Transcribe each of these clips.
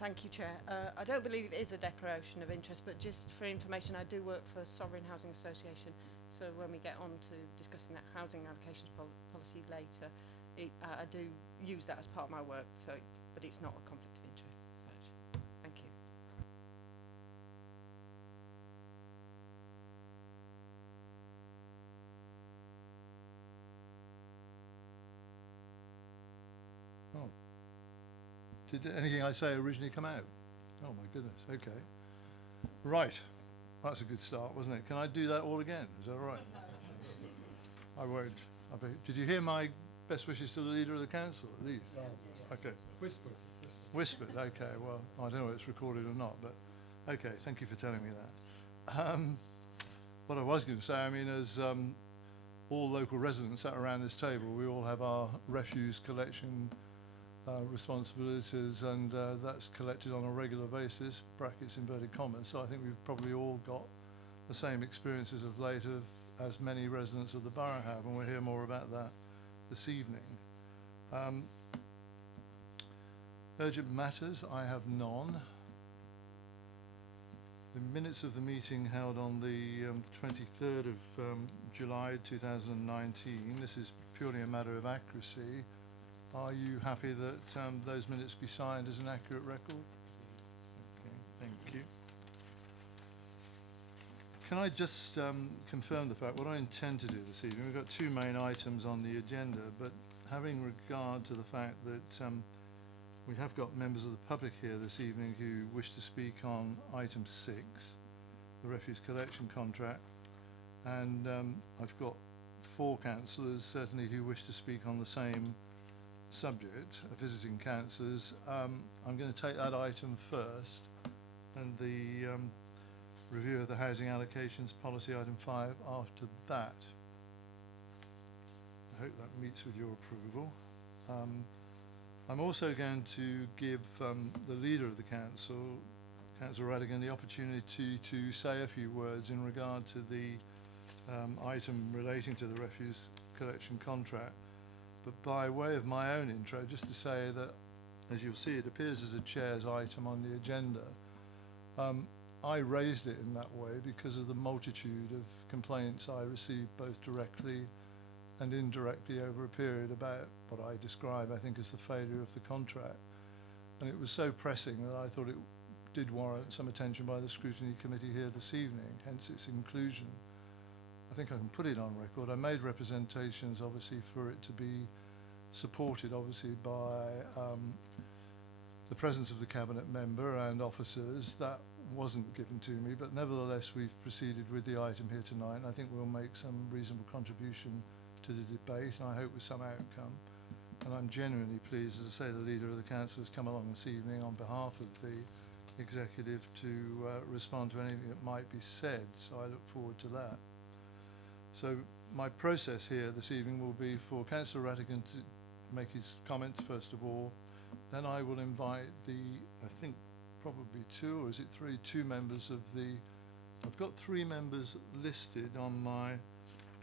Thank you, Chair. I don't believe it is a declaration of interest, but just for information, I do work for Sovereign Housing Association, so when we get on to discussing that housing allocations policy later, I do use that as part of my work, so, but it's not a conflict of interest as such. Thank you. Oh. Did anything I say originally come out? Oh my goodness, okay. Right, that's a good start, wasn't it? Can I do that all again? Is that all right? I won't. Did you hear my best wishes to the Leader of the Council, at least? Yes. Okay. Whispered. Whispered, okay, well, I don't know if it's recorded or not, but okay, thank you for telling me that. What I was going to say, I mean, as all local residents sat around this table, we all have our refuse collection responsibilities, and that's collected on a regular basis, brackets inverted commas, so I think we've probably all got the same experiences of late as many residents of the borough have, and we'll hear more about that this evening. Urgent matters, I have none. The minutes of the meeting held on the 23rd of July 2019, this is purely a matter of accuracy. Are you happy that those minutes be signed as an accurate record? Okay, thank you. Can I just confirm the fact, what I intend to do this evening, we've got two main items on the agenda, but having regard to the fact that we have got members of the public here this evening who wish to speak on item 6, the refuse collection contract, and I've got 4 councillors certainly who wish to speak on the same subject, visiting councillors. I'm going to take that item first, and the review of the housing allocations policy, item 5, after that. I hope that meets with your approval. I'm also going to give the Leader of the Council, Councillor Radigan, the opportunity to say a few words in regard to the item relating to the refuse collection contract. But by way of my own intro, just to say that, as you'll see, it appears as a chair's item on the agenda. I raised it in that way because of the multitude of complaints I received both directly and indirectly over a period about what I describe, I think, as the failure of the contract. And it was so pressing that I thought it did warrant some attention by the Scrutiny Committee here this evening, hence its inclusion. I think I can put it on record. I made representations, obviously, for it to be supported, obviously, by the presence of the Cabinet member and officers. That wasn't given to me, but nevertheless, we've proceeded with the item here tonight, and I think we'll make some reasonable contribution to the debate, and I hope with some outcome. And I'm genuinely pleased, as I say, the Leader of the Council has come along this evening on behalf of the Executive to respond to anything that might be said, so I look forward to that. So my process here this evening will be for Councillor Radigan to make his comments first of all. Then I will invite the, I think probably 2, or is it 3, 2 members of the, I've got 3 members listed on my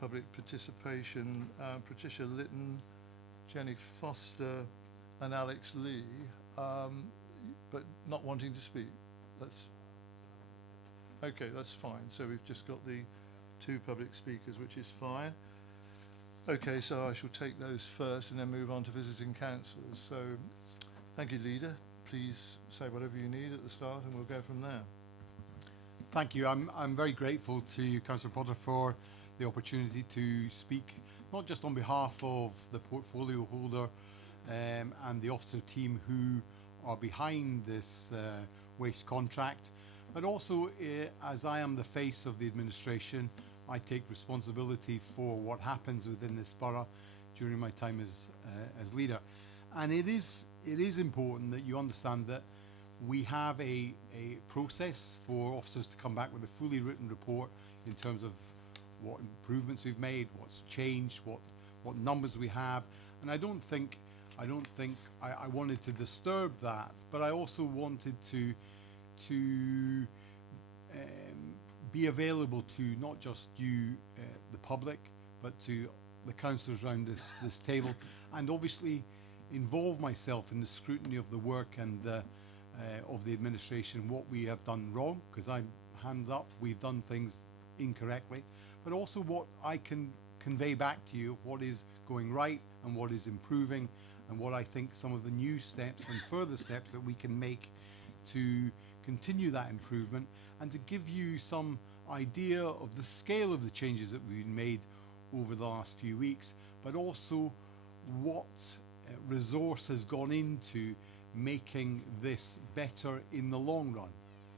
public participation, Patricia Litton, Jenny Foster and Alex Lee, but not wanting to speak. That's okay, that's fine. So we've just got the 2 public speakers, which is fine. Okay, so I shall take those first and then move on to visiting councillors. So thank you, Leader. Please say whatever you need at the start and we'll go from there. Thank you. I'm very grateful to Councillor Potter for the opportunity to speak, not just on behalf of the portfolio holder and the officer team who are behind this waste contract, but also as I am the face of the administration, I take responsibility for what happens within this borough during my time as leader. And it is important that you understand that we have a process for officers to come back with a fully written report in terms of what improvements we've made, what's changed, what numbers we have. And I don't think I wanted to disturb that, but I also wanted to be available to not just you, the public, but to the councillors around this table, and obviously involve myself in the scrutiny of the work and of the administration what we have done wrong, because I'm hand up, we've done things incorrectly, but also what I can convey back to you of what is going right and what is improving, and what I think some of the new steps and further steps that we can make to continue that improvement, and to give you some idea of the scale of the changes that we've made over the last few weeks, but also what resource has gone into making this better in the long run.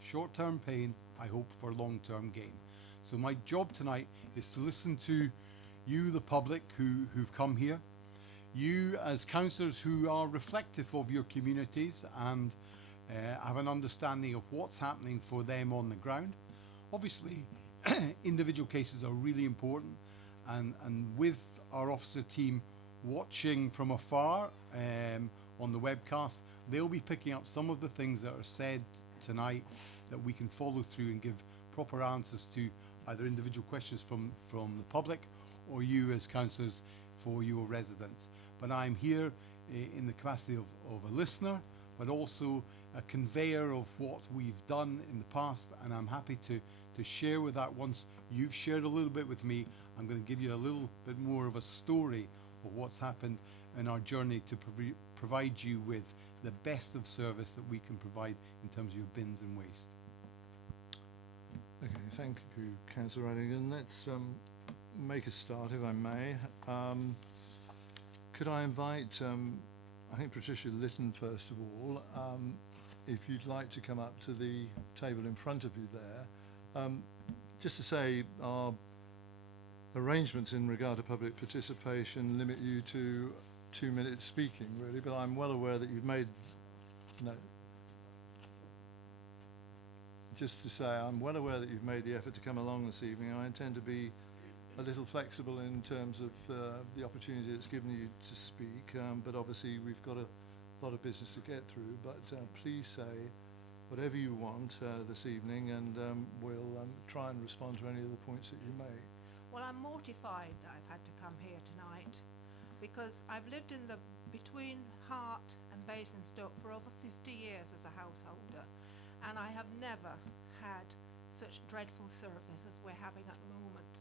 Short-term pain, I hope for long-term gain. So my job tonight is to listen to you, the public, who've come here, you as councillors who are reflective of your communities and have an understanding of what's happening for them on the ground. Obviously, individual cases are really important, and with our officer team watching from afar on the webcast, they'll be picking up some of the things that are said tonight that we can follow through and give proper answers to either individual questions from the public or you as councillors for your residents. But I'm here in the capacity of a listener, but also a conveyor of what we've done in the past, and I'm happy to share with that. Once you've shared a little bit with me, I'm going to give you a little bit more of a story of what's happened in our journey to provide you with the best of service that we can provide in terms of your bins and waste. Okay, thank you, Councillor Radigan. Let's make a start, if I may. Could I invite, I think Patricia Lytton first of all, if you'd like to come up to the table in front of you there. Just to say, our arrangements in regard to public participation limit you to 2 minutes speaking, really, but I'm well aware that you've made, no. Just to say, I'm well aware that you've made the effort to come along this evening. I intend to be a little flexible in terms of the opportunity that's given you to speak, but obviously we've got a lot of business to get through, but please say whatever you want this evening, and we'll try and respond to any of the points that you make. Well, I'm mortified that I've had to come here tonight, because I've lived in the between Hart and Basingstoke for over 50 years as a householder, and I have never had such dreadful service as we're having at the moment.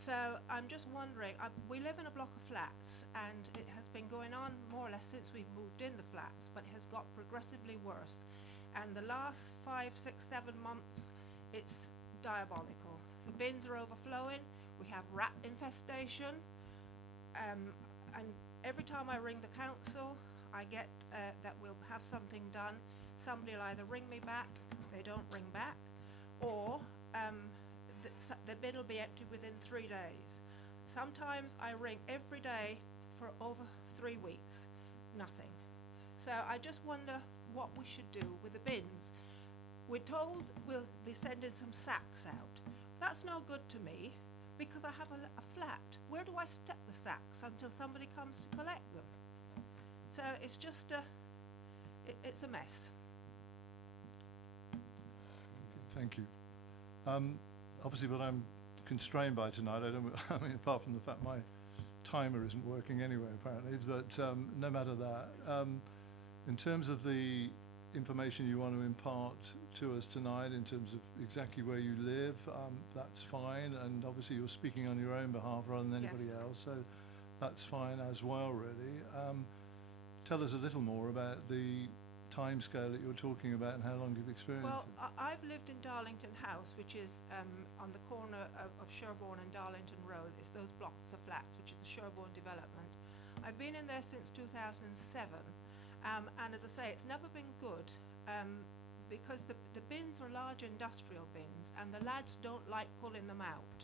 So I'm just wondering, we live in a block of flats, and it has been going on more or less since we've moved in the flats, but it has got progressively worse. And the last 5, 6, 7 months, it's diabolical. The bins are overflowing, we have rat infestation, and every time I ring the council, I get that we'll have something done. Somebody will either ring me back, they don't ring back, or the bin will be empty within 3 days. Sometimes I ring every day for over 3 weeks, nothing. So I just wonder what we should do with the bins. We're told we'll be sending some sacks out. That's no good to me, because I have a flat. Where do I stick the sacks until somebody comes to collect them? So it's just it's a mess. Thank you. Obviously, what I'm constrained by tonight, I mean, apart from the fact my timer isn't working anyway, apparently, but no matter that, in terms of the information you want to impart to us tonight, in terms of exactly where you live, that's fine, and obviously you're speaking on your own behalf rather than anybody Yes. else, so that's fine as well, really. Tell us a little more about the timescale that you're talking about and how long you've experienced Well, it. I've lived in Darlington House, which is on the corner of Sherborne and Darlington Road. It's those blocks of flats, which is the Sherborne development. I've been in there since 2007, and as I say, it's never been good, because the bins are large industrial bins, and the lads don't like pulling them out.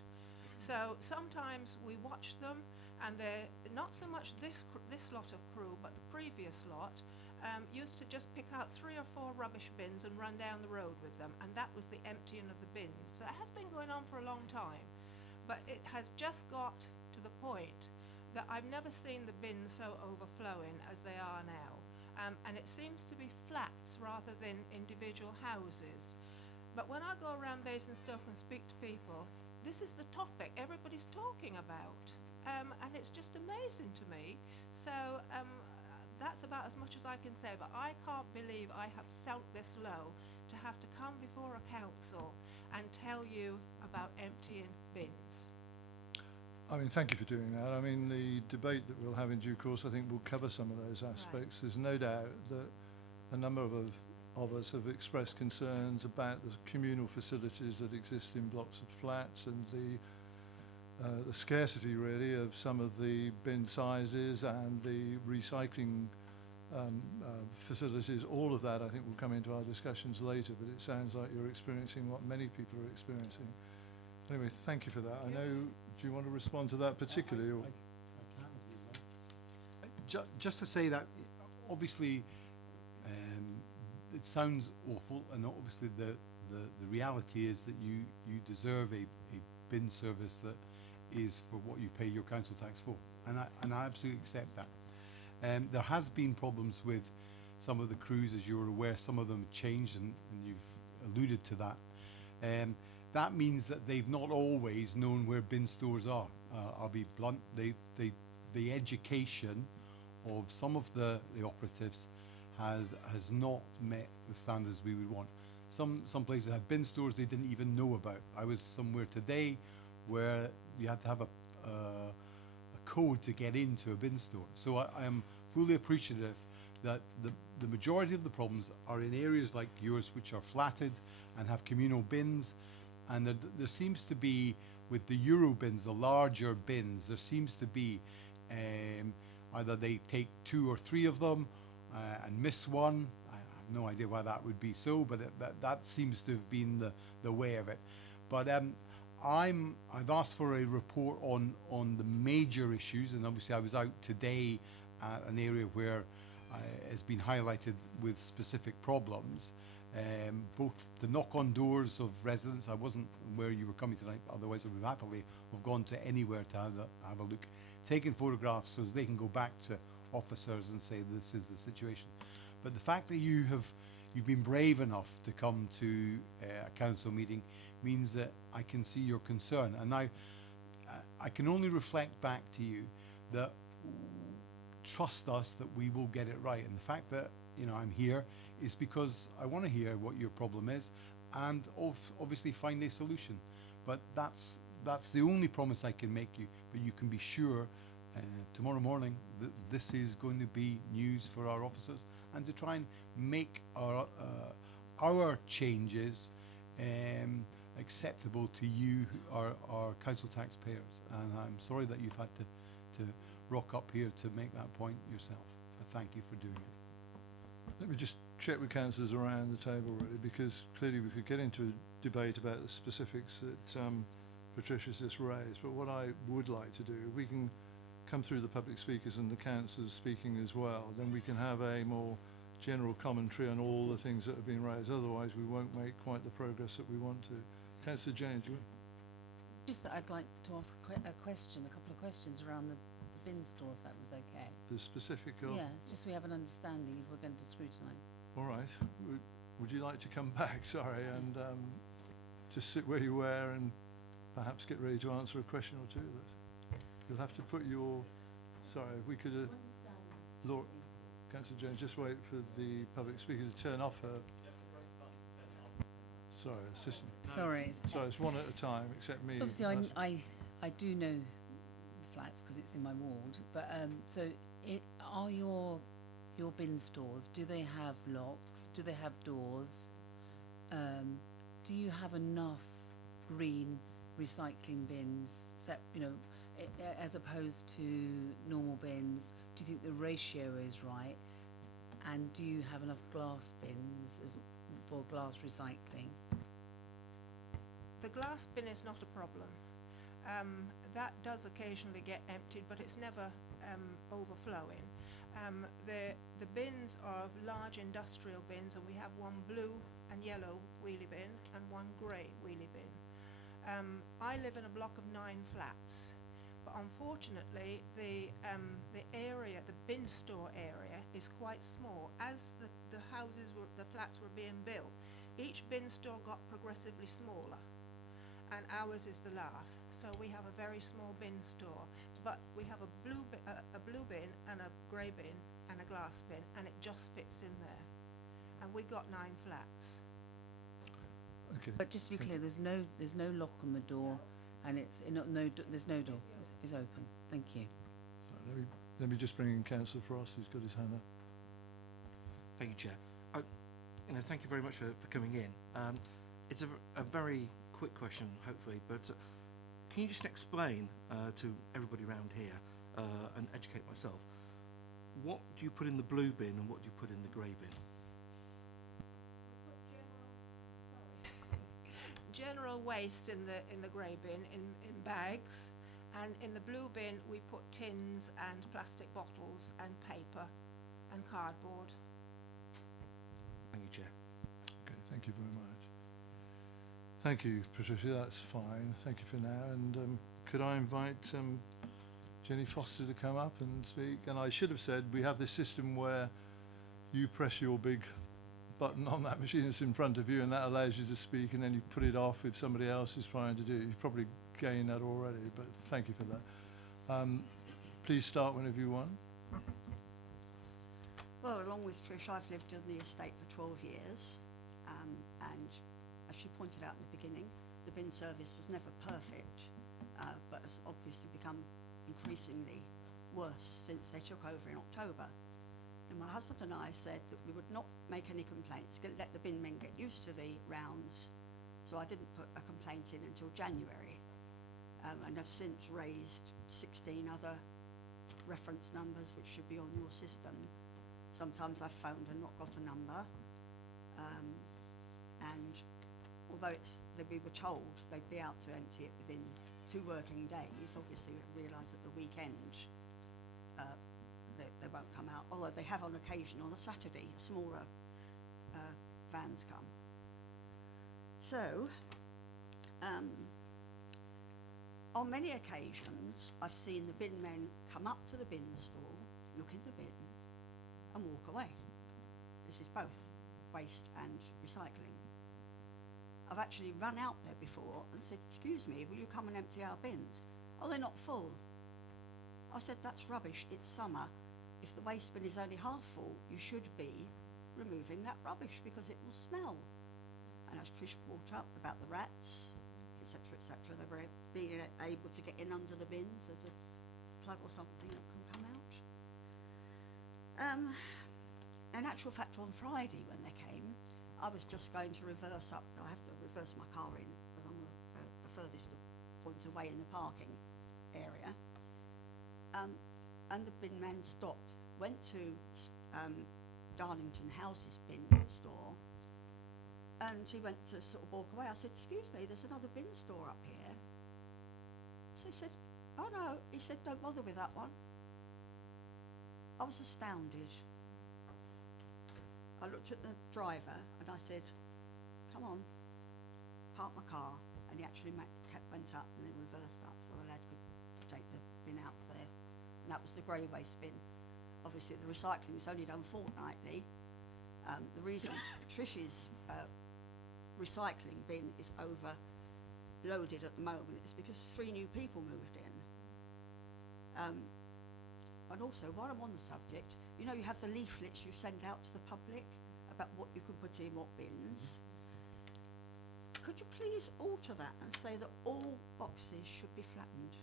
So sometimes we watch them, and they're not so much this lot of crew, but the previous lot used to just pick out 3 or 4 rubbish bins and run down the road with them, and that was the emptying of the bins. So it has been going on for a long time, but it has just got to the point that I've never seen the bins so overflowing as they are now. And it seems to be flats rather than individual houses. But when I go around Basingstoke and speak to people, this is the topic everybody's talking about. And it's just amazing to me. So That's about as much as I can say, but I can't believe I have sunk this low to have to come before a council and tell you about emptying bins. I mean, thank you for doing that. I mean, the debate that we'll have in due course, I think, will cover some of those aspects. There's no doubt that a number of us have expressed concerns about the communal facilities that exist in blocks of flats and the scarcity, really, of some of the bin sizes and the recycling facilities. All of that, I think, will come into our discussions later, but it sounds like you're experiencing what many people are experiencing. Anyway, thank you for that. I know, do you want to respond to that particularly? Or? Just to say that, obviously, it sounds awful, and obviously the reality is that you deserve a bin service that is for what you pay your council tax for, and I absolutely accept that. There has been problems with some of the crews, as you're aware. Some of them changed, and you've alluded to that. That means that they've not always known where bin stores are. I'll be blunt, the education of some of the operatives has not met the standards we would want. Some places had bin stores they didn't even know about. I was somewhere today where you had to have a code to get into a bin store. So I am fully appreciative that the majority of the problems are in areas like yours, which are flatted and have communal bins. And there seems to be, with the Euro bins, the larger bins, there seems to be either they take 2 or 3 of them and miss one. I have no idea why that would be so, but that seems to have been the way of it. But I've asked for a report on the major issues, and obviously I was out today at an area where has been highlighted with specific problems. Both the knock on doors of residents. I wasn't where you were coming tonight, otherwise I would happily have gone to anywhere to have a look, taken photographs so they can go back to officers and say this is the situation. But the fact that you've been brave enough to come to a council meeting means that I can see your concern, and I can only reflect back to you that trust us that we will get it right. And the fact that I'm here is because I want to hear what your problem is and obviously find a solution. But that's the only promise I can make you. But you can be sure tomorrow morning that this is going to be news for our officers, and to try and make our changes acceptable to you, our council taxpayers. And I'm sorry that you've had to rock up here to make that point yourself. But thank you for doing it. Let me just check with councillors around the table, really, because clearly we could get into a debate about the specifics that Patricia's just raised. But what I would like to do, we can come through the public speakers and the councillors speaking as well, then we can have a more general commentary on all the things that have been raised. Otherwise, we won't make quite the progress that we want to. Councillor James, you? Just that I'd like to ask a couple of questions around the bin store, if that was okay. The specific of? Yeah, just so we have an understanding if we're going to scrutinise. All right. Would you like to come back, sorry, and just sit where you were and perhaps get ready to answer a question or two? You'll have to put your, sorry, if we could, Laura, Councillor Jones, just wait for the public speaker to turn off her. Sorry, assistant. Sorry. Sorry, it's one at a time, except me. So obviously I do know the flats because it's in my ward, but so are your bin stores, do they have locks? Do they have doors? Do you have enough green recycling bins, as opposed to normal bins? Do you think the ratio is right? And do you have enough glass bins for glass recycling? The glass bin is not a problem. That does occasionally get emptied, but it's never overflowing. The bins are large industrial bins, and we have one blue and yellow wheelie bin and one grey wheelie bin. I live in a block of 9 flats, but unfortunately the bin store area is quite small. As the flats were being built, each bin store got progressively smaller, and ours is the last. So we have a very small bin store, but we have a blue bin and a grey bin and a glass bin, and it just fits in there. And we got 9 flats. Okay. But just to be clear, there's no lock on the door, and there's no door. It's open. Thank you. So let me just bring in Councillor Frost, who's got his hand up. Thank you, Chair. Thank you very much for coming in. It's a very quick question, hopefully, but can you just explain to everybody around here and educate myself, what do you put in the blue bin and what do you put in the grey bin? General waste in the grey bin in bags, and in the blue bin we put tins and plastic bottles and paper and cardboard. Thank you, Chair. Okay, thank you very much. Thank you, Patricia, that's fine. Thank you for now. And could I invite Jenny Foster to come up and speak? And I should have said, we have this system where you press your big button on that machine that's in front of you, and that allows you to speak, and then you put it off if somebody else is trying to do it. You've probably gained that already, but thank you for that. Please start whenever you want. Well, along with Trish, I've lived on the estate for 12 years, and as she pointed out in the beginning, the bin service was never perfect, but has obviously become increasingly worse since they took over in October. And my husband and I said that we would not make any complaints, let the bin men get used to the rounds, so I didn't put a complaint in until January, and have since raised 16 other reference numbers which should be on your system. Sometimes I've phoned and not got a number, and although we were told they'd be out to empty it within 2 working days, obviously we realise at the weekend they won't come out, although they have on occasion on a Saturday, smaller vans come. So, on many occasions I've seen the bin men come up to the bin store, look in the bin and walk away. This is both waste and recycling. I've actually run out there before and said, excuse me, will you come and empty our bins? Oh, they're not full. I said, that's rubbish, it's summer. If the waste bin is only half full, you should be removing that rubbish because it will smell. And as Trish brought up about the rats, etc., they were being able to get in under the bins. There's a plug or something that can come out. In actual fact, on Friday when they came, I was just going to reverse up. I have to reverse my car in because I'm the furthest point away in the parking area. And the bin man stopped, went to Darlington House's bin store, and he went to sort of walk away. I said, excuse me, there's another bin store up here. So he said, oh no. He said, don't bother with that one. I was astounded. I looked at the driver and I said, come on, park my car. And he actually went up and then reversed up so the lad could take the bin out there. And that was the grey waste bin. Obviously the recycling is only done fortnightly. The reason Trish's recycling bin is overloaded at the moment is because 3 new people moved in. And also, while I'm on the subject, you know, you have the leaflets you send out to the public about what you can put in what bins. Could you please alter that and say that all boxes should be flattened?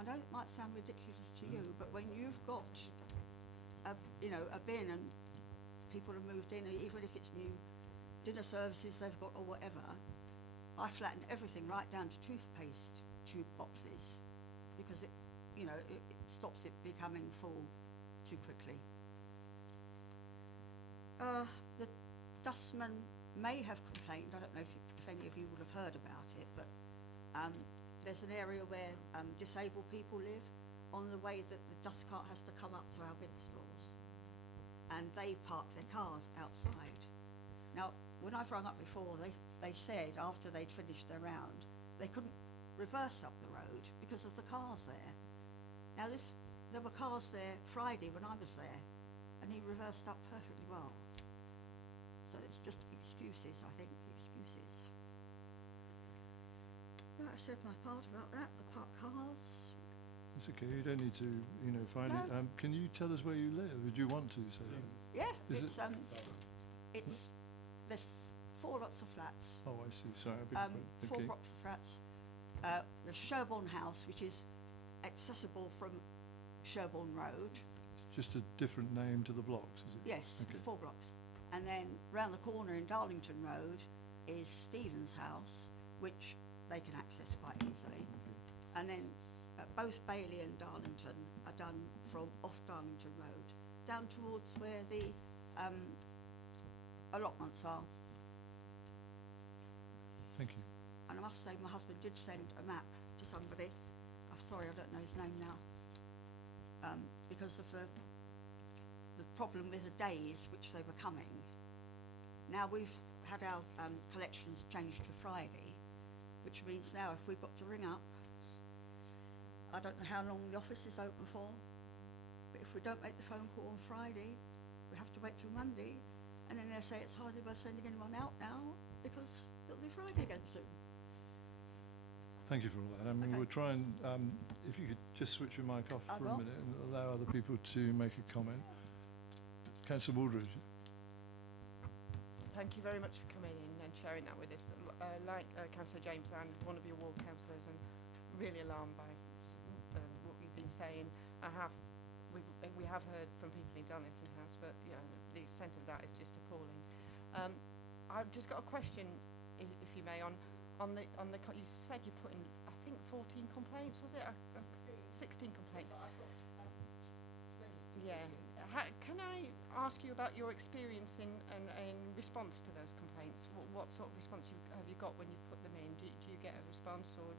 I know it might sound ridiculous to you, but when you've got a bin and people have moved in, even if it's new dinner services they've got or whatever, I flatten everything right down to toothpaste tube boxes because it stops it becoming full too quickly. The dustman may have complained, I don't know if any of you will have heard about it, but there's an area where disabled people live on the way that the dust cart has to come up to our bin stores, and they park their cars outside. Now, when I've rung up before, they said after they'd finished their round, they couldn't reverse up the road because of the cars there. Now there were cars there Friday when I was there, and he reversed up perfectly well. So it's just excuses, I think, excuses. Right, I said my part about that. The park cars. It's okay, you don't need to, find it. No. Can you tell us where you live? Would you want to say that? Yeah, Is it's there's 4 lots of flats. Oh, I see, sorry, I beg your pardon. 4 Okay. blocks of flats. The Sherborne House, which is accessible from Sherborne Road. Just a different name to the blocks, is it? Yes, Okay. 4 blocks. And then round the corner in Darlington Road is Stephen's house, which they can access quite easily. And then both Bailey and Darlington are done from off Darlington Road down towards where the allotments are. Thank you. And I must say my husband did send a map to somebody. I'm sorry, I don't know his name now. Because of the problem with the days which they were coming. Now we've had our collections changed to Friday, which means now if we've got to ring up, I don't know how long the office is open for, but if we don't make the phone call on Friday, we have to wait till Monday, and then they say it's hardly worth sending anyone out now because it'll be Friday again soon. Thank you for all that. I mean, Okay. we'll try and, if you could just switch your mic off I for a will. minute and allow other people to make a comment. Councillor Waldridge. Thank you very much for coming in and sharing that with us. Like Councillor James, I'm one of your ward councillors and really alarmed by what you've been saying. We have heard from people in Darlington House, but the extent of that is just appalling. I've just got a question, if you may, you said you put in, I think 14 complaints, was it? 16 complaints. Yeah. Can I ask you about your experience in response to those complaints? What sort of response have you got when you put them in? Do you get a response or?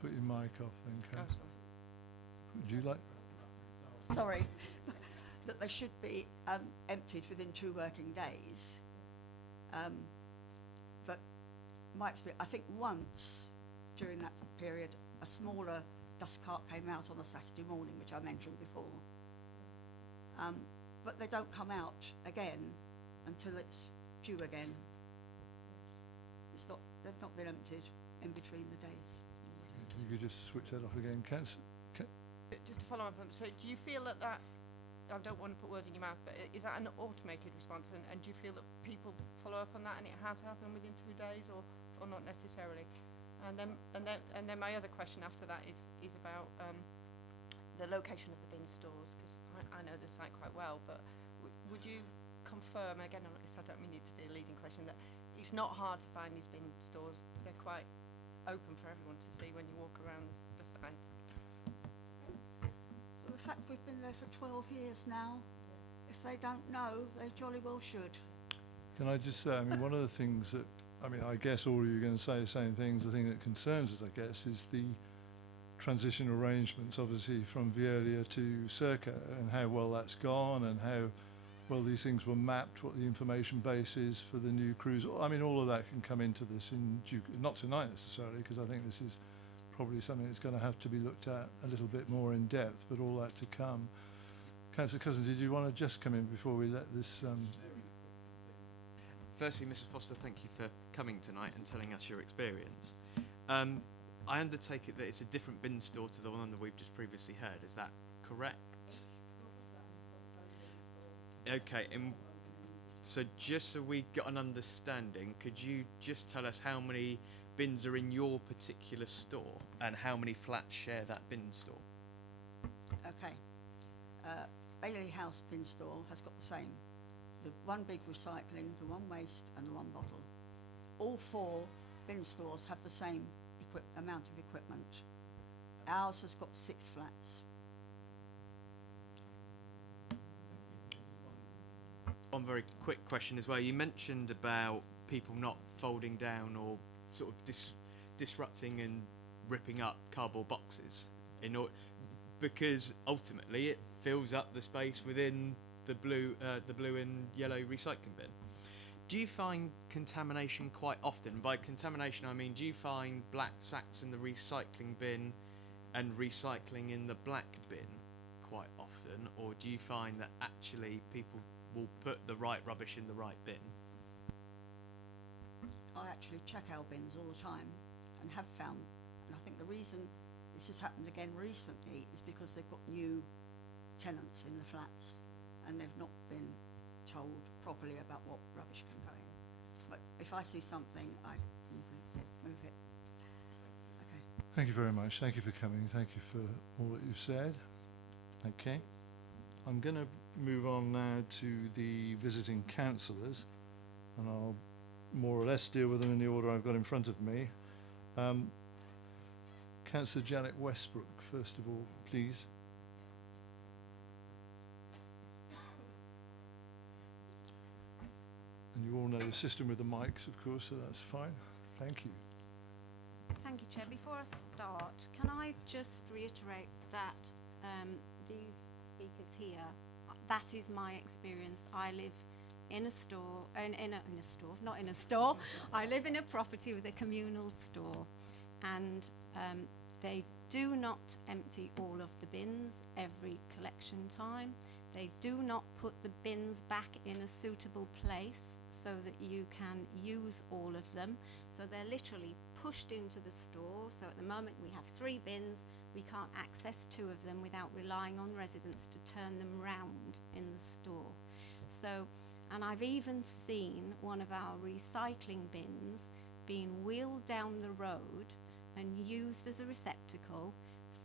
Put your mic off then, Oh, Councillor. sorry. Would you like? Sorry, that they should be emptied within 2 working days. But my experience, I think once during that period, a smaller dust cart came out on a Saturday morning, which I mentioned before. But they don't come out again until it's due again. They've not been emptied in between the days. You could just switch that off again. Just to follow up on, so do you feel that I don't want to put words in your mouth, but is that an automated response, and do you feel that people follow up on that and it has to happen within 2 days or not necessarily? And then my other question after that is about the location of the bin stores, because I know the site quite well, but would you confirm, again, I don't mean it to be a leading question, that it's not hard to find these bin stores? They're quite open for everyone to see when you walk around the site. So the fact we've been there for 12 years now, if they don't know, they jolly well should. Can I just say, I mean, one of the things that, I mean, I guess all of you are going to say the same things. The thing that concerns us, I guess, is the transition arrangements, obviously, from Veolia to Circa, and how well that's gone, and how well these things were mapped, what the information base is for the new crews. I mean, all of that can come into this not tonight necessarily, because I think this is probably something that's going to have to be looked at a little bit more in depth, but all that to come. Councillor Cousin, did you want to just come in before we let this... Firstly, Mrs. Foster, thank you for coming tonight and telling us your experience. I undertake it that it's a different bin store to the one that we've just previously heard. Is that correct? Okay, so just so we got an understanding, could you just tell us how many bins are in your particular store and how many flats share that bin store? Okay. Bailey House bin store has got the same. The one big recycling, the one waste and the one bottle. All 4 bin stores have the same amount of equipment. Ours has got 6 flats. One very quick question as well. You mentioned about people not folding down or sort of disrupting and ripping up cardboard boxes because ultimately it fills up the space within the blue and yellow recycling bin. Do you find contamination quite often? By contamination I mean, do you find black sacks in the recycling bin and recycling in the black bin quite often, or do you find that actually people will put the right rubbish in the right bin? I actually check our bins all the time and have found, and I think the reason this has happened again recently is because they've got new tenants in the flats and they've not been told properly about what rubbish can go in. But if I see something, I move it. Okay. Thank you very much. Thank you for coming. Thank you for all that you've said. Okay. I'm going to move on now to the visiting councillors, and I'll more or less deal with them in the order I've got in front of me. Councillor Janet Westbrook, first of all, please. And you all know the system with the mics, of course, so that's fine. Thank you. Thank you, Chair. Before I start, can I just reiterate that these speakers here, that is my experience. I live in a store, not in a store. I live in a property with a communal store, and they do not empty all of the bins every collection time. They do not put the bins back in a suitable place so that you can use all of them. So they're literally pushed into the store. So at the moment we have 3 bins. We can't access 2 of them without relying on residents to turn them round in the store. So, and I've even seen one of our recycling bins being wheeled down the road and used as a receptacle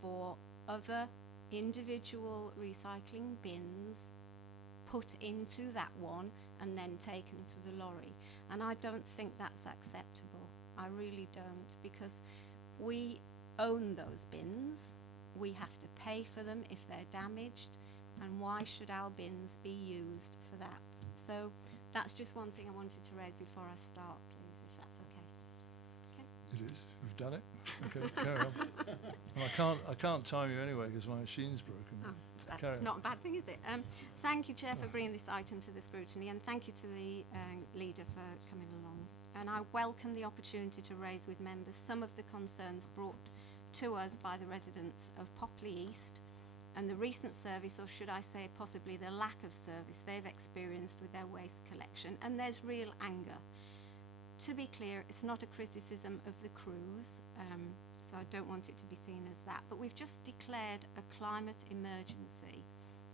for other individual recycling bins put into that one and then taken to the lorry. And I don't think that's acceptable. I really don't, because we own those bins. We have to pay for them if they're damaged, and why should our bins be used for that? So that's just one thing I wanted to raise before I start, please, if that's okay. It is. You've done it. Okay, carry on. And I can't time you anyway because my machine's broken. Oh, Carry that's on. not a bad thing, is it? Thank you, Chair, for bringing this item to the scrutiny, and thank you to the leader for coming along. And I welcome the opportunity to raise with members some of the concerns brought to us by the residents of Popley East and the recent service, or should I say possibly the lack of service they've experienced with their waste collection, and there's real anger. To be clear, it's not a criticism of the crews, so I don't want it to be seen as that, but we've just declared a climate emergency,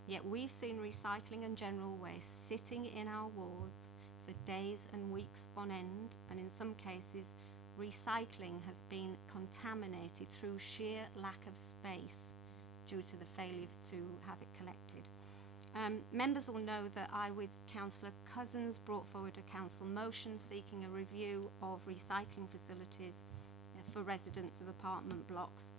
yet we've seen recycling and general waste sitting in our wards for days and weeks on end, and in some cases recycling has been contaminated through sheer lack of space due to the failure to have it collected. Members will know that I, with Councillor Cousins, brought forward a council motion seeking a review of recycling facilities for residents of apartment blocks,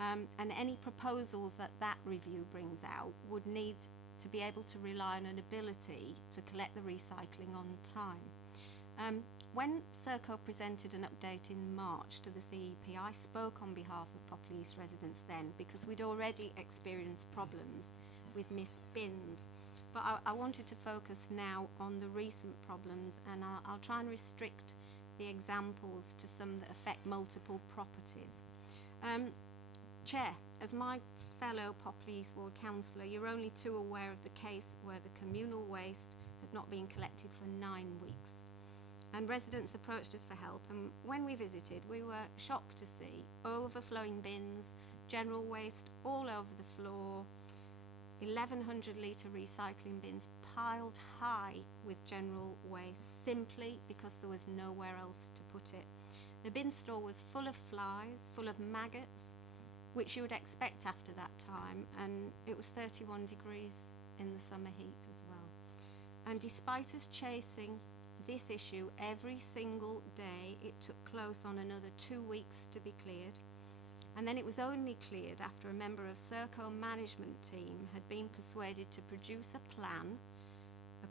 and any proposals that that review brings out would need to be able to rely on an ability to collect the recycling on time. When Serco presented an update in March to the CEP, I spoke on behalf of Popley East residents then, because we'd already experienced problems with missed bins. But I wanted to focus now on the recent problems, and I'll try and restrict the examples to some that affect multiple properties. Chair, as my fellow Popley East Ward councillor, you're only too aware of the case where the communal waste had not been collected for 9 weeks. And residents approached us for help, and when we visited, we were shocked to see overflowing bins, general waste all over the floor, 1,100 litre recycling bins piled high with general waste simply because there was nowhere else to put it. The bin store was full of flies, full of maggots, which you would expect after that time, and it was 31 degrees in the summer heat as well. And despite us chasing this issue every single day, it took close on another 2 weeks to be cleared. And then it was only cleared after a member of Serco management team had been persuaded to produce a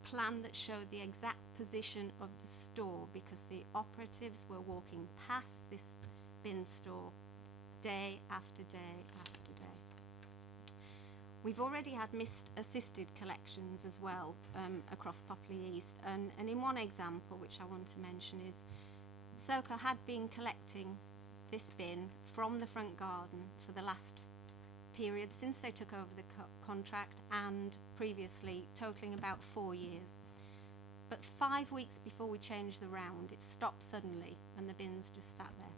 plan that showed the exact position of the store, because the operatives were walking past this bin store day after day after day. We've already had missed assisted collections as well across Popley East, and in one example which I want to mention is Serco had been collecting this bin from the front garden for the last period since they took over the contract, and previously totaling about 4 years. But 5 weeks before we changed the round, it stopped suddenly and the bins just sat there.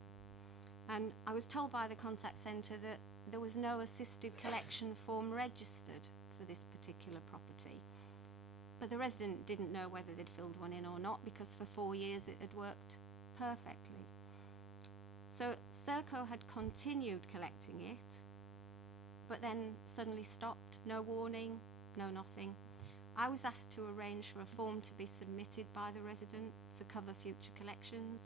And I was told by the contact centre that there was no assisted collection form registered for this particular property. But the resident didn't know whether they'd filled one in or not, because for 4 years it had worked perfectly. So Serco had continued collecting it, but then suddenly stopped. No warning, no nothing. I was asked to arrange for a form to be submitted by the resident to cover future collections,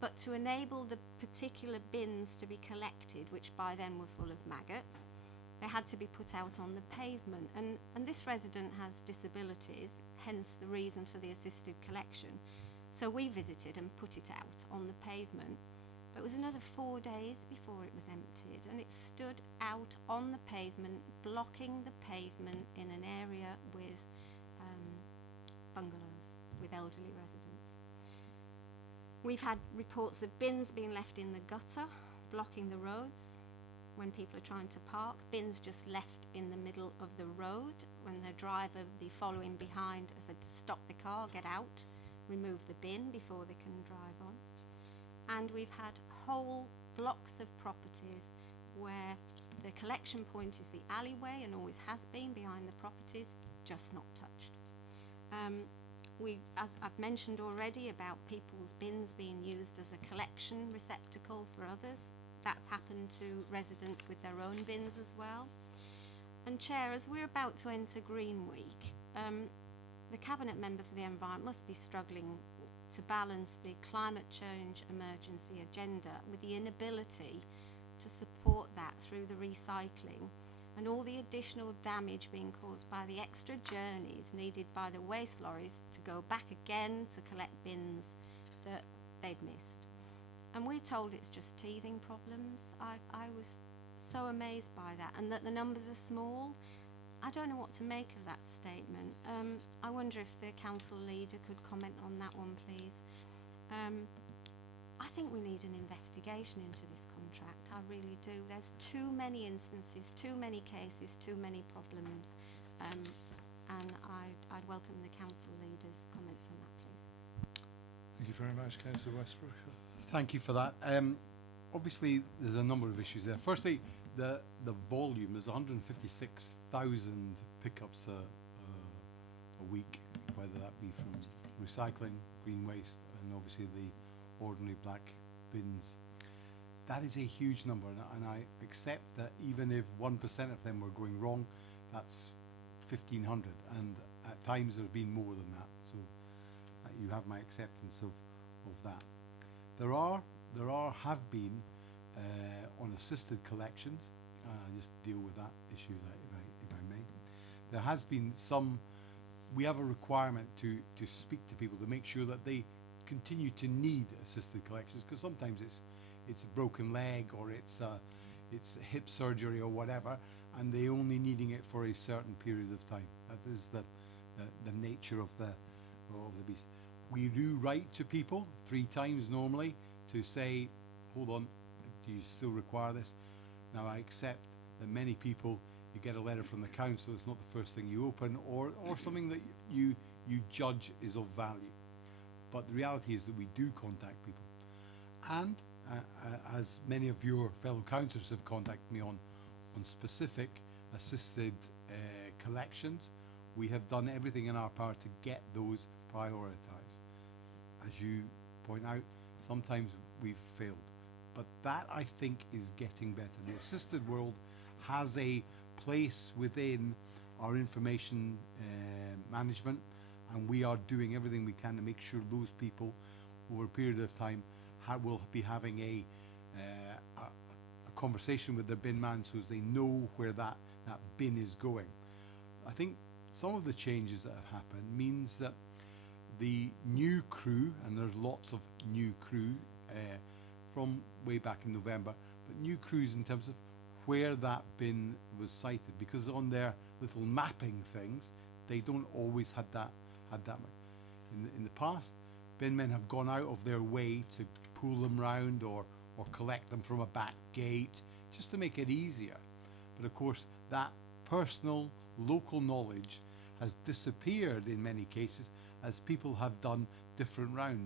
but to enable the particular bins to be collected, which by then were full of maggots, they had to be put out on the pavement. And this resident has disabilities, hence the reason for the assisted collection. So we visited and put it out on the pavement. But it was another 4 days before it was emptied, and it stood out on the pavement, blocking the pavement in an area with bungalows, with elderly residents. We've had reports of bins being left in the gutter, blocking the roads when people are trying to park, bins just left in the middle of the road when the driver would be following behind, I said to stop the car, get out, remove the bin before they can drive on. And we've had whole blocks of properties where the collection point is the alleyway and always has been behind the properties, just not touched. As I've mentioned already about people's bins being used as a collection receptacle for others, that's happened to residents with their own bins as well. And Chair, as we're about to enter Green Week, the Cabinet Member for the Environment must be struggling to balance the climate change emergency agenda with the inability to support that through the recycling and all the additional damage being caused by the extra journeys needed by the waste lorries to go back again to collect bins that they'd missed. And we're told it's just teething problems. I was so amazed by that, and that the numbers are small. I don't know what to make of that statement. I wonder if the council leader could comment on that one, please. I think we need an investigation into this contract. I really do. There's too many instances, too many cases, too many problems, and I'd welcome the council leader's comments on that, please. Thank you very much, Councillor Westbrook. Thank you for that. Obviously, there's a number of issues there. Firstly, the volume is 156,000 pickups a week, whether that be from recycling, green waste, and obviously the ordinary black bins. That is a huge number, and I accept that even if 1% of them were going wrong, that's 1,500, and at times there's been more than that. So you have my acceptance of that. There have been on assisted collections. Just deal with that issue, if I may. There has been some. We have a requirement to speak to people to make sure that they continue to need assisted collections, because sometimes it's a broken leg or it's hip surgery or whatever, and they only needing it for a certain period of time. That is the nature of the beast. We do write to people 3 times normally to say, hold on, do you still require this? Now I accept that many people, you get a letter from the council, it's not the first thing you open, or something that you judge is of value. But the reality is that we do contact people. And as many of your fellow councillors have contacted me on specific assisted collections, we have done everything in our power to get those prioritised. As you point out, sometimes we've failed. But that, I think, is getting better. The assisted world has a place within our information management, and we are doing everything we can to make sure those people, over a period of time, will be having a conversation with their bin man, so as they know where that bin is going. I think some of the changes that have happened means that the new crew, and there's lots of new crew from way back in November, but new crews in terms of where that bin was sited, because on their little mapping things, they don't always had that much. In the past, bin men have gone out of their way to pull them round or collect them from a back gate, just to make it easier. But of course, that personal, local knowledge has disappeared in many cases as people have done different rounds.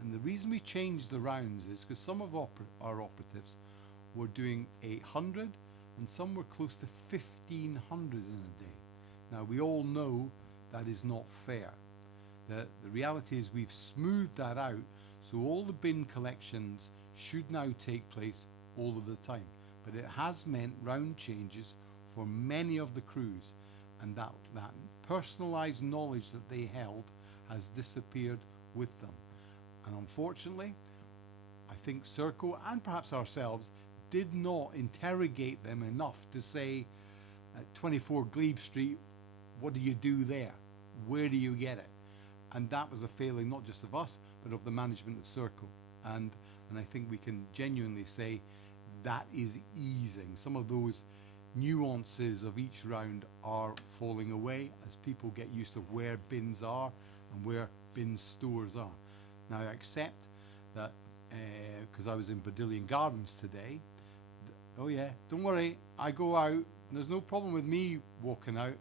And the reason we changed the rounds is because some of our operatives were doing 800 and some were close to 1,500 in a day. Now, we all know that is not fair. The reality is we've smoothed that out, so all the bin collections should now take place all of the time. But it has meant round changes for many of the crews, and that personalised knowledge that they held has disappeared with them. And unfortunately, I think Serco and perhaps ourselves did not interrogate them enough to say, at 24 Glebe Street, what do you do there? Where do you get it? And that was a failing not just of us, but of the management of Serco. And I think we can genuinely say that is easing. Some of those nuances of each round are falling away as people get used to where bins are and where bin stores are. Now, I accept that, because I was in Badillion Gardens today, oh yeah, don't worry, I go out, and there's no problem with me walking out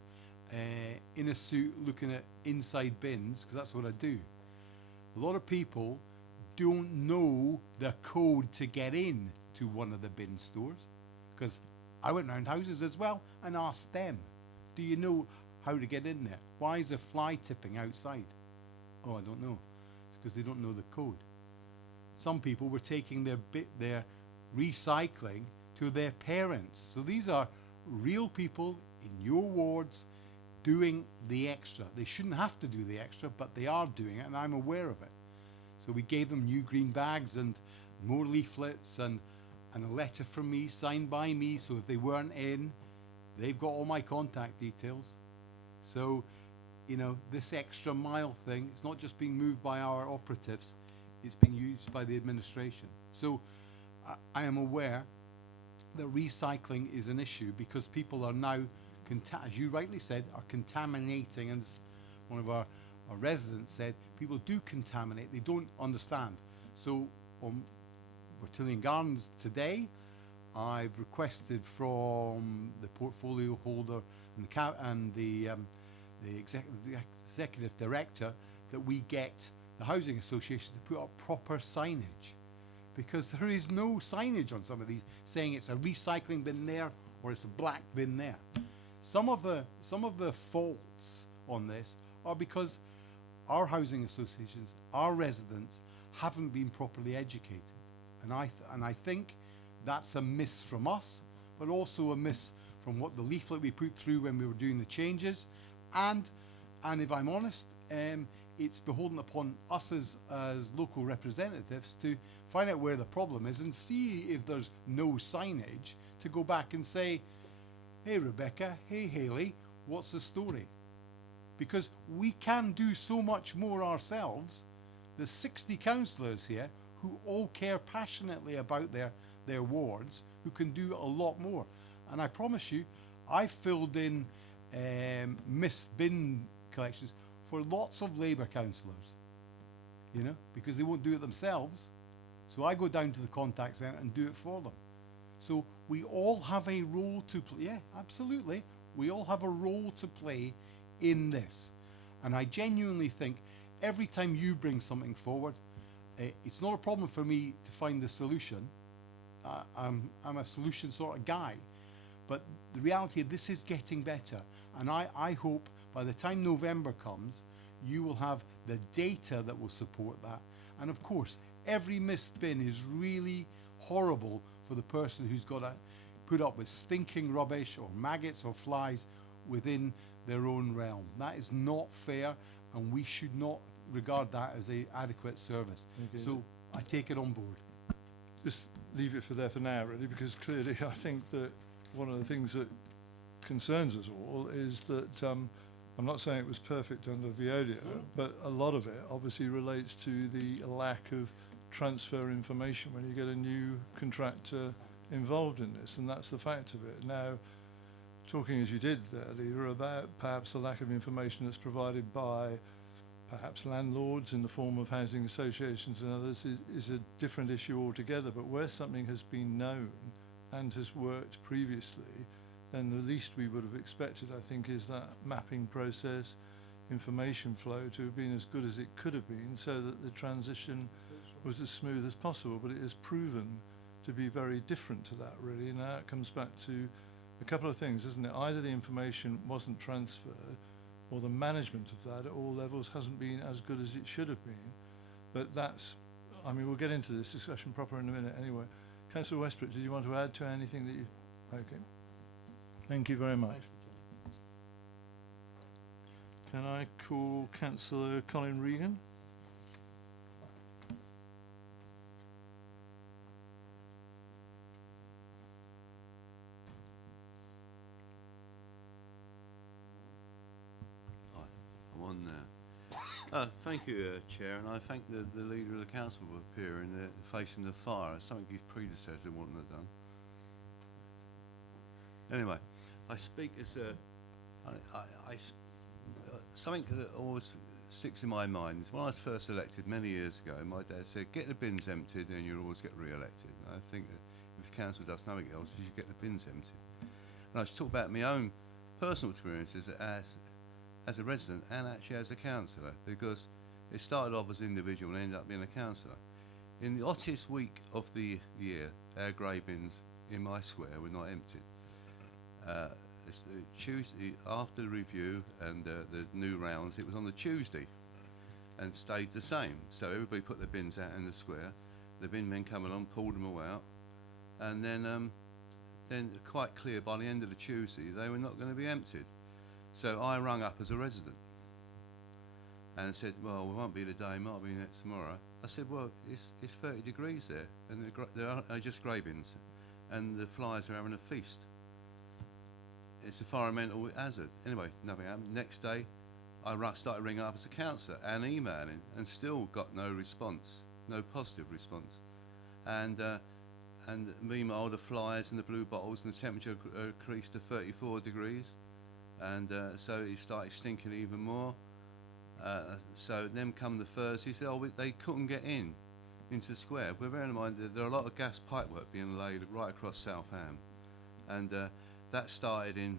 in a suit looking at inside bins, because that's what I do. A lot of people don't know the code to get in to one of the bin stores, because I went round houses as well and asked them, do you know how to get in there? Why is a fly tipping outside? Oh, I don't know. It's because they don't know the code. Some people were taking their recycling to their parents. So these are real people in your wards doing the extra. They shouldn't have to do the extra, but they are doing it, and I'm aware of it. So we gave them new green bags and more leaflets and a letter from me, signed by me, so if they weren't in, they've got all my contact details. So, you know, this extra mile thing, it's not just being moved by our operatives, it's being used by the administration. So I am aware that recycling is an issue because people are now, as you rightly said, are contaminating, and as one of our residents said, people do contaminate, they don't understand. So on Bertillion Gardens today, I've requested from the portfolio holder and the executive director that we get the housing association to put up proper signage, because there is no signage on some of these saying it's a recycling bin there or it's a black bin there. Some of the faults on this are because our housing associations, our residents, haven't been properly educated. And I think that's a miss from us, but also a miss from what the leaflet we put through when we were doing the changes. And if I'm honest, it's beholden upon us as local representatives to find out where the problem is and see if there's no signage to go back and say, hey Rebecca, hey Hayley, what's the story? Because we can do so much more ourselves. There's 60 councillors here who all care passionately about their wards, who can do a lot more. And I promise you, I've filled in missed bin collections for lots of Labour councillors, you know, because they won't do it themselves. So I go down to the contact centre and do it for them. So we all have a role to play. Yeah, absolutely. We all have a role to play in this. And I genuinely think every time you bring something forward, it's not a problem for me to find the solution. I'm a solution sort of guy. But the reality is this is getting better. And I hope by the time November comes, you will have the data that will support that. And of course, every missed bin is really horrible for the person who's got to put up with stinking rubbish or maggots or flies within their own realm. That is not fair, and we should not regard that as an adequate service. Okay. So I take it on board. Just leave it for there for now, really, because clearly I think that one of the things that concerns us all is that I'm not saying it was perfect under Veolia, but a lot of it obviously relates to the lack of transfer information when you get a new contractor involved in this, and that's the fact of it. Now, talking as you did there, Leader, about perhaps the lack of information that's provided by perhaps landlords in the form of housing associations and others is a different issue altogether. But where something has been known and has worked previously, then the least we would have expected, I think, is that mapping process, information flow to have been as good as it could have been, so that the transition was as smooth as possible. But it has proven to be very different to that, really. Now it comes back to a couple of things, isn't it? Either the information wasn't transferred, or the management of that at all levels hasn't been as good as it should have been. But that's, I mean, we'll get into this discussion proper in a minute anyway. Councillor Westbrook, did you want to add to anything that you... Okay. Thank you very much. Can I call Councillor Colin Regan? Hi, I'm on there. Thank you, Chair, and I thank the Leader of the Council for appearing facing the fire, something his predecessor wouldn't have done. Anyway, I speak as a... something that always sticks in my mind is when I was first elected many years ago, my dad said, get the bins emptied and you'll always get re-elected. And I think that if the council does nothing else, you should get the bins emptied. And I should talk about my own personal experiences as a resident and actually as a councillor, because it started off as an individual and ended up being a councillor. In the hottest week of the year, our grey bins in my square were not emptied. Tuesday, after the review and the new rounds, it was on the Tuesday and stayed the same. So everybody put their bins out in the square. The bin men come along, pulled them all out, and then quite clear by the end of the Tuesday they were not going to be emptied. So I rung up as a resident and said, well, we won't be today, might be next tomorrow. I said, well, it's 30 degrees there, and they're just grey bins, and the flies are having a feast. It's a environmental hazard. Anyway, nothing happened. Next day, I started ringing up as a councillor and emailing, and still got no response, no positive response. And meanwhile, the flies and the blue bottles and the temperature increased to 34 degrees, and so it started stinking even more. So then come the Thursday, said, oh, they couldn't get into the square. But bearing in mind that there are a lot of gas pipework being laid right across Southam, and that started in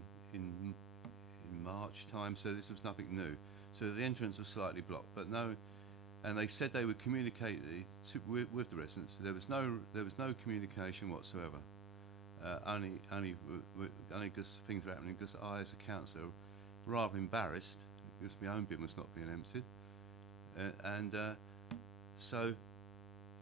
March time, so this was nothing new. So the entrance was slightly blocked, but no, and they said they would communicate with the residents. There was no communication whatsoever. Only because things were happening. Because I, as a councillor, rather embarrassed because my own bin was not being emptied, so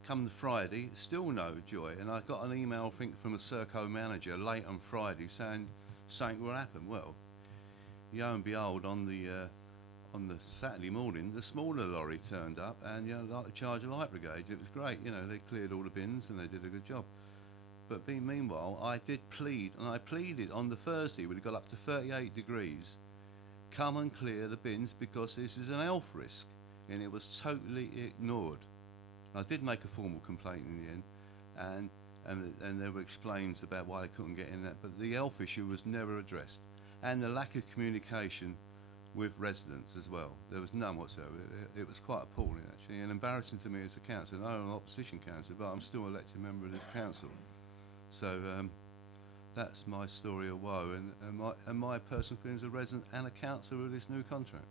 come the Friday, still no joy, and I got an email, I think, from a Serco manager late on Friday saying something will happen. Well, lo and behold, on the Saturday morning, the smaller lorry turned up, and like the Charge of Light Brigade, it was great. They cleared all the bins and they did a good job. But meanwhile, I did plead, and I pleaded on the Thursday when it got up to 38 degrees, come and clear the bins because this is an health risk, and it was totally ignored. I did make a formal complaint in the end, and there were explains about why they couldn't get in that, but the health issue was never addressed, and the lack of communication with residents as well. There was none whatsoever. It was quite appalling, actually, and embarrassing to me as a councillor. I'm an opposition councillor, but I'm still an elected member of this council. So that's my story of woe, and my personal feelings as a resident and a councillor with this new contract.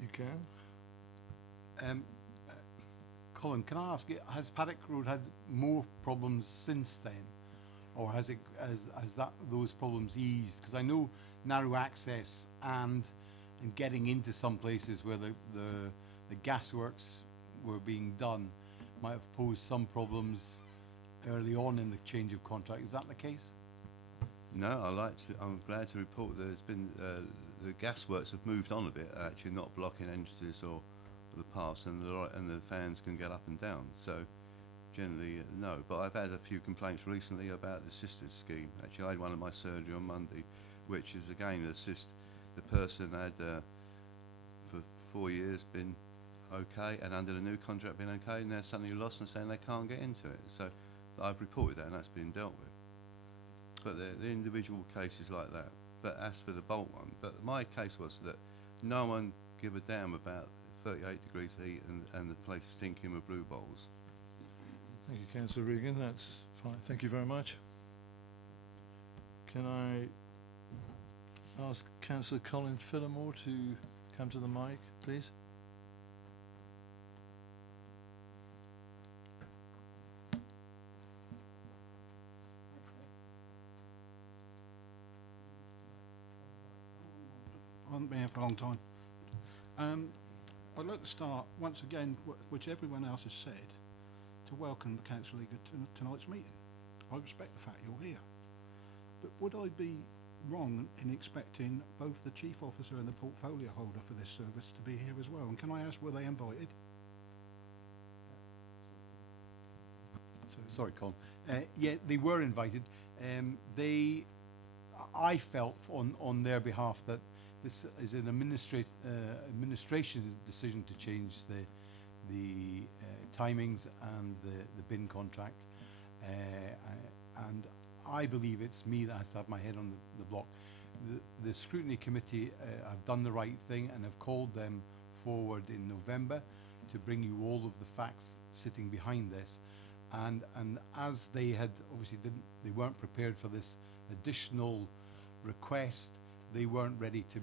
You can. Colin, can I ask you, has Paddock Road had more problems since then, or has those problems eased? Because I know narrow access and getting into some places where the gasworks were being done might have posed some problems early on in the change of contract. Is that the case? No, I'm glad to report that there's been the gasworks have moved on a bit, actually not blocking entrances or the paths, and the fans can get up and down. So generally, no. But I've had a few complaints recently about the sisters scheme. Actually, I had one at my surgery on Monday, which is again the person had for 4 years been okay, and under the new contract been okay, and they're suddenly lost and saying they can't get into it. So I've reported that, and that's been dealt with. But the individual cases like that. But as for the Bolt one, but my case was that no one give a damn about 38 degrees heat and the place stinking with blue bowls. Thank you, Councillor Regan. That's fine. Thank you very much. Can I ask Councillor Colin Fillamore to come to the mic, please. I haven't been here for a long time. I'd like to start, once again, which everyone else has said, to welcome the Council League to tonight's meeting. I respect the fact you're here. But would I be wrong in expecting both the Chief Officer and the Portfolio Holder for this service to be here as well? And can I ask, were they invited? Sorry, Colin. Yeah, they were invited. I felt on their behalf that this is an administration decision to change the timings and the bin contract, and I believe it's me that has to have my head on the block. The Scrutiny Committee have done the right thing and have called them forward in November to bring you all of the facts sitting behind this, and as they had obviously they weren't prepared for this additional request. They weren't ready to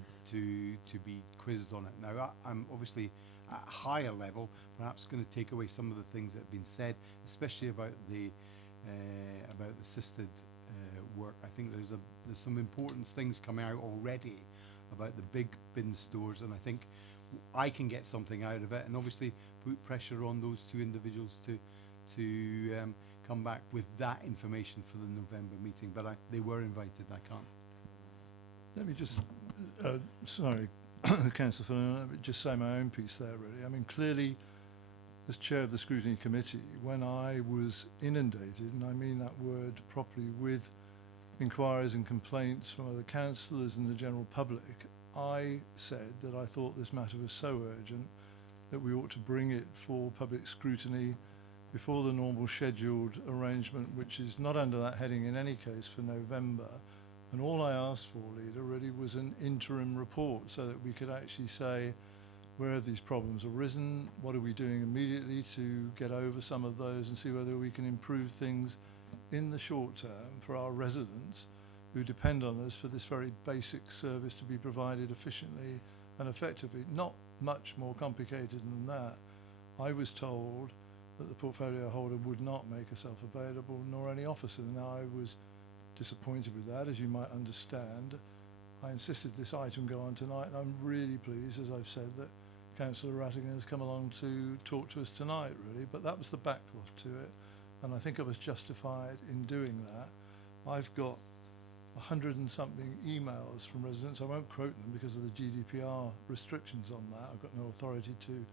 be quizzed on it. Now, I'm obviously at a higher level, perhaps going to take away some of the things that have been said, especially about the assisted work. I think there's some important things coming out already about the big bin stores, and I think I can get something out of it, and obviously put pressure on those two individuals to come back with that information for the November meeting. But they were invited. I can't. Let me just, sorry, Councillor Fillamore, let me just say my own piece there, really. I mean, clearly, as chair of the Scrutiny Committee, when I was inundated, and I mean that word properly, with inquiries and complaints from other councillors and the general public, I said that I thought this matter was so urgent that we ought to bring it for public scrutiny before the normal scheduled arrangement, which is not under that heading in any case for November. And all I asked for, Leader, really was an interim report so that we could actually say where have these problems arisen, what are we doing immediately to get over some of those and see whether we can improve things in the short term for our residents who depend on us for this very basic service to be provided efficiently and effectively. Not much more complicated than that. I was told that the portfolio holder would not make herself available, nor any officer. Now, I was disappointed with that, as you might understand. I insisted this item go on tonight, and I'm really pleased, as I've said, that Councillor Rattigan has come along to talk to us tonight, really. But that was the backdrop to it, and I think I was justified in doing that. I've got 100 and something emails from residents. I won't quote them because of the GDPR restrictions on that. I've got no authority to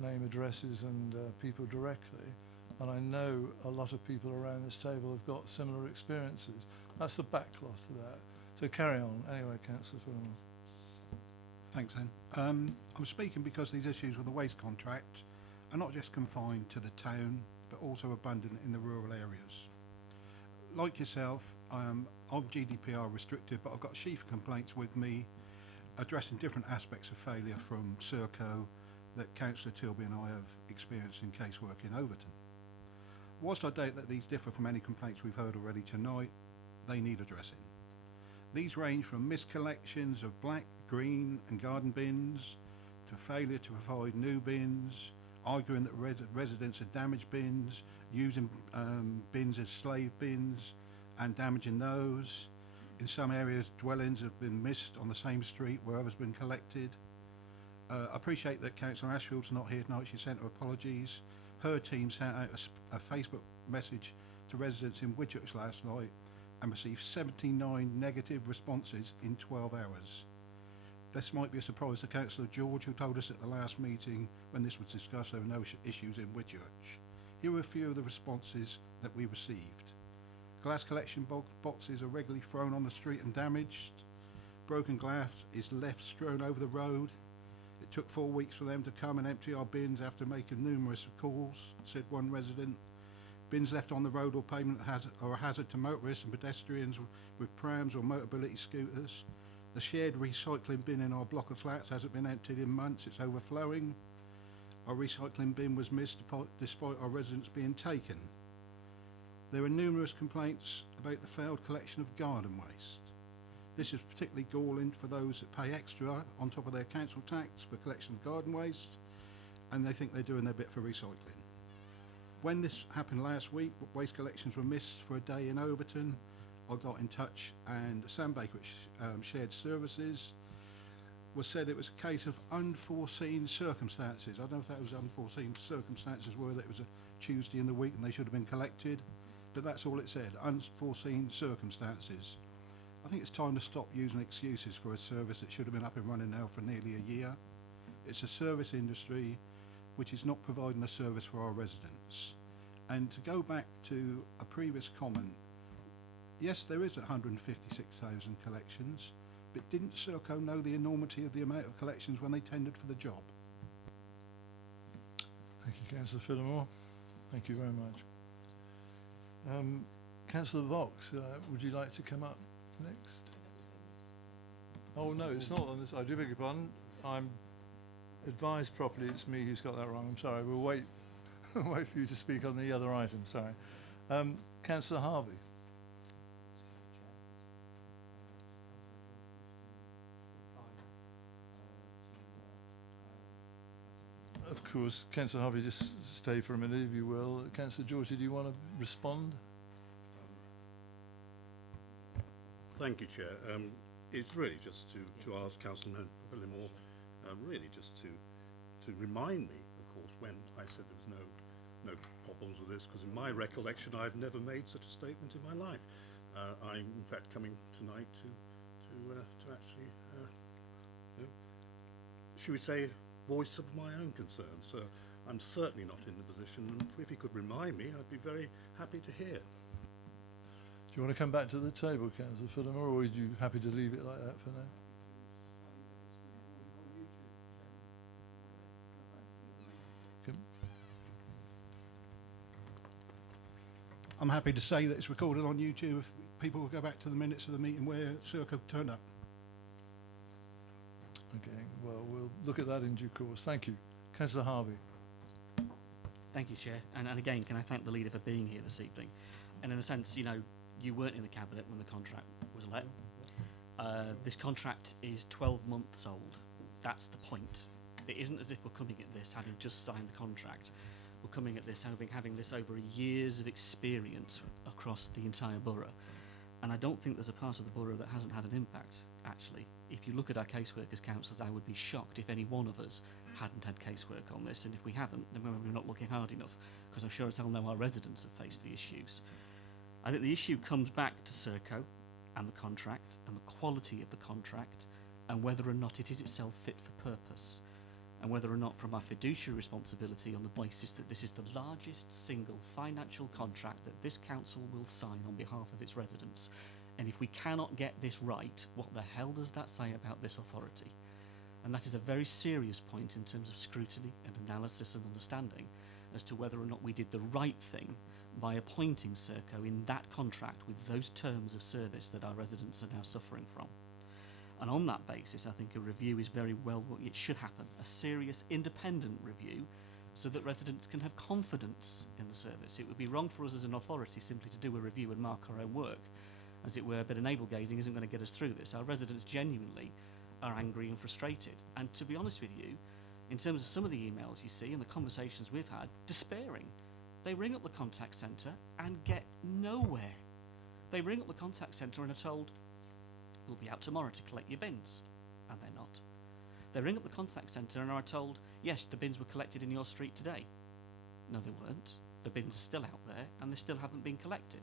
name addresses and people directly. And I know a lot of people around this table have got similar experiences. That's the backcloth to that. So carry on. Anyway, Councillor Fillamore. Thanks, Anne. I'm speaking because these issues with the waste contract are not just confined to the town, but also abundant in the rural areas. Like yourself, I'm GDPR restricted, but I've got a sheaf of complaints with me addressing different aspects of failure from Serco that Councillor Tilby and I have experienced in casework in Overton. Whilst I doubt that these differ from any complaints we've heard already tonight, they need addressing. These range from miscollections of black, green and garden bins, to failure to provide new bins, arguing that residents are damaged bins, using bins as slave bins and damaging those. In some areas, dwellings have been missed on the same street where others have been collected. I appreciate that Councillor Ashfield's not here tonight. She sent her apologies. Her team sent out a Facebook message to residents in Whitchurch last night and received 79 negative responses in 12 hours. This might be a surprise to Councillor George, who told us at the last meeting when this was discussed there were no issues in Whitchurch. Here are a few of the responses that we received. Glass collection boxes are regularly thrown on the street and damaged. Broken glass is left strewn over the road. It took 4 weeks for them to come and empty our bins after making numerous calls, said one resident. Bins left on the road or pavement are a hazard to motorists and pedestrians with prams or mobility scooters. The shared recycling bin in our block of flats hasn't been emptied in months, it's overflowing. Our recycling bin was missed despite our residents being taken. There are numerous complaints about the failed collection of garden waste. This is particularly galling for those that pay extra on top of their council tax for collection of garden waste, and they think they're doing their bit for recycling. When this happened last week, waste collections were missed for a day in Overton. I got in touch, and Sam Baker, which shared services, said it was a case of unforeseen circumstances. I don't know if that was unforeseen circumstances were that it was a Tuesday in the week and they should have been collected, but that's all it said, unforeseen circumstances. I think it's time to stop using excuses for a service that should have been up and running now for nearly a year. It's a service industry which is not providing a service for our residents. And to go back to a previous comment, yes, there is 156,000 collections, but didn't Serco know the enormity of the amount of collections when they tendered for the job? Thank you, Councillor Fillimore. Thank you very much. Councillor Vox, would you like to come up next? Oh no, it's not on this. I do beg your pardon. I'm advised properly. It's me who's got that wrong. I'm sorry. We'll wait. Wait for you to speak on the other item. Sorry. Councillor Harvey. Of course, Councillor Harvey, just stay for a minute if you will. Councillor Georgie, do you want to respond? Thank you, Chair. It's really just to ask Councillor Fillimore, really just to remind me, of course, when I said there was no problems with this, because in my recollection I've never made such a statement in my life. I'm in fact coming tonight to actually, should we say, voice of my own concerns. So I'm certainly not in the position, and if he could remind me, I'd be very happy to hear. Do you want to come back to the table, Councillor Fillimore, or are you happy to leave it like that for now? I'm happy to say that it's recorded on YouTube if people will go back to the minutes of the meeting where Serco turned up. Okay, well, we'll look at that in due course. Thank you. Councillor Harvey. Thank you, Chair. And again, can I thank the leader for being here this evening? And in a sense, you know, you weren't in the Cabinet when the contract was let. This contract is 12 months old. That's the point. It isn't as if we're coming at this having just signed the contract. We're coming at this having this over years of experience across the entire borough. And I don't think there's a part of the borough that hasn't had an impact, actually. If you look at our caseworkers councillors, I would be shocked if any one of us hadn't had casework on this, and if we haven't, then we're not looking hard enough, because I'm sure as hell know our residents have faced the issues. I think the issue comes back to Serco and the contract and the quality of the contract and whether or not it is itself fit for purpose, and whether or not from our fiduciary responsibility on the basis that this is the largest single financial contract that this council will sign on behalf of its residents. And if we cannot get this right, what the hell does that say about this authority? And that is a very serious point in terms of scrutiny and analysis and understanding as to whether or not we did the right thing by appointing Serco in that contract with those terms of service that our residents are now suffering from. And on that basis, I think a review is very well what it should happen, a serious independent review, so that residents can have confidence in the service. It would be wrong for us as an authority simply to do a review and mark our own work, as it were, but navel gazing isn't going to get us through this. Our residents genuinely are angry and frustrated. And to be honest with you, in terms of some of the emails you see and the conversations we've had, despairing. They ring up the contact centre and get nowhere. They ring up the contact centre and are told, we'll be out tomorrow to collect your bins. And they're not. They ring up the contact centre and are told, yes, the bins were collected in your street today. No, they weren't. The bins are still out there and they still haven't been collected.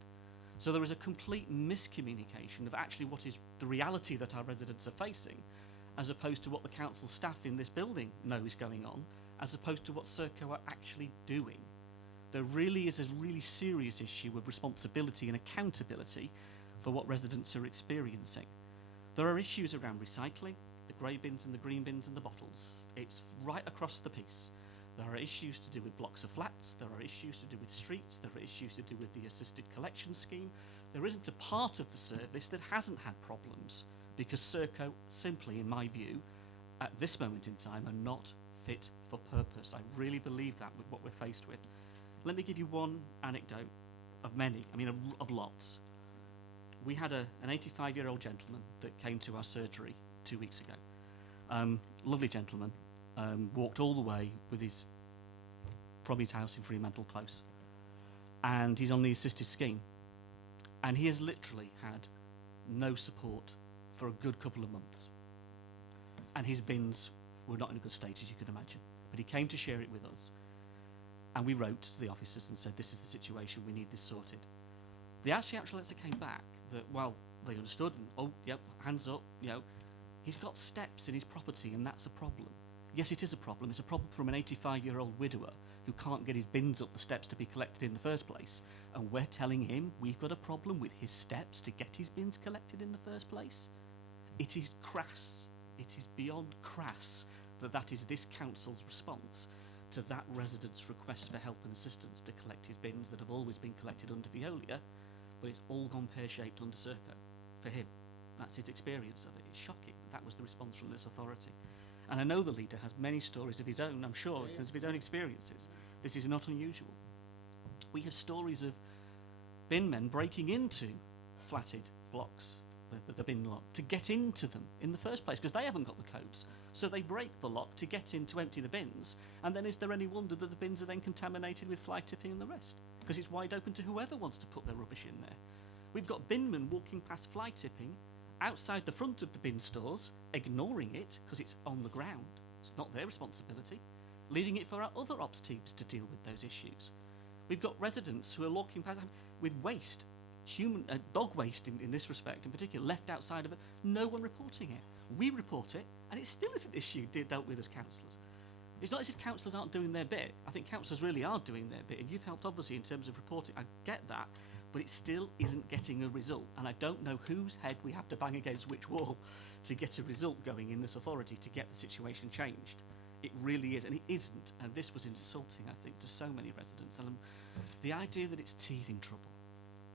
So there is a complete miscommunication of actually what is the reality that our residents are facing, as opposed to what the council staff in this building know is going on, as opposed to what Serco are actually doing. There really is a really serious issue of responsibility and accountability for what residents are experiencing. There are issues around recycling, the grey bins and the green bins and the bottles. It's right across the piece. There are issues to do with blocks of flats, there are issues to do with streets, there are issues to do with the assisted collection scheme. There isn't a part of the service that hasn't had problems, because Serco simply, in my view, at this moment in time, are not fit for purpose. I really believe that with what we're faced with. Let me give you one anecdote of many, of lots. we had an 85-year-old gentleman that came to our surgery 2 weeks ago. Lovely gentleman, walked all the way from his house in Fremantle Close, and he's on the assisted scheme, and he has literally had no support for a good couple of months, and his bins were not in a good state, as you can imagine, but he came to share it with us, and we wrote to the officers and said, this is the situation, we need this sorted. The actual letter came back that, well, they understood, and, oh, yep, hands up, he's got steps in his property, and that's a problem. Yes, it is a problem. It's a problem from an 85-year-old widower who can't get his bins up the steps to be collected in the first place, and we're telling him we've got a problem with his steps to get his bins collected in the first place. It is crass. It is beyond crass that is this council's response to that resident's request for help and assistance to collect his bins that have always been collected under Veolia, but it's all gone pear-shaped under Serco for him. That's his experience of it. It's shocking. That was the response from this authority. And I know the leader has many stories of his own, I'm sure, in terms of his own experiences. This is not unusual. We have stories of bin men breaking into flatted blocks, the bin lock, to get into them in the first place, because they haven't got the codes. So they break the lock to get in to empty the bins, and then is there any wonder that the bins are then contaminated with fly tipping and the rest? Because it's wide open to whoever wants to put their rubbish in there. We've got bin men walking past fly tipping outside the front of the bin stores, ignoring it because it's on the ground. It's not their responsibility. Leaving it for our other ops teams to deal with those issues. We've got residents who are walking past with waste, dog waste in this respect in particular, left outside of it, no one reporting it. We report it, and it still is an issue dealt with as councillors. It's not as if councillors aren't doing their bit. I think councillors really are doing their bit, and you've helped obviously in terms of reporting. I get that, but it still isn't getting a result, and I don't know whose head we have to bang against which wall to get a result going in this authority to get the situation changed. It really is, and it isn't, and this was insulting, I think, to so many residents. And the idea that it's teething trouble,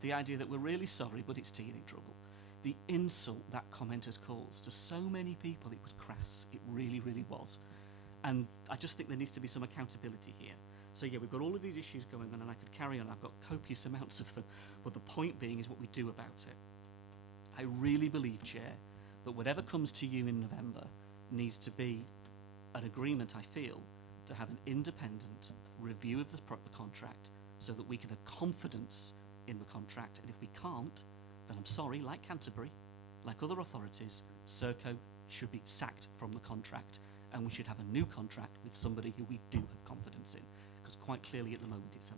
the idea that we're really sorry, but it's teething trouble, the insult that comment has caused to so many people, it was crass. It really, really was. And I just think there needs to be some accountability here. So yeah, we've got all of these issues going on, and I could carry on. I've got copious amounts of them, but the point being is what we do about it. I really believe, Chair, that whatever comes to you in November needs to be an agreement, I feel, to have an independent review of the contract so that we can have confidence in the contract. And if we can't, then I'm sorry, like Canterbury, like other authorities, Serco should be sacked from the contract, and we should have a new contract with somebody who we do have confidence in. Because quite clearly at the moment it's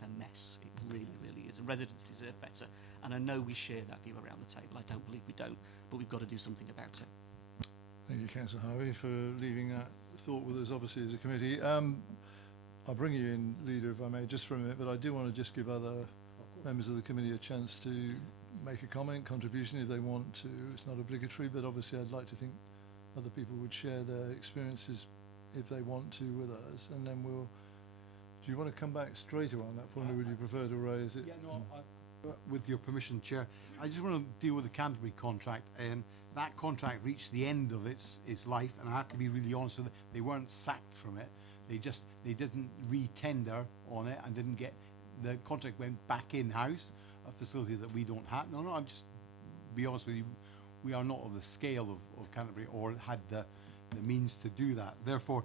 a mess. It really, really is. And residents deserve better. And I know we share that view around the table. I don't believe we don't, but we've got to do something about it. Thank you, Councillor Harvey, for leaving that thought with us, obviously, as a committee. I'll bring you in, Leader, if I may, just for a minute, but I do want to just give other members of the committee a chance to make a comment, contribution if they want to. It's not obligatory, but obviously I'd like to think other people would share their experiences if they want to with us, and then we'll... Do you want to come back straight away on that point, or would you prefer to raise it? Yeah, no, with your permission, Chair, I just want to deal with the Canterbury contract. That contract reached the end of its life, and I have to be really honest with it, they weren't sacked from it. They didn't re-tender on it and didn't get... The contract went back in-house, a facility that we don't have. No, I'm just... Be honest with you, we are not of the scale of Canterbury or had the means to do that. Therefore,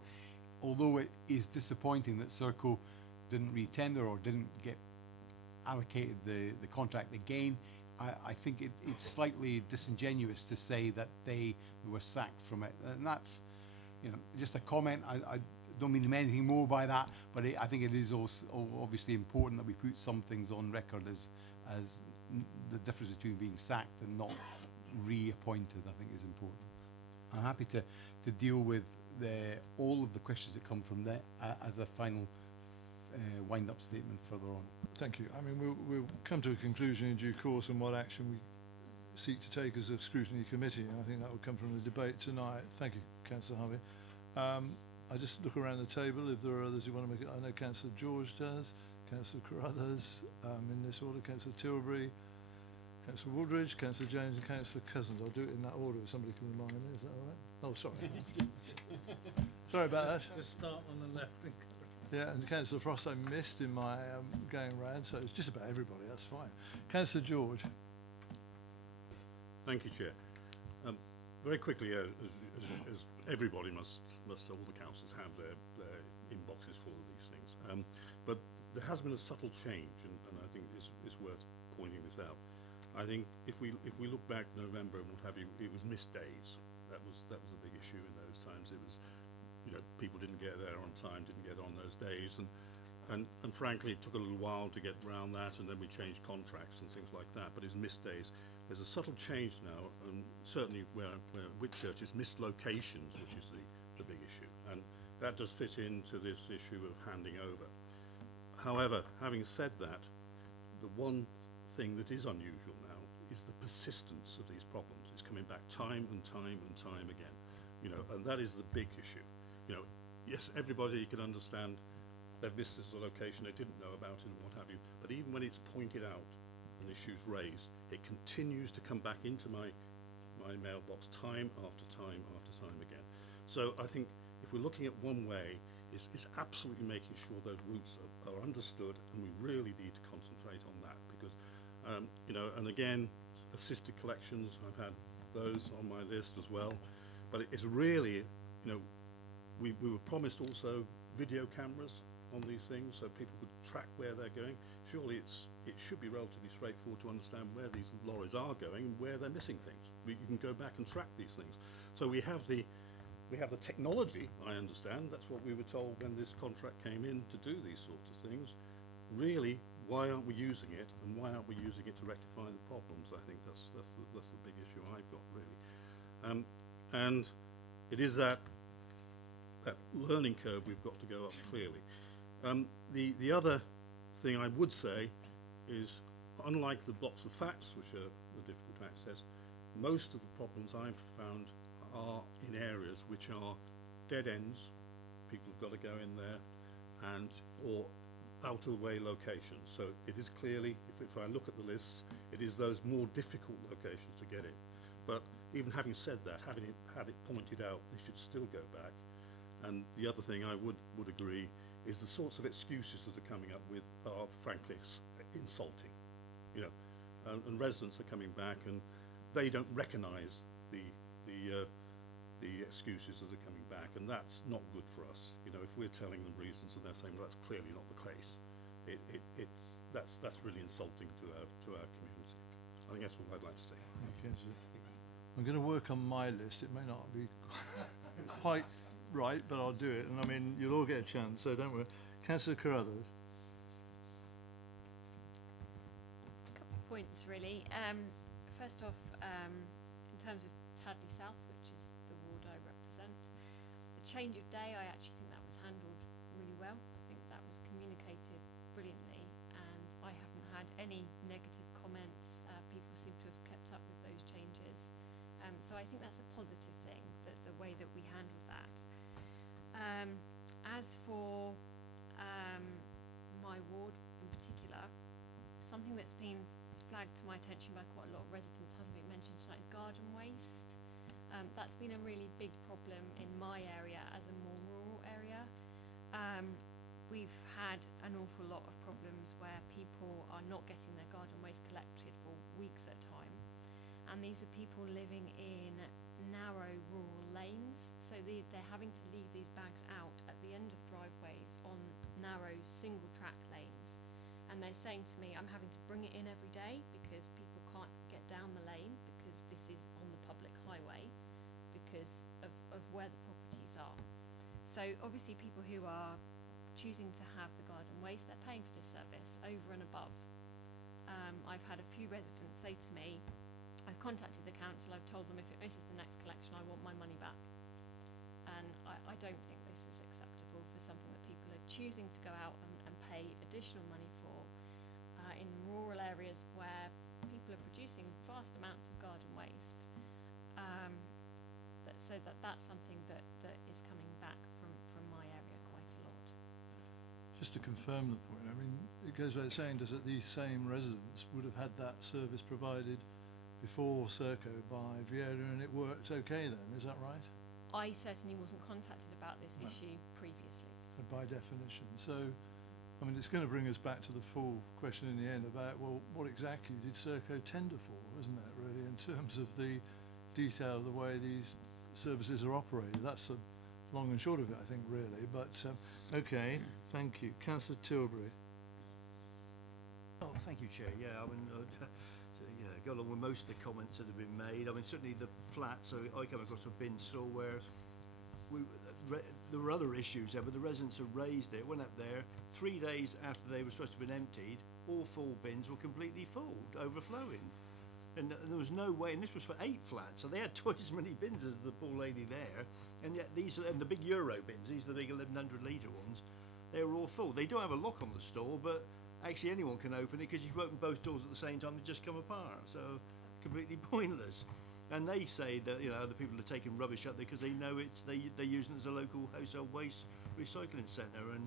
although it is disappointing that Serco didn't re-tender or didn't get allocated the contract again, I think it's slightly disingenuous to say that they were sacked from it. And that's, just a comment. I don't mean to mean anything more by that, but I think it is also obviously important that we put some things on record as the difference between being sacked and not reappointed, I think, is important. I'm happy to deal with all of the questions that come from there as a final wind-up statement further on. Thank you. I mean, we'll come to a conclusion in due course on what action we seek to take as a scrutiny committee, and I think that will come from the debate tonight. Thank you, Councillor Harvey. I just look around the table if there are others who want to make it. I know Councillor George does, Councillor Carruthers, in this order, Councillor Tilbury, Councillor Woodridge, Councillor James and Councillor Cousins. I'll do it in that order if somebody can remind me. Is that all right? Oh, sorry. Sorry about that. Just start on the left. Yeah, and Councillor Frost I missed in my going round, so it's just about everybody. That's fine. Councillor George. Thank you, Chair. Very quickly, as everybody must, all the councils have their inboxes full of these things. But there has been a subtle change, and I think it's worth pointing this out. I think if we look back November and what have you, it was missed days. That was a big issue in those times. It was, people didn't get there on time, didn't get on those days, and frankly, it took a little while to get around that, and then we changed contracts and things like that. But it's missed days. There's a subtle change now, and certainly where Whitchurch is missed locations, which is the big issue, and that does fit into this issue of handing over. However, having said that, the one thing that is unusual now is the persistence of these problems. It's coming back time and time and time again, and that is the big issue. Yes, everybody can understand they've missed this location, they didn't know about it and what have you, but even when it's pointed out and issues raised, it continues to come back into my mailbox time after time after time again. So I think if we're looking at one way, is absolutely making sure those routes are understood, and we really need to concentrate on that, because and again, assisted collections, I've had those on my list as well, but it's really, we were promised also video cameras on these things so people could track where they're going. Surely it should be relatively straightforward to understand where these lorries are going and where they're missing things. You can go back and track these things. So we have the technology, I understand. That's what we were told when this contract came in, to do these sorts of things. Really, why aren't we using it, and why aren't we using it to rectify the problems? I think that's the big issue I've got, really. And it is that learning curve we've got to go up, clearly. The other thing I would say is, unlike the blocks of facts, which are difficult to access, most of the problems I've found are in areas which are dead ends. People have got to go in there, or out of the way locations. So it is clearly, if I look at the lists, it is those more difficult locations to get in. But even having said that, having had it pointed out, they should still go back. And the other thing I would agree is the sorts of excuses that are coming up with are frankly insulting, and residents are coming back and they don't recognise the excuses that are coming back, and that's not good for us. If we're telling them reasons and they're saying, well, that's clearly not the case, that's really insulting to our community. I think that's all I'd like to say. Okay, so I'm going to work on my list. It may not be quite right, but I'll do it. And I mean, you'll all get a chance, so don't worry. Councillor Carruthers. Couple of points, really. First off, in terms of Tadley South, which is the ward I represent, the change of day, I actually think that was handled really well. I think that was communicated brilliantly, and I haven't had any negative comments. People seem to have kept up with those changes. So I think that's a positive thing, that the way that we handled that. As for my ward in particular, something that's been flagged to my attention by quite a lot of residents, hasn't been mentioned tonight, is garden waste. That's been a really big problem in my area as a more rural area. We've had an awful lot of problems where people are not getting their garden waste collected for weeks at a time. And these are people living in narrow rural lanes, so they're having to leave these bags out at the end of driveways on narrow single track lanes, and they're saying to me, I'm having to bring it in every day because people can't get down the lane because this is on the public highway because of where the properties are. So obviously people who are choosing to have the garden waste, they're paying for this service over and above. I've had a few residents say to me, I've contacted the council, I've told them if it misses the next collection, I want my money back. And I don't think this is acceptable for something that people are choosing to go out and pay additional money for in rural areas where people are producing vast amounts of garden waste. That's something that is coming back from my area quite a lot. Just to confirm the point, I mean, it goes without saying, does that these same residents would have had that service provided before Serco by Vieira, and it worked okay then, is that right? I certainly wasn't contacted about this issue previously. By definition. So I mean, it's going to bring us back to the full question in the end about, well, what exactly did Serco tender for, isn't it, really, in terms of the detail of the way these services are operated. That's the long and short of it, I think, really. But, okay, thank you. Councillor Tilbury. Oh, thank you, Chair. Yeah, I mean, go along with most of the comments that have been made. I mean, certainly the flat, so I come across a bin store where there were other issues there, but the residents have raised it, went up there, 3 days after they were supposed to have been emptied, all 4 bins were completely full, overflowing. And there was no way, and this was for 8 flats, so they had twice as many bins as the poor lady there, and yet these, and the big Euro bins, these are the big 1100 litre ones, they were all full. They do have a lock on the store, but actually anyone can open it, because if you open both doors at the same time, they just come apart, so completely pointless. And they say that, you know, the people are taking rubbish up there because they know they're using it as a local household waste recycling centre, and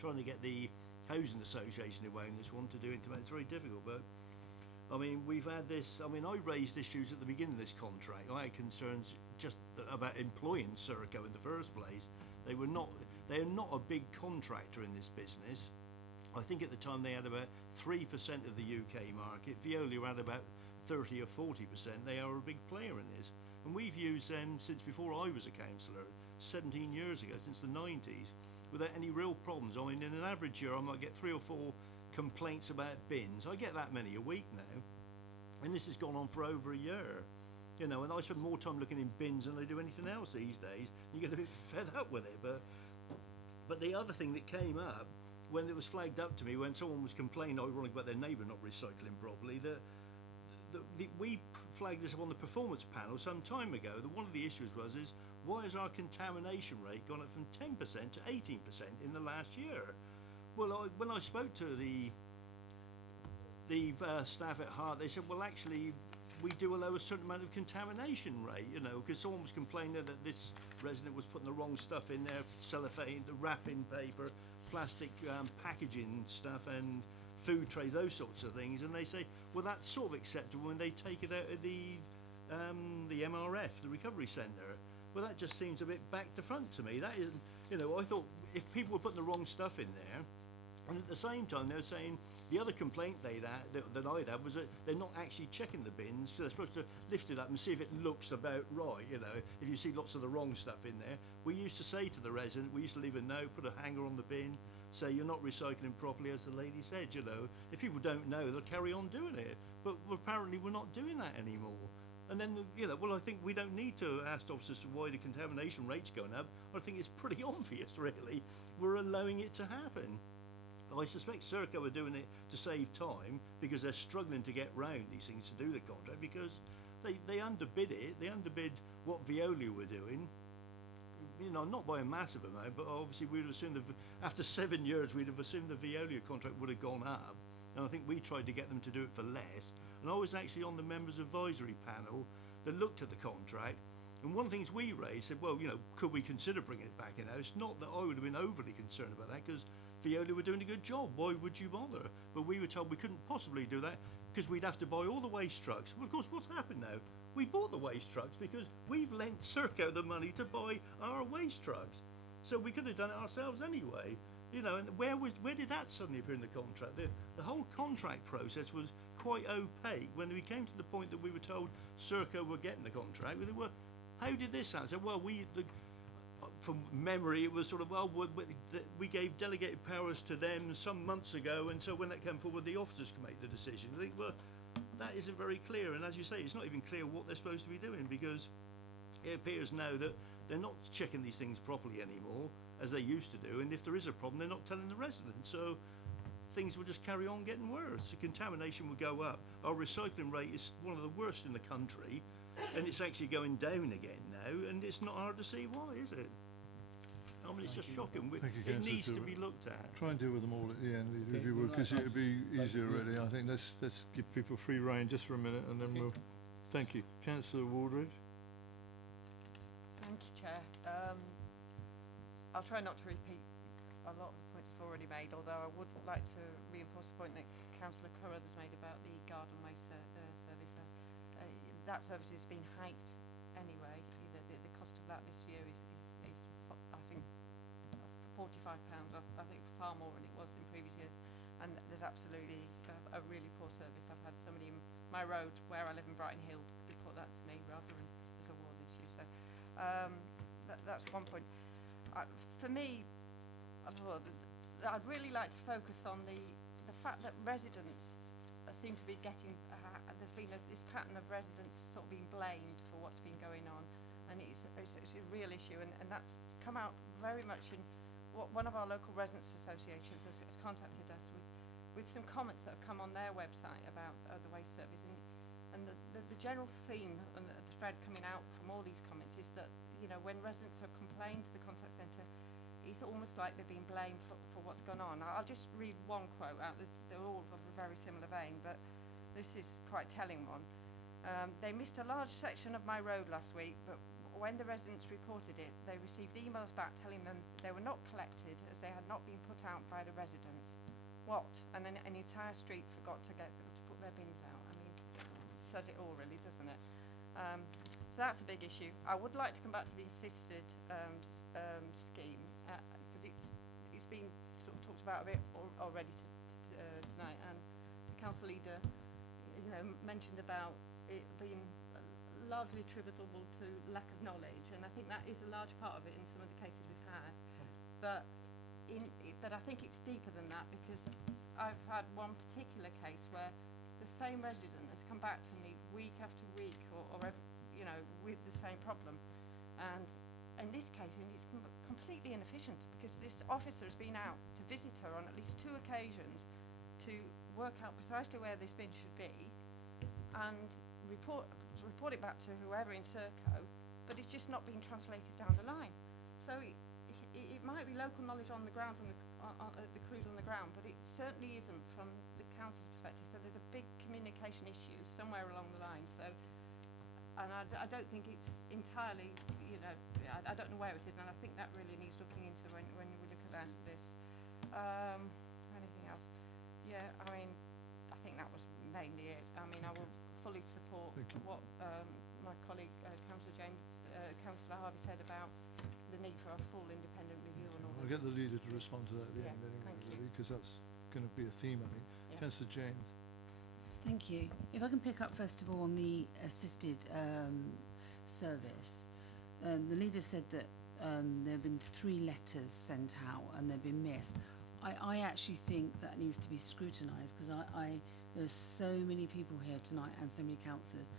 trying to get the housing association who own this one to do it, it's very difficult. But I mean, we've had this. I mean, I raised issues at the beginning of this contract. I had concerns just about employing Serco in the first place. They are not a big contractor in this business. I think at the time they had about 3% of the UK market. Veolia had about 30 or 40%. They are a big player in this, and we've used them since before I was a councillor, 17 years ago, since the 90s, without any real problems. I mean, in an average year I might get 3 or 4 complaints about bins. I get that many a week now, and this has gone on for over a year, you know, and I spend more time looking in bins than I do anything else these days. You get a bit fed up with it. But the other thing that came up when it was flagged up to me, when someone was complaining, ironic, about their neighbour not recycling properly, that we flagged this up on the performance panel some time ago. That one of the issues is why has our contamination rate gone up from 10% to 18% in the last year? Well, when I spoke to the staff at Hart, they said, well, actually, we do allow a certain amount of contamination rate, you know, because someone was complaining that this resident was putting the wrong stuff in there, cellophane, the wrapping paper, plastic packaging stuff, and food trays, those sorts of things, and they say, well, that's sort of acceptable when they take it out of the MRF, the recovery centre. Well, that just seems a bit back to front to me. That isn't, you know, I thought if people were putting the wrong stuff in there, and at the same time they were saying the other complaint that I'd had was that they're not actually checking the bins, so they're supposed to lift it up and see if it looks about right, you know, if you see lots of the wrong stuff in there. We used to say to the resident, we used to leave a note, put a hanger on the bin, say you're not recycling properly, as the lady said, you know. If people don't know, they'll carry on doing it. But apparently we're not doing that anymore. And then, you know, well, I think we don't need to ask officers to why the contamination rate's going up. I think it's pretty obvious, really. We're allowing it to happen. I suspect Serco are doing it to save time, because they're struggling to get round these things to do the contract, because they underbid it. They underbid what Veolia were doing. You know, not by a massive amount, but obviously we'd assume that after 7 years we'd have assumed the Veolia contract would have gone up, and I think we tried to get them to do it for less. And I was actually on the members advisory panel that looked at the contract, and one of the things we raised said, well, you know, could we consider bringing it back in-house? Not that I would have been overly concerned about that, because Veolia were doing a good job. Why would you bother? But we were told we couldn't possibly do that because we'd have to buy all the waste trucks. Well, of course, what's happened now? We bought the waste trucks because we've lent Serco the money to buy our waste trucks. So we could have done it ourselves anyway. You know, and where did that suddenly appear in the contract? The whole contract process was quite opaque. When we came to the point that we were told Serco were getting the contract, we were, how did this happen? So, well, from memory, it was sort of, well, we gave delegated powers to them some months ago, and so when that came forward, the officers can make the decision. I think, well, that isn't very clear, and as you say, it's not even clear what they're supposed to be doing, because it appears now that they're not checking these things properly anymore, as they used to do, and if there is a problem, they're not telling the residents, so things will just carry on getting worse. The contamination will go up. Our recycling rate is one of the worst in the country, and it's actually going down again now, and it's not hard to see why, is it? I mean, it's just shocking. It needs to be looked at. Try and deal with them all at the end, Leader, if you would, because it would be easier, really. I think let's give people free rein just for a minute, and then we'll. Thank you, Councillor Waldridge. Thank you, Chair. I'll try not to repeat a lot of the points I've already made, although I would like to reinforce the point that Councillor Carruthers made about the garden waste service. That service has been hiked anyway. The cost of that this year is I think £45. I think far more than it was in absolutely a really poor service. I've had somebody in my road where I live in Brighton Hill report that to me rather than as a ward issue. So that's one point. For me, I'd really like to focus on the fact that residents seem to be getting, there's been this pattern of residents sort of being blamed for what's been going on, and it's a real issue, and that's come out very much in what one of our local residents associations has contacted us with some comments that have come on their website about the waste service, and the general theme and the thread coming out from all these comments is that, you know, when residents have complained to the contact centre, it's almost like they're being blamed for what's gone on. I'll just read one quote out. They're all of a very similar vein, but this is quite a telling one. They missed a large section of my road last week, but when the residents reported it, they received emails back telling them they were not collected as they had not been put out by the residents. What? And an entire street forgot to put their bins out. I mean, it says it all really, doesn't it? So that's a big issue. I would like to come back to the assisted scheme, because it's been sort of talked about a bit already tonight, and the council leader, you know, mentioned about it being largely attributable to lack of knowledge, and I think that is a large part of it in some of the cases we've had. But I think it's deeper than that, because I've had one particular case where the same resident has come back to me week after week, or you know, with the same problem, and in this case, it's completely inefficient, because this officer has been out to visit her on at least 2 occasions to work out precisely where this bin should be, and report it back to whoever in Serco, but it's just not being translated down the line. So it might be local knowledge on the ground, the crews on the ground, but it certainly isn't from the council's perspective. So there's a big communication issue somewhere along the line. So, and I don't think it's entirely, you know, I don't know where it is, and I think that really needs looking into when we look at this. Anything else? Yeah, I mean, I think that was mainly it. I mean, I will fully support what my colleague, Councillor Harvey said about the need for a full independent review and all I'll get the leader to respond to that at the end anyway, thank really, because that's going to be a theme, I think. Yeah. Councillor James. Thank you. If I can pick up first of all on the assisted service, the leader said that there have been 3 letters sent out and they've been missed. I actually think that needs to be scrutinised, because there's so many people here tonight and so many councillors.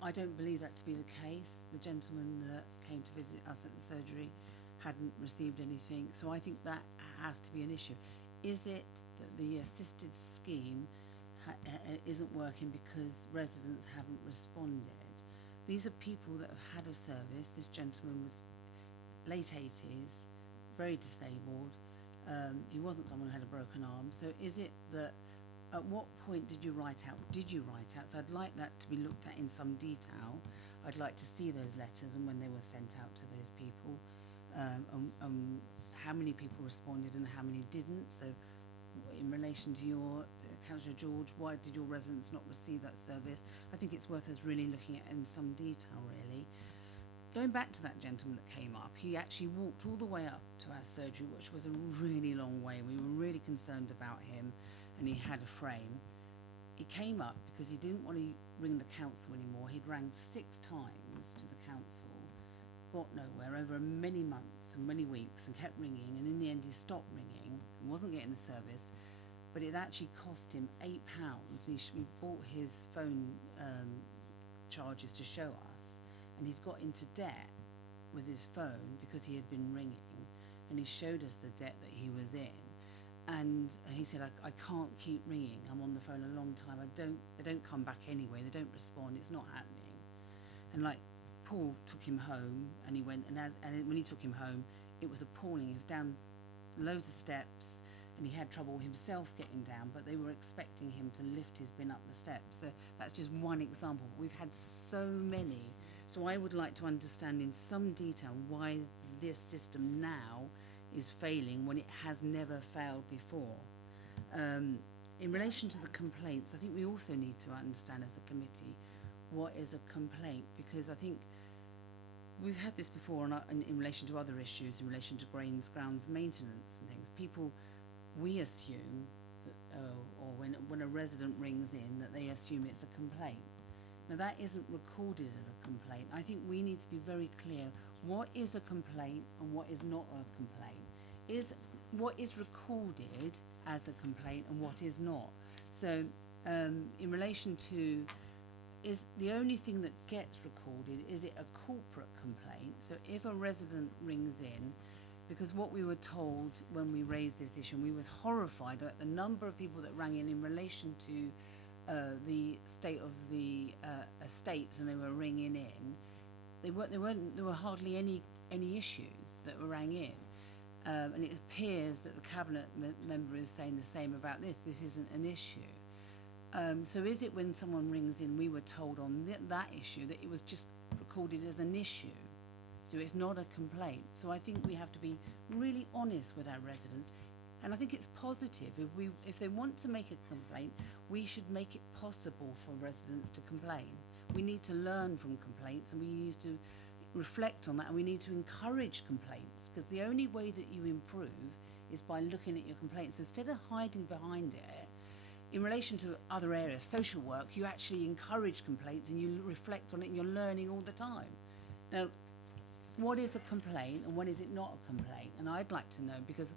I don't believe that to be the case. The gentleman that came to visit us at the surgery hadn't received anything, so I think that has to be an issue. Is it that the assisted scheme isn't working because residents haven't responded? These are people that have had a service. This gentleman was late 80s, very disabled. He wasn't someone who had a broken arm. So is it that, at what point did you write out? Did you write out? So I'd like that to be looked at in some detail. I'd like to see those letters and when they were sent out to those people, how many people responded and how many didn't. So in relation to your, Councillor George, why did your residents not receive that service? I think it's worth us really looking at in some detail, really. Going back to that gentleman that came up, he actually walked all the way up to our surgery, which was a really long way. We were really concerned about him, and he had a frame. He came up because he didn't want to ring the council anymore. He'd rang 6 times to the council, got nowhere over many months and many weeks, and kept ringing, and in the end he stopped ringing and wasn't getting the service, but it actually cost him £8, and we bought his phone charges to show us, and he'd got into debt with his phone because he had been ringing, and he showed us the debt that he was in. And he said, I can't keep ringing. I'm on the phone a long time. They don't come back anyway. They don't respond. It's not happening. And like Paul took him home, and he went, and when he took him home, it was appalling. He was down loads of steps, and he had trouble himself getting down, but they were expecting him to lift his bin up the steps. So that's just one example. We've had so many. So I would like to understand in some detail why this system now is failing when it has never failed before. In relation to the complaints, I think we also need to understand as a committee what is a complaint, because I think we've had this before in relation to other issues, in relation to grounds maintenance and things. We assume that or when a resident rings in, that they assume it's a complaint. Now that isn't recorded as a complaint. I think we need to be very clear what is a complaint and what is not a complaint. Is what is recorded as a complaint and what is not. So in relation to, is the only thing that gets recorded, is it a corporate complaint? So if a resident rings in, because what we were told when we raised this issue, and we was horrified at the number of people that rang in relation to the state of the estates, and they were ringing in. There were hardly any issues that were rang in, and it appears that the cabinet member is saying the same about this. This isn't an issue. So is it when someone rings in, we were told on that issue that it was just recorded as an issue, so it's not a complaint. So I think we have to be really honest with our residents, and I think it's positive if they want to make a complaint, we should make it possible for residents to complain. We need to learn from complaints, and we need to reflect on that, and we need to encourage complaints, because the only way that you improve is by looking at your complaints instead of hiding behind it. In relation to other areas, social work, you actually encourage complaints and you reflect on it, and you're learning all the time. Now, what is a complaint and when is it not a complaint? And I'd like to know, because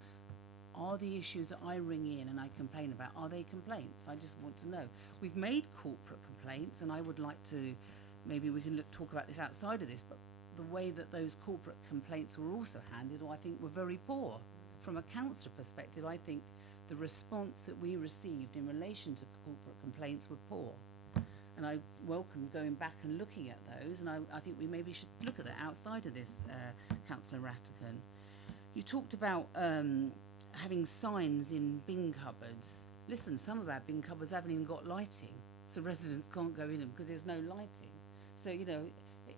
are the issues that I ring in and I complain about, are they complaints? I just want to know. We've made corporate complaints, and I would like to, maybe we can talk about this outside of this, but the way that those corporate complaints were also handled, I think, were very poor. From a councillor perspective, I think the response that we received in relation to corporate complaints were poor. And I welcome going back and looking at those, and I think we maybe should look at that outside of this, Councillor Rattigan. You talked about having signs in bin cupboards. Listen, some of our bin cupboards haven't even got lighting, so residents can't go in them because there's no lighting. So, you know,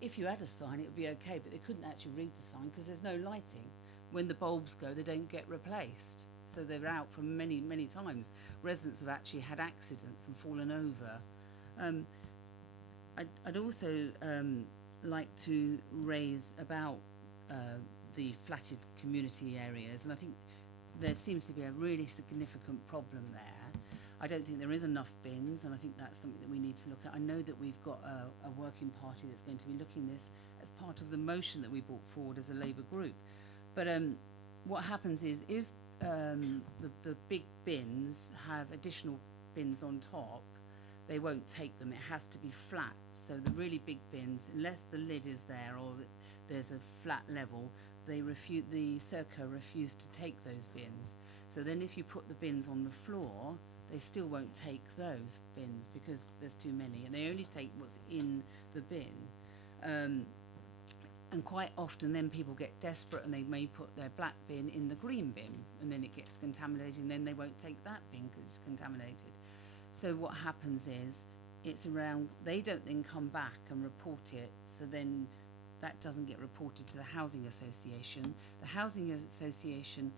if you had a sign, it would be okay, but they couldn't actually read the sign because there's no lighting. When the bulbs go, they don't get replaced. So they're out for many, many times. Residents have actually had accidents and fallen over. I'd also like to raise about the flatted community areas, and I think there seems to be a really significant problem there. I don't think there is enough bins, and I think that's something that we need to look at. I know that we've got a working party that's going to be looking at this as part of the motion that we brought forward as a Labour group. But what happens is if the big bins have additional bins on top, they won't take them. It has to be flat. So the really big bins, unless the lid is there or there's a flat level, the Serco refuse to take those bins. So then if you put the bins on the floor, they still won't take those bins because there's too many, and they only take what's in the bin. And quite often then people get desperate and they may put their black bin in the green bin, and then it gets contaminated, and then they won't take that bin because it's contaminated. So what happens is it's around, they don't then come back and report it, so then that doesn't get reported to the Housing Association. The Housing Association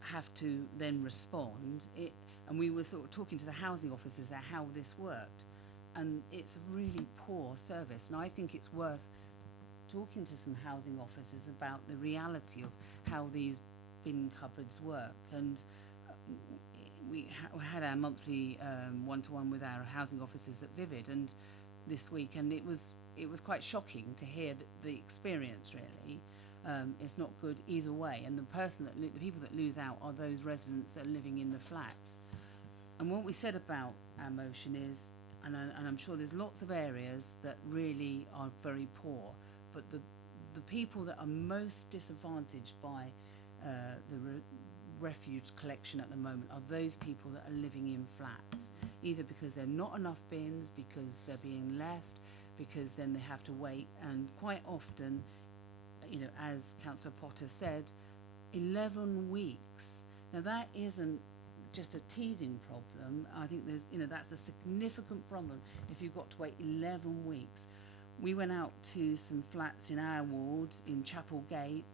have to then respond. And we were sort of talking to the housing officers about how this worked, and it's a really poor service, and I think it's worth talking to some housing officers about the reality of how these bin cupboards work. And we had our monthly one-to-one with our housing officers at Vivid and this week, and it was quite shocking to hear the experience. Really, it's not good either way, and the people that lose out are those residents that are living in the flats. And what we said about our motion is, and I'm sure there's lots of areas that really are very poor, but the people that are most disadvantaged by the refuge collection at the moment are those people that are living in flats, either because there are not enough bins, because they're being left, because then they have to wait, and quite often, you know, as Councillor Potter said, 11 weeks. Now that isn't just a teething problem. I think there's, you know, that's a significant problem if you've got to wait 11 weeks. We went out to some flats in our ward in Chapel Gate.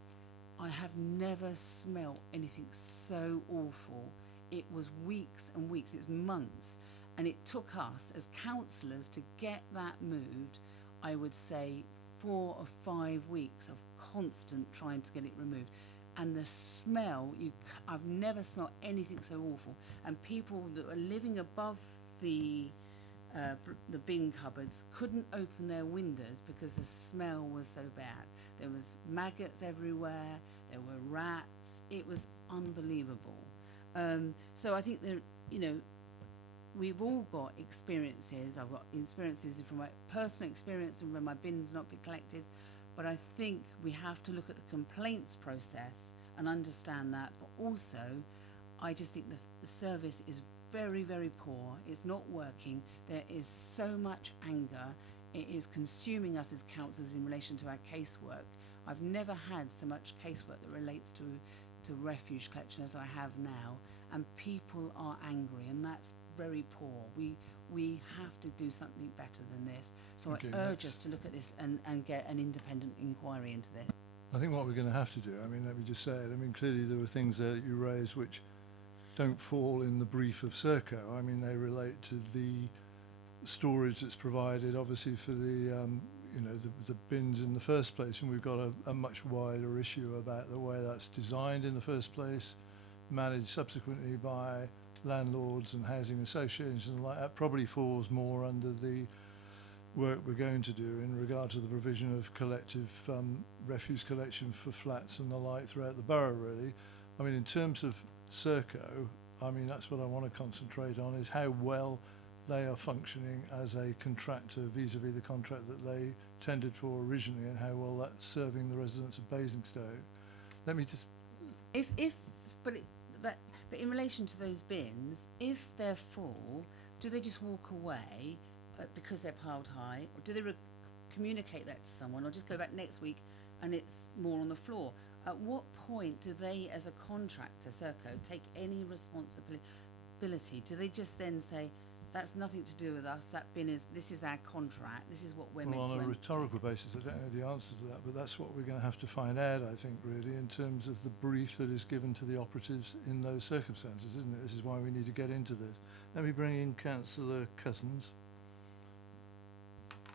I have never smelt anything so awful. It was weeks and weeks, it was months, and it took us as councillors to get that moved, I would say 4 or 5 weeks of constant trying to get it removed. and the smell, I've never smelled anything so awful. And people that were living above the bin cupboards couldn't open their windows because the smell was so bad. There was maggots everywhere, there were rats, it was unbelievable. So I think that, you know, we've all got experiences. I've got experiences from my personal experience and when my bin's not been collected, but I think we have to look at the complaints process and understand that, but also I just think the service is very, very poor. It's not working. There is so much anger. It is consuming us as councillors in relation to our casework. I've never had so much casework that relates to refuge collection as I have now, and people are angry, and that's very poor. We have to do something better than this. So Okay, I urge us to look at this and get an independent inquiry into this. I think what we're going to have to do, I mean, let me just say it, I mean, clearly there were things there that you raised which don't fall in the brief of Serco. I mean, they relate to the storage that's provided, obviously, for the, you know, the bins in the first place, and we've got a much wider issue about the way that's designed in the first place, managed subsequently by landlords and housing associations and like that. Probably falls more under the work we're going to do in regard to the provision of collective refuse collection for flats and the like throughout the borough, really. I mean, in terms of Serco, I mean, that's what I want to concentrate on, is how well they are functioning as a contractor vis-a-vis the contract that they tendered for originally, and how well that's serving the residents of Basingstoke. Let me just... But in relation to those bins, if they're full, do they just walk away because they're piled high, or do they communicate that to someone, or just go back next week and it's more on the floor? At what point do they, as a contractor, Serco, take any responsibility? Do they just then say, that's nothing to do with us, that bin is, this is our contract, this is what we're meant to Well, on a empty? rhetorical basis, I don't know the answer to that, but that's what we're going to have to find out, I think, really, in terms of the brief that is given to the operatives in those circumstances, isn't it? This is why we need to get into this. Let me bring in Councillor Cousins.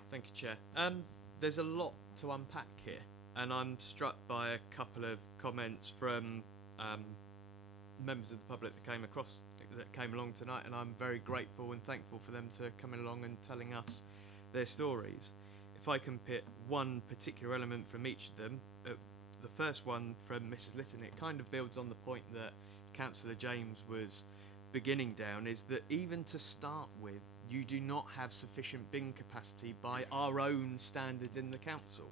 Thank you, Chair. There's a lot to unpack here, and I'm struck by a couple of comments from members of the public that came along tonight, and I'm very grateful and thankful for them to coming along and telling us their stories. If I can pick one particular element from each of them, the first one from Mrs. Litton, it kind of builds on the point that Councillor James was beginning down, is that even to start with, you do not have sufficient bin capacity by our own standards in the council.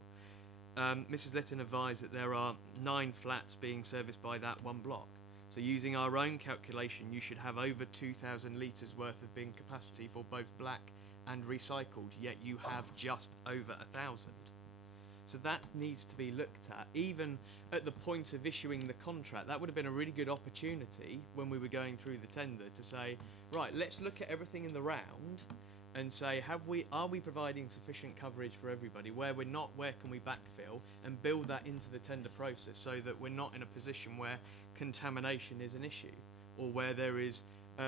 Mrs. Litton advised that there are 9 flats being serviced by that one block. So using our own calculation, you should have over 2,000 litres worth of bin capacity for both black and recycled, yet you have just over 1,000. So that needs to be looked at. Even at the point of issuing the contract, that would have been a really good opportunity when we were going through the tender to say, right, let's look at everything in the round and say, are we providing sufficient coverage for everybody? Where we're not, where can we backfill, and build that into the tender process so that we're not in a position where contamination is an issue, or where there is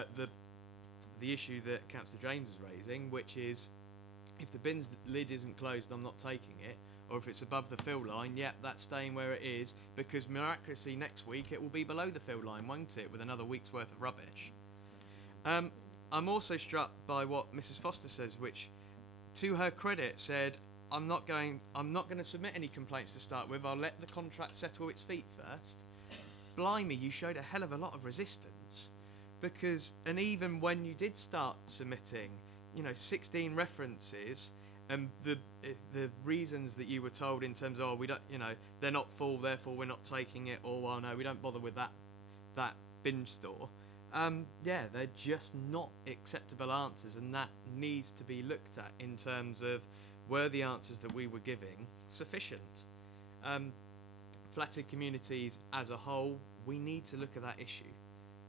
the issue that Councillor James is raising, which is if the bin's lid isn't closed, I'm not taking it, or if it's above the fill line, yep, that's staying where it is, because miraculously next week it will be below the fill line, won't it, with another week's worth of rubbish. I'm also struck by what Mrs. Foster says, which, to her credit, said, I'm not going to submit any complaints to start with. I'll let the contract settle its feet first. Blimey, you showed a hell of a lot of resistance, because, and even when you did start submitting, 16 references, and the reasons that you were told in terms of, we don't, they're not full, therefore we're not taking it, or well, no, we don't bother with that bin store. They're just not acceptable answers, and that needs to be looked at in terms of, were the answers that we were giving sufficient? Flatted communities as a whole, we need to look at that issue.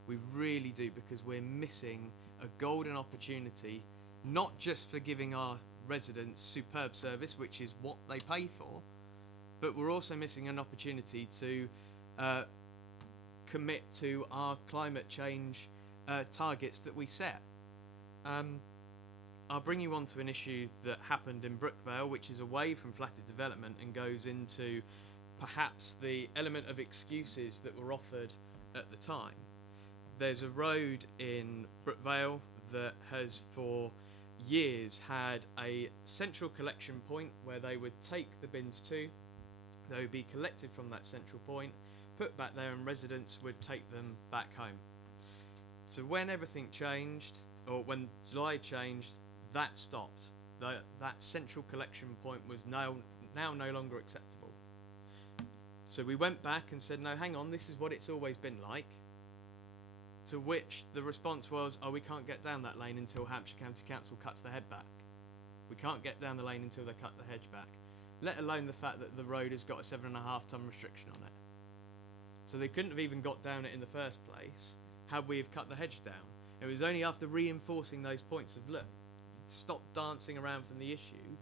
We really do, because we're missing a golden opportunity, not just for giving our residents superb service, which is what they pay for, but we're also missing an opportunity to commit to our climate change targets that we set. I'll bring you on to an issue that happened in Brookvale, which is away from flatted development and goes into perhaps the element of excuses that were offered at the time. There's a road in Brookvale that has for years had a central collection point where they would take the bins to. They would be collected from that central point, put back there, and residents would take them back home. So when everything changed, or when July changed, that stopped. That central collection point was now no longer acceptable. So we went back and said, no, hang on, this is what it's always been like. To which the response was, oh, we can't get down that lane until Hampshire County Council cuts the head back. We can't get down the lane until they cut the hedge back, let alone the fact that the road has got a 7.5 ton restriction on it. So they couldn't have even got down it in the first place had we have cut the hedge down. It was only after reinforcing those points of, look, stop dancing around from the issue.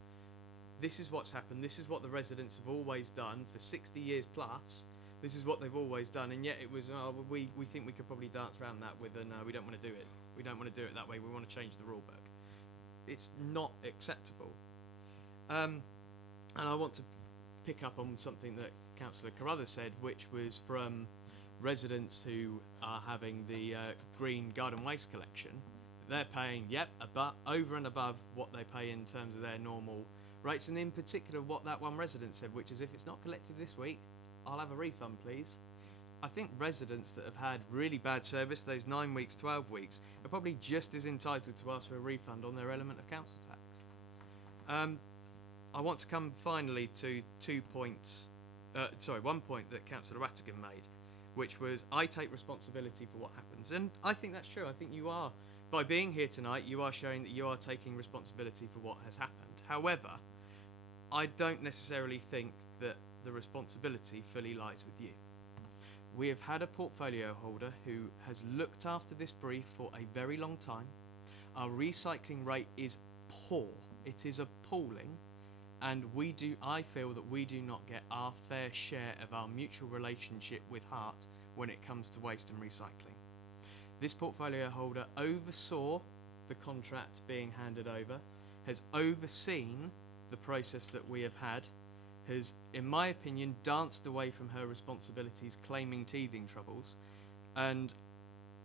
This is what's happened. This is what the residents have always done for 60 years plus. This is what they've always done, and yet it was, oh, well, we think we could probably dance around that with a, no, we don't want to do it. We don't want to do it that way. We want to change the rule book. It's not acceptable. And I want to pick up on something that Councillor Carruthers said, which was from residents who are having the green garden waste collection. They're paying, over and above what they pay in terms of their normal rates, and in particular what that one resident said, which is, if it's not collected this week, I'll have a refund, please. I think residents that have had really bad service, those 9 weeks, 12 weeks, are probably just as entitled to ask for a refund on their element of council tax. I want to come finally to one point that Councillor Rattigan made, which was, I take responsibility for what happens. And I think that's true. I think you are, by being here tonight, you are showing that you are taking responsibility for what has happened. However, I don't necessarily think that the responsibility fully lies with you. We have had a portfolio holder who has looked after this brief for a very long time. Our recycling rate is poor. It is appalling. And I feel that we do not get our fair share of our mutual relationship with Hart when it comes to waste and recycling. This portfolio holder oversaw the contract being handed over, has overseen the process that we have had, has, in my opinion, danced away from her responsibilities, claiming teething troubles, and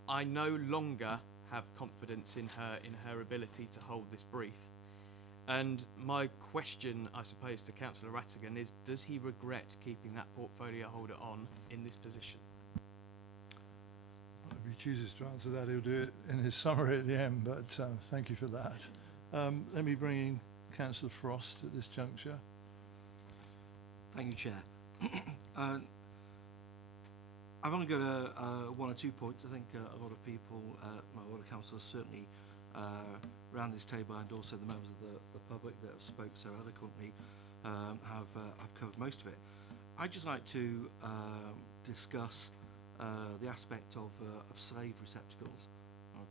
I no longer have confidence in her ability to hold this brief. And my question, I suppose, to Councillor Rattigan is, does he regret keeping that portfolio holder on in this position? Well, if he chooses to answer that, he'll do it in his summary at the end, but thank you for that. Let me bring in Councillor Frost at this juncture. Thank you, Chair. I've only got one or 2 points. I think a lot of people, a lot of councillors certainly around this table, and also the members of the public that have spoke so eloquently have covered most of it. I'd just like to discuss the aspect of slave receptacles.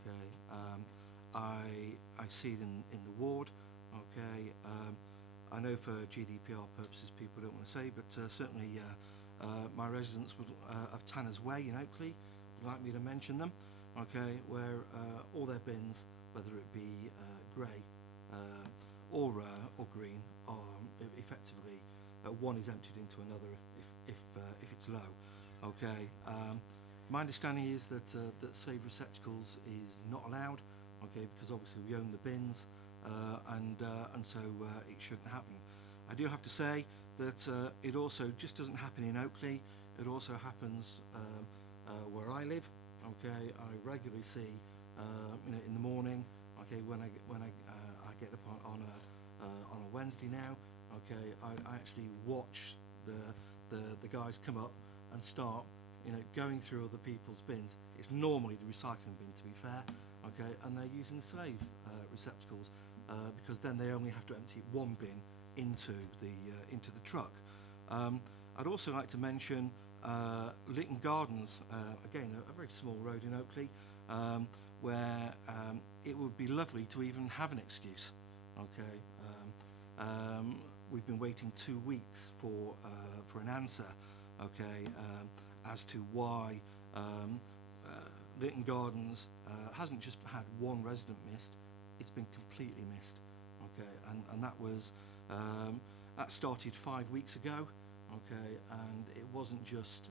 Okay, I see it in the ward. Okay, I know for GDPR purposes people don't want to say, but certainly my residents of Tanner's Way in Oakley would like me to mention them. Okay, where all their bins, whether it be grey or green, are effectively one is emptied into another if it's low. Okay, my understanding is that slave receptacles is not allowed. Okay, because obviously we own the bins, and so it shouldn't happen. I do have to say that it also just doesn't happen in Oakley. It also happens where I live. Okay, I regularly see, in the morning. Okay, when I get up on a Wednesday now. Okay, I actually watch the guys come up and start, going through other people's bins. It's normally the recycling bin, to be fair. Okay, and they're using slave receptacles because then they only have to empty one bin into the truck. I'd also like to mention Lytton Gardens, again a very small road in Oakley, where it would be lovely to even have an excuse. Okay, we've been waiting 2 weeks for an answer. Okay, as to why Lytton Gardens hasn't just had one resident missed; it's been completely missed. Okay, and that was that started 5 weeks ago. okay, and it wasn't just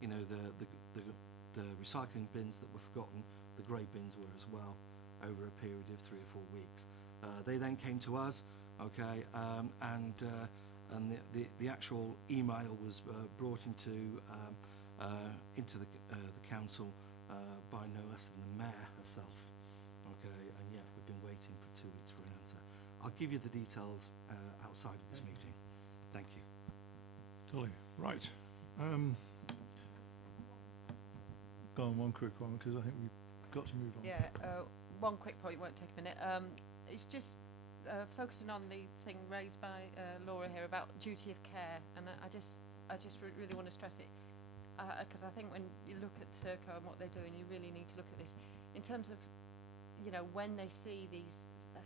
you know the recycling bins that were forgotten, the grey bins were as well over a period of 3 or 4 weeks. They then came to us, okay, and the actual email was brought into the council by no less than the mayor herself, okay, and yeah, we've been waiting for 2 weeks for an answer. I'll give you the details outside of this meeting. Thank you. Dolly, right. Go on, one quick one, because I think we've got to move on. Yeah, one quick point, won't take a minute. It's just focusing on the thing raised by Laura here about duty of care, and I just really want to stress it, because I think when you look at Serco and what they're doing, you really need to look at this in terms of, you know, when they see these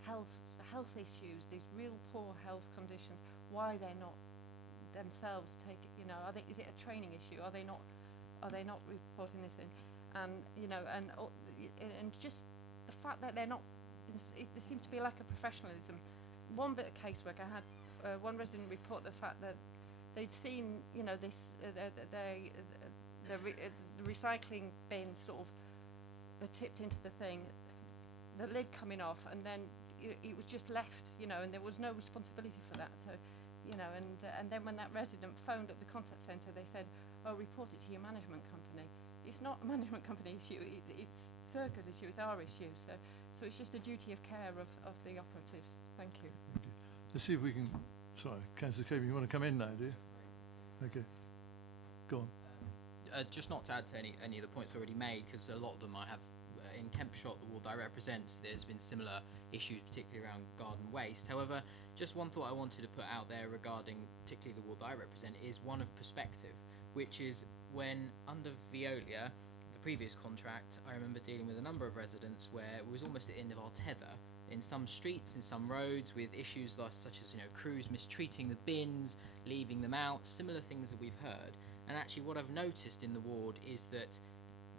health issues, these real poor health conditions, why they're not themselves you know, I think, is it a training issue? Are they not reporting this in? And you know, and just the fact that they're not, there seems to be a lack of professionalism. One bit of casework, I had one resident report the fact that they'd seen, you know, this the recycling bin sort of tipped into the thing, the lid coming off, and then it was just left, you know, and there was no responsibility for that. So, you know, and then when that resident phoned up the contact centre, they said, "Oh, report it to your management company." It's not a management company issue. It's Serco's issue. It's our issue. So it's just a duty of care of the operatives. Thank you. Thank you. Let's see if we can. Sorry, Councillor Caby, you want to come in now, do you? Okay. Go on. Just not to add to any of the points already made, because a lot of them I have in Kempshot, the ward I represent, there's been similar issues, particularly around garden waste. However, just one thought I wanted to put out there regarding particularly the ward I represent is one of perspective, which is when under Veolia, the previous contract, I remember dealing with a number of residents where it was almost at the end of our tether in some streets, in some roads, with issues such as, you know, crews mistreating the bins, leaving them out, similar things that we've heard. And actually what I've noticed in the ward is that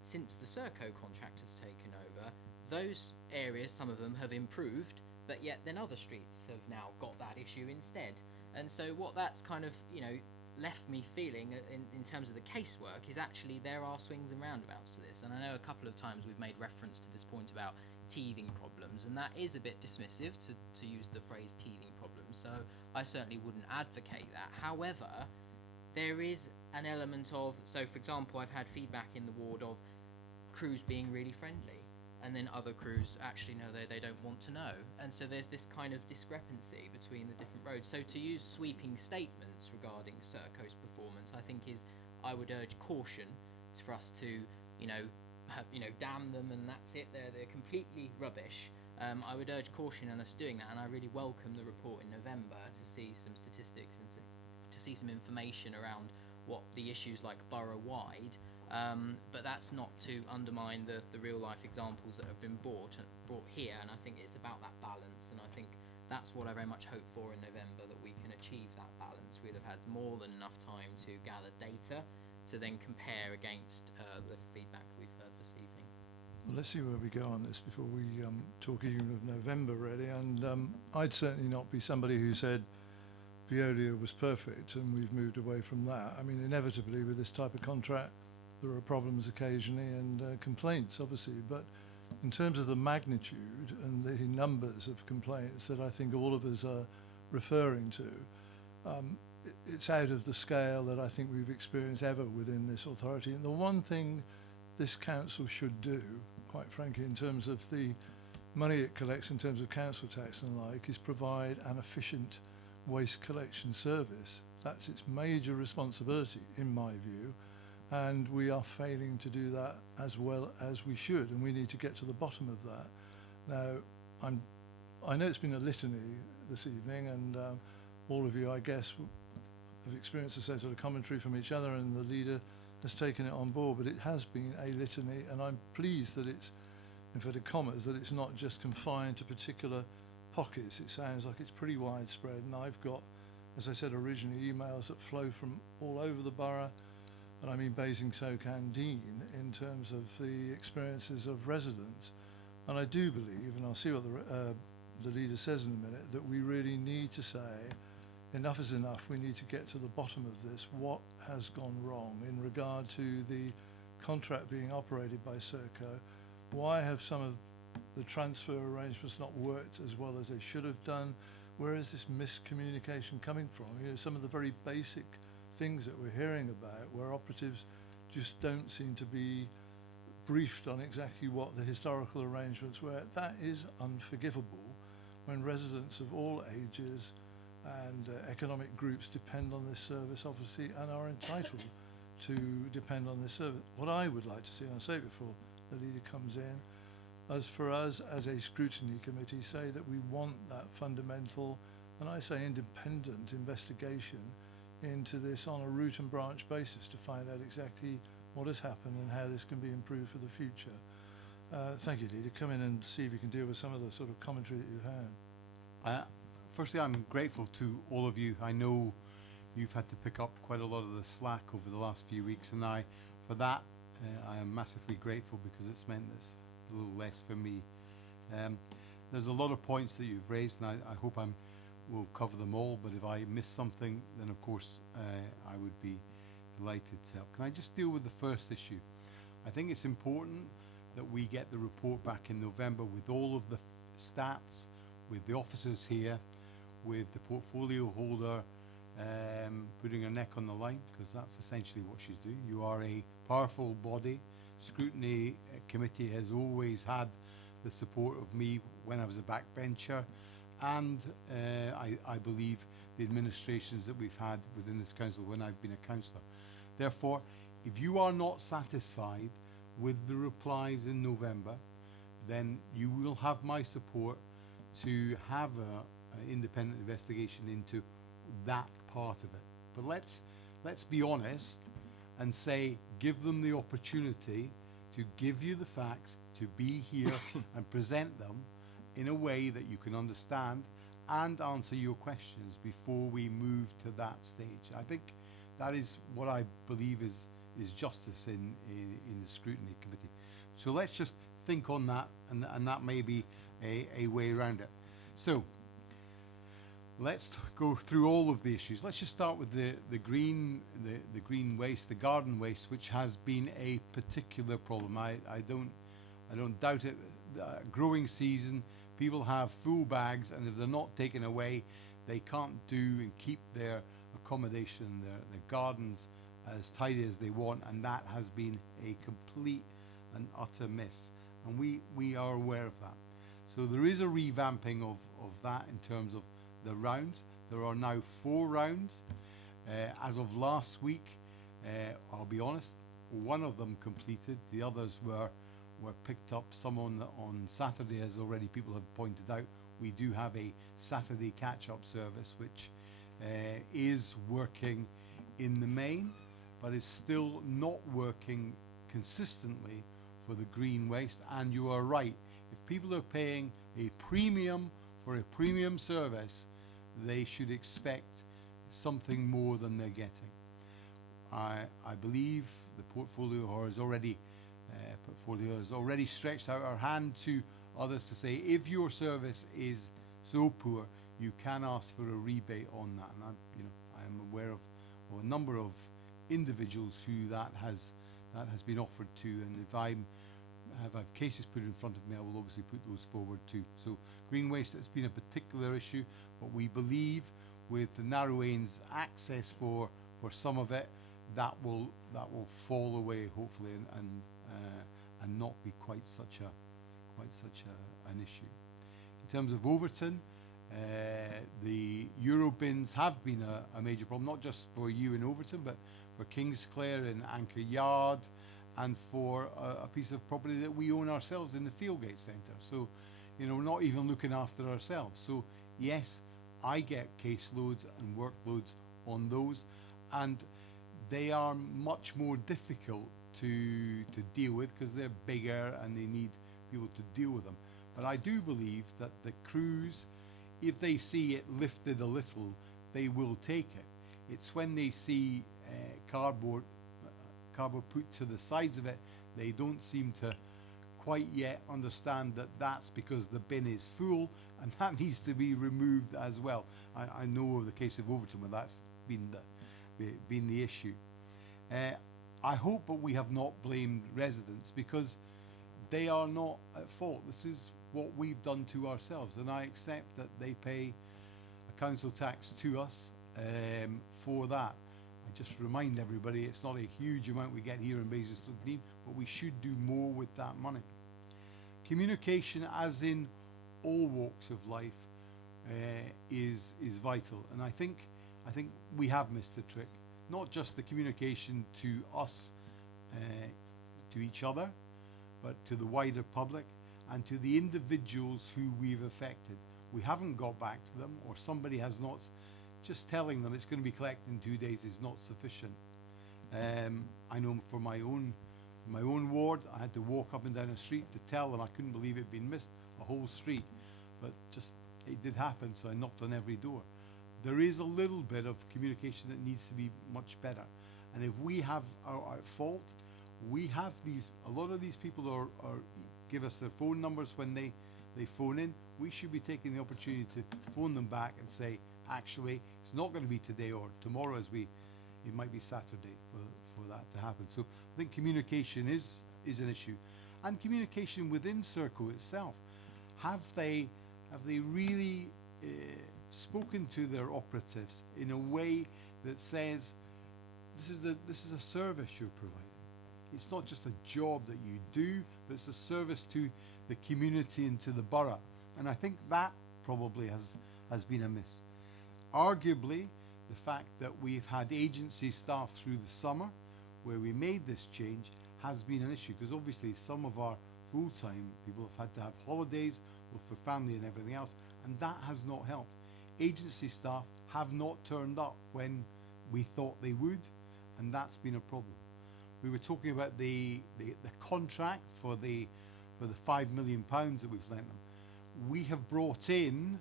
since the Serco contract has taken over, those areas, some of them have improved, but yet then other streets have now got that issue instead. And so what that's kind of, you know, left me feeling in terms of the casework is actually there are swings and roundabouts to this. And I know a couple of times we've made reference to this point about teething problems, and that is a bit dismissive to use the phrase teething problems, so I certainly wouldn't advocate that. However, there is an element of, so for example, I've had feedback in the ward of crews being really friendly, and then other crews actually no, they don't want to know, and so there's this kind of discrepancy between the different roads. So to use sweeping statements regarding Serco's performance, I think I would urge caution for us to, you know, damn them and that's it, they're completely rubbish. I would urge caution in us doing that, and I really welcome the report in November to see some statistics and to see some information around what the issues like borough-wide, but that's not to undermine the real-life examples that have been brought here, and I think it's about that balance, and I think that's what I very much hope for in November, that we can achieve that balance. We'd have had more than enough time to gather data to then compare against the feedback we've heard this evening. Well, let's see where we go on this before we talk even of November, really. And I'd certainly not be somebody who said Veolia was perfect and we've moved away from that. I mean, inevitably with this type of contract, there are problems occasionally and complaints, obviously. But in terms of the magnitude and the numbers of complaints that I think all of us are referring to, it's out of the scale that I think we've experienced ever within this authority. And the one thing this council should do, quite frankly, in terms of the money it collects in terms of council tax and the like, is provide an efficient waste collection service. That's its major responsibility, in my view, and we are failing to do that as well as we should, and we need to get to the bottom of that. Now, I know it's been a litany this evening, and all of you, I guess, have experienced the same sort of commentary from each other, and the leader has taken it on board, but it has been a litany, and I'm pleased that it's, in inverted commas, that it's not just confined to particular pockets. It sounds like it's pretty widespread, and I've got, as I said originally, emails that flow from all over the borough, and I mean Basingstoke and Dean, in terms of the experiences of residents. And I do believe, and I'll see what the leader says in a minute, that we really need to say, enough is enough. We need to get to the bottom of this. What has gone wrong in regard to the contract being operated by Serco? Why have some of the transfer arrangements not worked as well as they should have done? Where is this miscommunication coming from? You know, some of the very basic things that we're hearing about where operatives just don't seem to be briefed on exactly what the historical arrangements were. That is unforgivable when residents of all ages and economic groups depend on this service, obviously, and are entitled to depend on this service. What I would like to see, and I'll say it before the leader comes in, as for us as a scrutiny committee, say that we want that fundamental, and I say independent investigation into this on a root and branch basis to find out exactly what has happened and how this can be improved for the future. Thank you, Leader. Come in and see if you can deal with some of the sort of commentary that you've had. Firstly, I'm grateful to all of you. I know you've had to pick up quite a lot of the slack over the last few weeks, and for that, I am massively grateful because it's meant this a little less for me. There's a lot of points that you've raised, and I hope will cover them all, but if I miss something, then of course I would be delighted to help. Can I just deal with the first issue? I think it's important that we get the report back in November with all of the stats, with the officers here, with the portfolio holder putting her neck on the line, because that's essentially what she's doing. You are a powerful body. Scrutiny committee has always had the support of me when I was a backbencher, and I believe the administrations that we've had within this council when I've been a councillor. Therefore, if you are not satisfied with the replies in November, then you will have my support to have an independent investigation into that part of it. But let's be honest and say, give them the opportunity to give you the facts, to be here and present them in a way that you can understand and answer your questions before we move to that stage. I think that is what I believe is justice in the scrutiny committee. So let's just think on that, and that may be a way around it. So let's go through all of the issues. Let's just start with the green waste, the garden waste, which has been a particular problem. I don't doubt it. Growing season, people have full bags, and if they're not taken away, they can't do and keep their accommodation, their gardens as tidy as they want, and that has been a complete and utter miss. And we are aware of that. So there is a revamping of that in terms of the rounds. There are now 4 rounds. As of last week, I'll be honest, one of them completed. The others were picked up. Some on Saturday, as already people have pointed out. We do have a Saturday catch-up service, which is working in the main, but is still not working consistently for the green waste. And you are right, if people are paying a premium for a premium service, they should expect something more than they're getting. I believe the portfolio has already stretched out our hand to others to say, if your service is so poor, you can ask for a rebate on that. And I am aware of a number of individuals who that has been offered to, and if I have cases put in front of me, I will obviously put those forward too. So green waste has been a particular issue, but we believe with the Narrowanes access for some of it, that will fall away hopefully, and not be quite such an issue. In terms of Overton, the Euro bins have been a major problem, not just for you in Overton, but for Kingsclere and Anchor Yard, and for a piece of property that we own ourselves in the Fieldgate Centre. So, we're not even looking after ourselves. So, yes, I get caseloads and workloads on those, and they are much more difficult to deal with because they're bigger and they need people to deal with them. But I do believe that the crews, if they see it lifted a little, they will take it. It's when they see cardboard put to the sides of it, they don't seem to quite yet understand that that's because the bin is full and that needs to be removed as well. I know of the case of Overton where that's been the issue. I hope that we have not blamed residents, because they are not at fault. This is what we've done to ourselves, and I accept that they pay a council tax to us for that. I just remind everybody it's not a huge amount we get here in Basingstoke, but we should do more with that money. Communication, as in all walks of life, is vital, and I think we have missed the trick. Not just the communication to us, to each other, but to the wider public and to the individuals who we've affected. We haven't got back to them, or somebody has not. Just telling them it's going to be collected in 2 days is not sufficient. I know for my own ward, I had to walk up and down a street to tell them I couldn't believe it'd been missed, a whole street. But just, it did happen, so I knocked on every door. There is a little bit of communication that needs to be much better. And if we have our fault, we have a lot of these people are give us their phone numbers when they phone in. We should be taking the opportunity to phone them back and say, actually, it's not going to be today or tomorrow, it might be Saturday for that to happen. So I think communication is an issue. And communication within Serco itself. Have they really spoken to their operatives in a way that says, this is a service you're providing. It's not just a job that you do, but it's a service to the community and to the borough. And I think that probably has been a miss. Arguably, the fact that we've had agency staff through the summer, where we made this change, has been an issue, because obviously some of our full-time people have had to have holidays, both for family and everything else, and that has not helped. Agency staff have not turned up when we thought they would, and that's been a problem. We were talking about the contract for the £5 million that we've lent them. We have brought in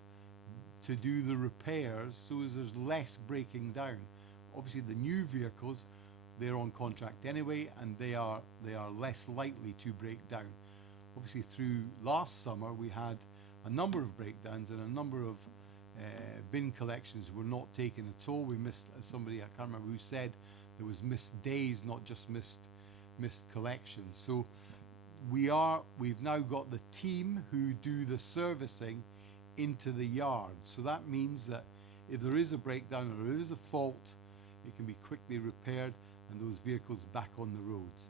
to do the repairs so as there's less breaking down. Obviously the new vehicles, they're on contract anyway, and they are less likely to break down. Obviously through last summer we had a number of breakdowns and a number of bin collections were not taken at all. We missed, as somebody, I can't remember who said, there was missed days, not just missed collections. So we've now got the team who do the servicing into the yard. So that means that if there is a breakdown or there is a fault, it can be quickly repaired and those vehicles back on the roads.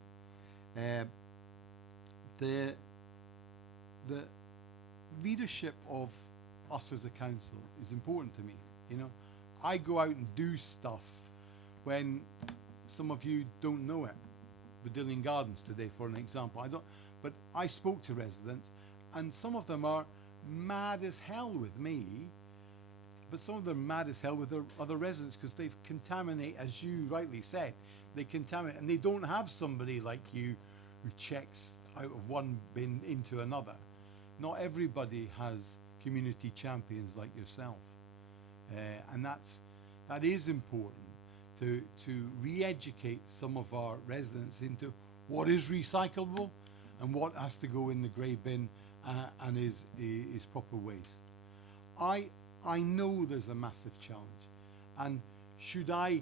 The leadership of us as a council is important to me. You know, I go out and do stuff when some of you don't know it. Badillion Gardens today, for an example. But I spoke to residents, and some of them are mad as hell with me, but some of them are mad as hell with their other residents because they've contaminated, as you rightly said, they contaminate, and they don't have somebody like you who checks out of one bin into another. Not everybody has community champions like yourself, and that is important to re-educate some of our residents into what is recyclable and what has to go in the grey bin and is proper waste. I know there's a massive challenge, and should I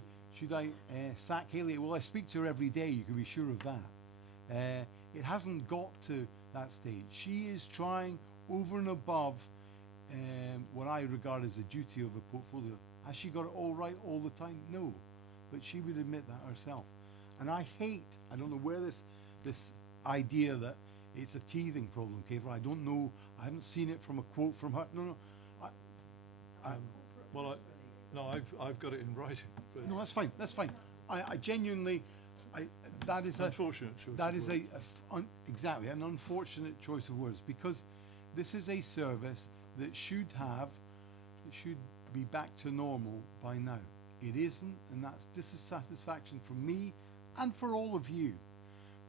sack Haley? Well, I speak to her every day, you can be sure of that. It hasn't got to that stage. She is trying over and above what I regard as a duty of a portfolio. Has she got it all right all the time? No, but she would admit that herself. And I don't know where this idea that it's a teething problem came from. I don't know. I haven't seen it from a quote from her. No. I've got it in writing. But No, that's fine. That's fine. I genuinely, that is unfortunate choice. That of is words. exactly an unfortunate choice of words, because this is a service that should be back to normal by now. It isn't, and that's dissatisfaction from me and for all of you.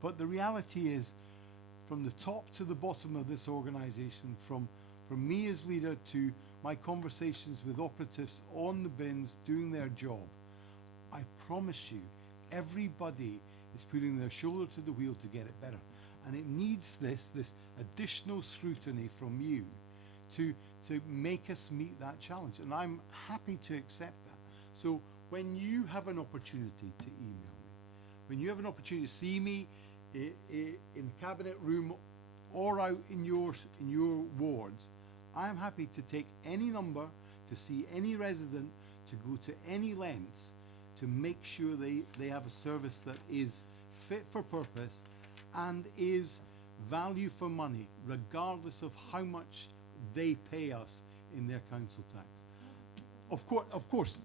But the reality is, from the top to the bottom of this organisation, from me as leader to my conversations with operatives on the bins doing their job, I promise you, everybody is putting their shoulder to the wheel to get it better. and it needs this additional scrutiny from you to make us meet that challenge, and I'm happy to accept that. So when you have an opportunity to email me, when you have an opportunity to see me in the cabinet room or out in your wards, I'm happy to take any number, to see any resident, to go to any lengths to make sure they have a service that is fit for purpose and is value for money, regardless of how much they pay us in their council tax. Of course.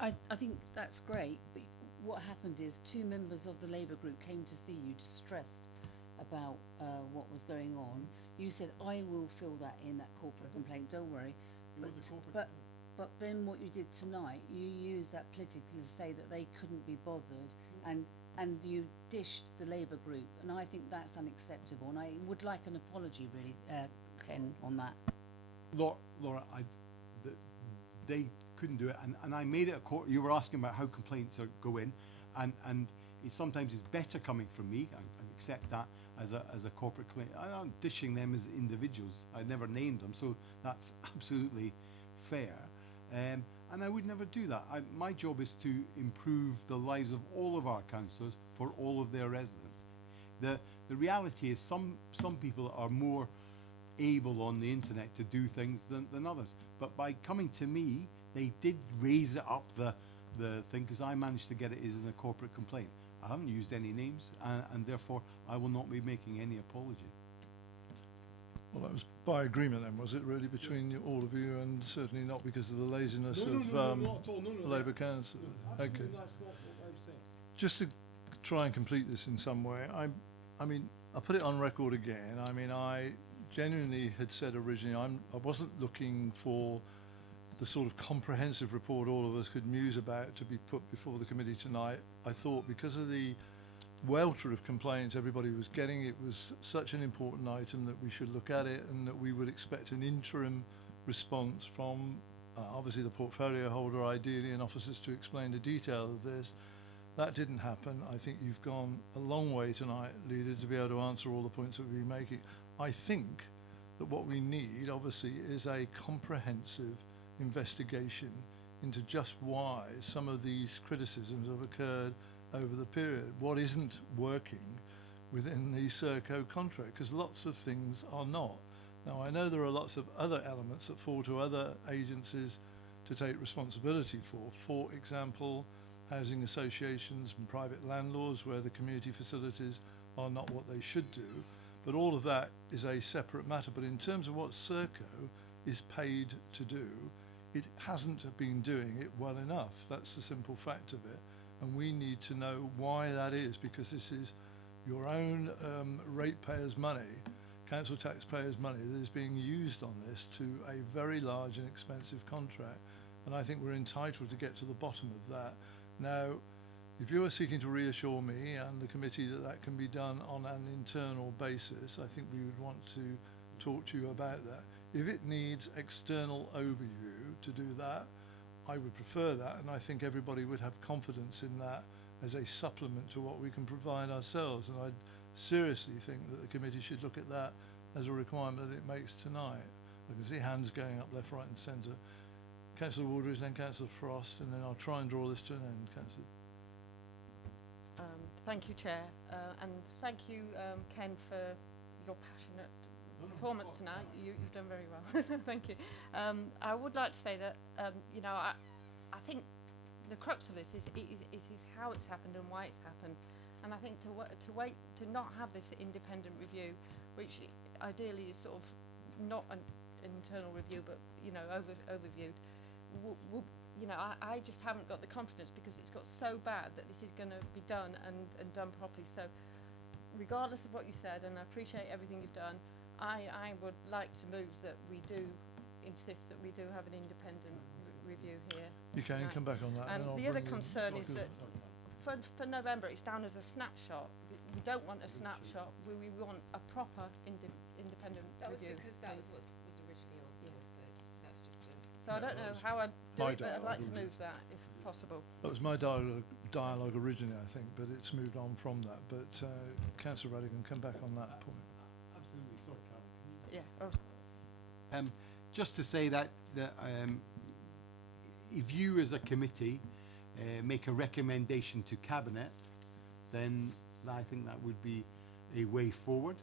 I think that's great, but what happened is 2 members of the Labour group came to see you distressed about what was going on. You said, I will fill that in, that corporate complaint, don't worry. But then what you did tonight, you used that politically to say that they couldn't be bothered, and you dished the Labour group, and I think that's unacceptable, and I would like an apology really, Ken, on that. Laura, they couldn't do it, and I made it a court. You were asking about how complaints go in, and sometimes it's better coming from me. I accept that as a corporate complaint. I'm not dishing them as individuals. I never named them, so that's absolutely fair. And I would never do that. My job is to improve the lives of all of our councillors for all of their residents. The reality is some people are more able on the internet to do things than others. But by coming to me, they did raise it up the thing, because I managed to get it as a corporate complaint. I haven't used any names, and therefore I will not be making any apology. Well, that was by agreement then, was it really, between all of you, and certainly not because of the laziness of not at all. No, Labour Council? Okay. That's not what I'm saying. Just to try and complete this in some way, I mean, I'll put it on record again. I mean, I genuinely had said originally I wasn't looking for the sort of comprehensive report all of us could muse about to be put before the committee tonight. I thought because of the welter of complaints everybody was getting, it was such an important item that we should look at it, and that we would expect an interim response from obviously the portfolio holder, ideally, and officers to explain the detail of this. That didn't happen. I think you've gone a long way tonight, Leader, to be able to answer all the points that we're making. I think that what we need, obviously, is a comprehensive investigation into just why some of these criticisms have occurred over the period. What isn't working within the Serco contract, because lots of things are not. Now, I know there are lots of other elements that fall to other agencies to take responsibility for example, housing associations and private landlords, where the community facilities are not what they should do. But all of that is a separate matter. But in terms of what Serco is paid to do, it hasn't been doing it well enough. That's the simple fact of it. And we need to know why that is, because this is your own ratepayers' money, council taxpayers' money, that is being used on this to a very large and expensive contract. And I think we're entitled to get to the bottom of that. Now, if you are seeking to reassure me and the committee that that can be done on an internal basis, I think we would want to talk to you about that. If it needs external overview to do that, I would prefer that, and I think everybody would have confidence in that as a supplement to what we can provide ourselves. And I seriously think that the committee should look at that as a requirement that it makes tonight. I can see hands going up left, right and centre. Councillor Waldridge, then Councillor Frost, and then I'll try and draw this to an end. Councillor. Thank you, Chair, and thank you, Ken, for your passionate performance tonight. You've done very well. Thank you. I would like to say that you know, I think the crux of this is how it's happened and why it's happened, and I think to not have this independent review, which ideally is sort of not an internal review, but you know, overviewed. You know, I just haven't got the confidence, because it's got so bad that this is going to be done and done properly. So regardless of what you said, and I appreciate everything you've done, I would like to move that we do insist that we do have an independent review here. You can come back on that. And the other concern is that for November it's down as a snapshot. We don't want a snapshot. We want a proper independent That was review. because that was what was originally asked for, so that's just a... So I don't know how do my it, but I'd like to dialogue. move that if possible. That was my dialogue originally, I think, but it's moved on from that. But Councillor Radigan, come back on that point. Absolutely. Sorry, Carol. Yeah. Just to say that if you as a committee make a recommendation to Cabinet, then I think that would be a way forward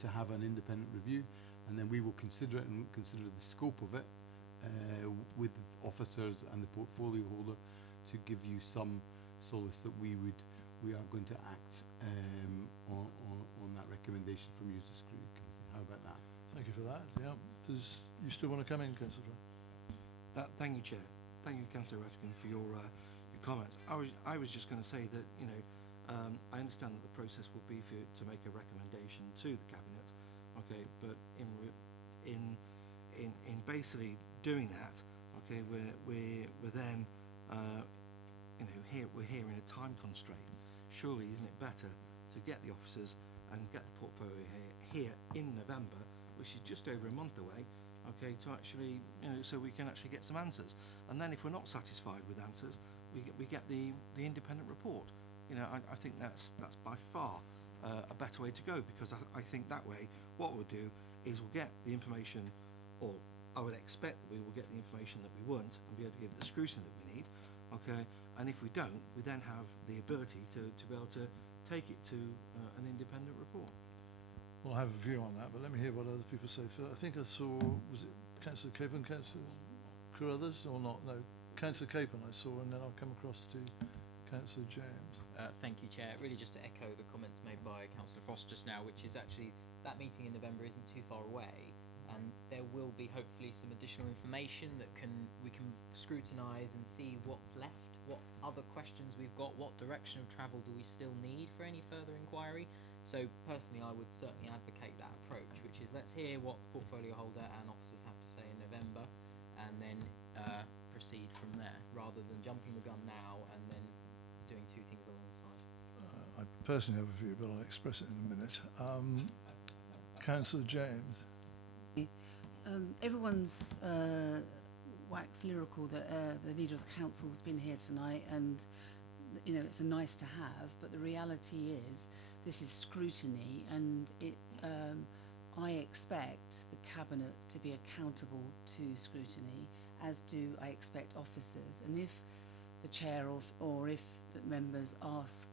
to have an independent review, and then we will consider it and consider the scope of it with officers and the portfolio holder to give you some solace that we are going to act on that recommendation from you as the Scrutiny Committee. How about that? Thank you for that. Yeah. Does you still want to come in, Councillor? Thank you, Chair. Thank you, Councillor Ratkin, for your comments. I was just going to say that, you know, I understand that the process will be to make a recommendation to the Cabinet, okay, but in basically doing that, okay, we're then, you know, we're here in a time constraint. Surely, isn't it better to get the officers and get the portfolio here in November, which is just over a month away, okay, to actually, you know, so we can actually get some answers. And then if we're not satisfied with answers, we get the independent report. You know, I think that's by far a better way to go, because I think that way what we'll do is we'll get the information, or I would expect that we will get the information that we want and be able to give the scrutiny that we need, okay, and if we don't, we then have the ability to be able to take it to an independent report. Well, I have a view on that, but let me hear what other people say. I think I saw, was it Councillor Capon, Councillor Carruthers, or not? No, Councillor Capon I saw, and then I'll come across to Councillor James. Thank you, Chair. Really just to echo the comments made by Councillor Frost just now, which is actually that meeting in November isn't too far away, and there will be hopefully some additional information that we can scrutinise and see what's left, what other questions we've got, what direction of travel do we still need for any further inquiry. So personally, I would certainly advocate that approach, which is let's hear what the portfolio holder and officers have to say in November, and then proceed from there, rather than jumping the gun now and then doing two things alongside. I personally have a view, but I'll express it in a minute. Councillor James. Everyone's wax lyrical that the leader of the council has been here tonight, and you know it's a nice to have, but the reality is this is scrutiny, and I expect the Cabinet to be accountable to scrutiny, as do I expect officers. And if the chair or if the members ask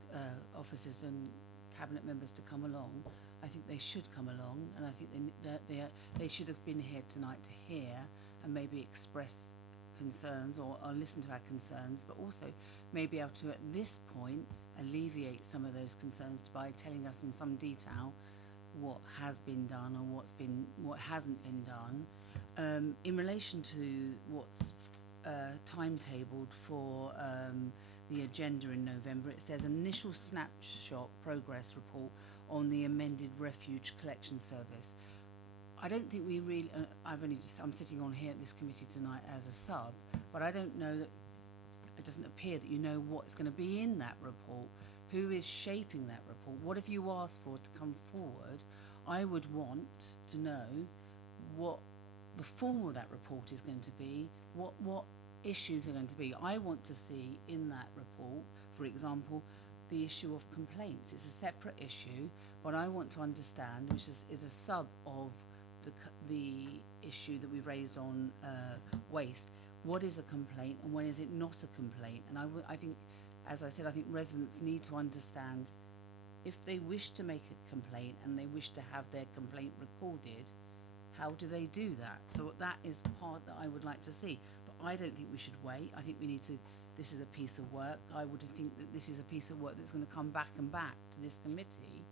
officers and Cabinet members to come along, I think they should come along, and I think they should have been here tonight to hear and maybe express concerns or listen to our concerns, but also maybe able to, at this point, alleviate some of those concerns by telling us in some detail what has been done or what hasn't been done. In relation to what's timetabled for the agenda in November, it says initial snapshot progress report on the amended refuge collection service. I don't think we really, I'm sitting on here at this committee tonight as a sub, but I don't know that, it doesn't appear that you know what's going to be in that report, who is shaping that report, what have you asked for to come forward. I would want to know what the form of that report is going to be, what issues are going to be. I want to see in that report, for example, the issue of complaints. It's a separate issue, but I want to understand, which is a sub of the issue that we raised on waste. What is a complaint and when is it not a complaint? And I think, as I said, I think residents need to understand if they wish to make a complaint and they wish to have their complaint recorded, how do they do that? So that is the part that I would like to see. But I don't think we should wait. I think we need to, this is a piece of work. I would think that this is a piece of work that's going to come back and back to this committee.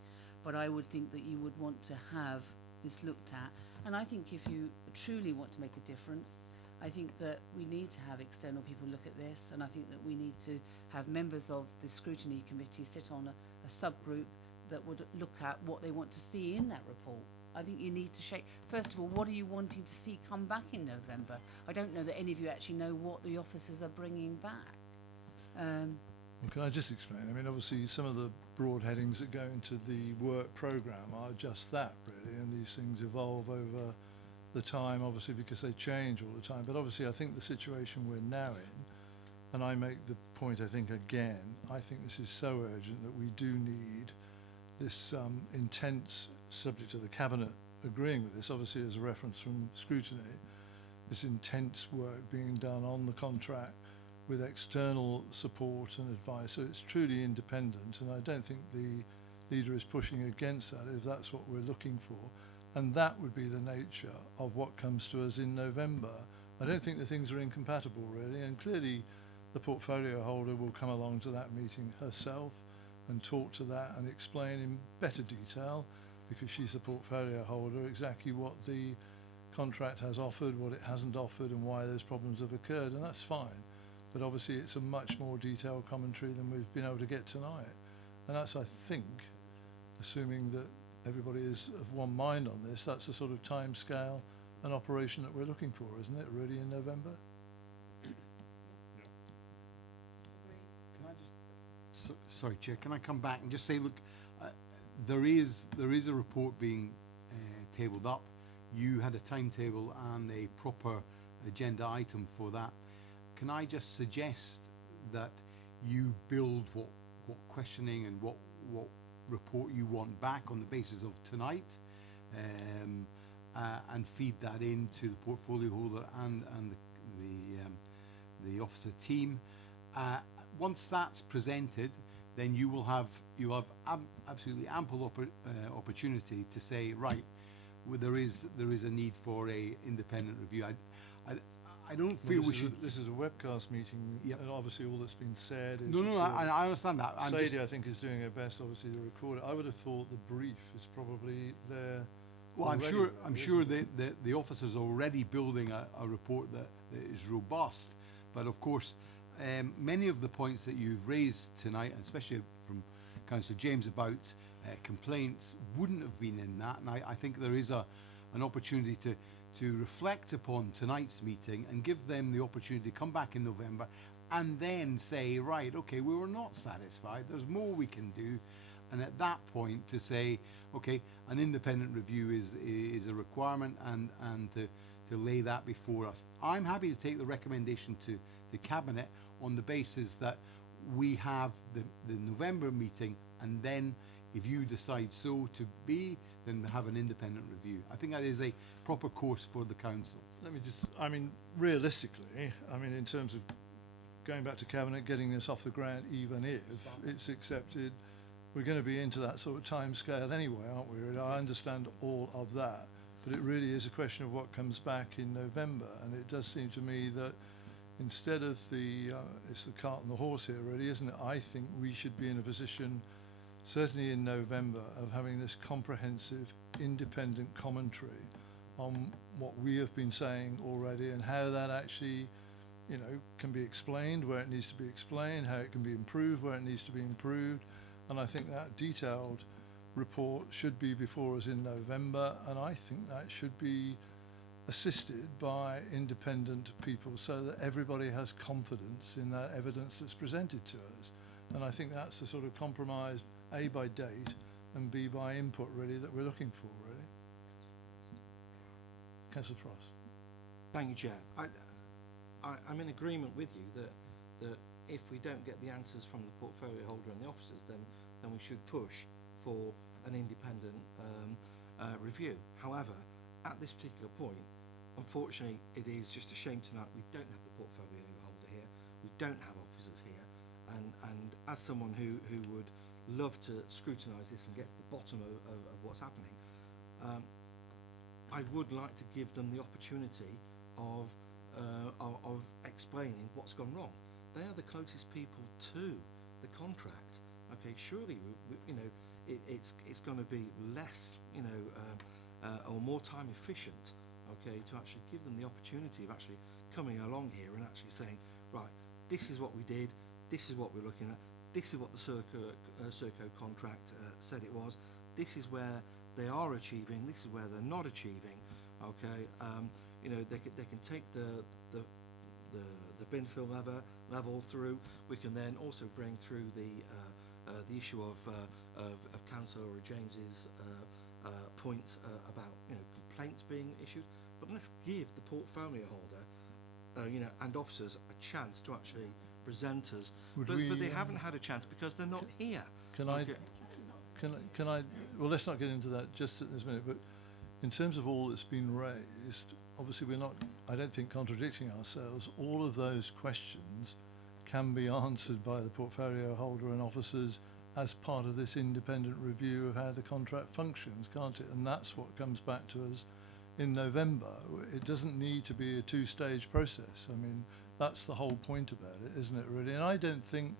But I would think that you would want to have this looked at. And I think if you truly want to make a difference, I think that we need to have external people look at this, and I think that we need to have members of the Scrutiny Committee sit on a subgroup that would look at what they want to see in that report. I think you need to shape, first of all, what are you wanting to see come back in November? I don't know that any of you actually know what the officers are bringing back. Well, can I just explain? I mean, obviously, some of the broad headings that go into the work programme are just that, really, and these things evolve over the time, obviously, because they change all the time. But obviously, I think the situation we're now in, and I make the point, I think, again, I think this is so urgent that we do need this intense, subject to the Cabinet agreeing with this, obviously as a reference from Scrutiny, this intense work being done on the contract with external support and advice. So it's truly independent, and I don't think the leader is pushing against that if that's what we're looking for. And that would be the nature of what comes to us in November. I don't think the things are incompatible really, and clearly the portfolio holder will come along to that meeting herself and talk to that and explain in better detail, because she's the portfolio holder, exactly what the contract has offered, what it hasn't offered, and why those problems have occurred, and that's fine. But obviously it's a much more detailed commentary than we've been able to get tonight. And that's, I think, assuming that everybody is of one mind on this, that's the sort of time scale and operation that we're looking for, isn't it, really, in November? Can I just, sorry, Chair, can I come back and just say, look, there is a report being tabled up. You had a timetable and a proper agenda item for that. Can I just suggest that you build what questioning and what report you want back on the basis of tonight, and feed that into the portfolio holder and the officer team. Once that's presented, then you'll have absolutely ample opportunity to say, right, well, there is a need for a independent review. I don't feel we should. This is a webcast meeting, Yep. and obviously all that's been said is. No, I understand that. Sadie, I think, is doing her best, obviously, to record it. I would have thought the brief is probably there. Well, I'm already, sure isn't the officers are already building a report that is robust. But of course, many of the points that you've raised tonight, especially from Councillor James about complaints, wouldn't have been in that. And I think there is an opportunity to reflect upon tonight's meeting and give them the opportunity to come back in November and then say, right, okay, we were not satisfied, there's more we can do. And at that point to say, okay, an independent review is a requirement, and to lay that before us. I'm happy to take the recommendation to the Cabinet on the basis that we have the November meeting, and then if you decide so to be, then have an independent review. I think that is a proper course for the Council. Let me just, I mean, realistically, I mean, in terms of going back to Cabinet, getting this off the ground, even if it's accepted, we're going to be into that sort of time scale anyway, aren't we? I understand all of that, but it really is a question of what comes back in November. And it does seem to me that instead of it's the cart and the horse here, really, isn't it? I think we should be in a position, certainly in November, of having this comprehensive, independent commentary on what we have been saying already and how that actually, you know, can be explained where it needs to be explained, how it can be improved where it needs to be improved. And I think that detailed report should be before us in November, and I think that should be assisted by independent people so that everybody has confidence in that evidence that's presented to us. And I think that's the sort of compromise, A, by date, and B, by input, really, that we're looking for, really. Councillor Frost. Thank you, Chair. I'm in agreement with you that if we don't get the answers from the portfolio holder and the officers, then we should push for an independent review. However, at this particular point, unfortunately, it is just a shame tonight we don't have the portfolio holder here, we don't have officers here, and as someone who would love to scrutinise this and get to the bottom of what's happening, I would like to give them the opportunity of explaining what's gone wrong. They are the closest people to the contract. Okay, surely it's going to be less, or more time efficient, okay, to actually give them the opportunity of actually coming along here and actually saying, right, this is what we did, this is what we're looking at, this is what the Serco contract said it was, this is where they are achieving, this is where they're not achieving. Okay, they can take the bin fill level through. We can then also bring through the issue of Councillor James's points about complaints being issued. but let's give the portfolio holder, and officers a chance to actually present us. Would But they we, haven't had a chance because they're not here. Can I, well, let's not get into that just at this minute, but in terms of all that's been raised, obviously I don't think contradicting ourselves. All of those questions can be answered by the portfolio holder and officers as part of this independent review of how the contract functions, can't it? And that's what comes back to us in November. It doesn't need to be a two-stage process. I mean, that's the whole point about it, isn't it, really? And I don't think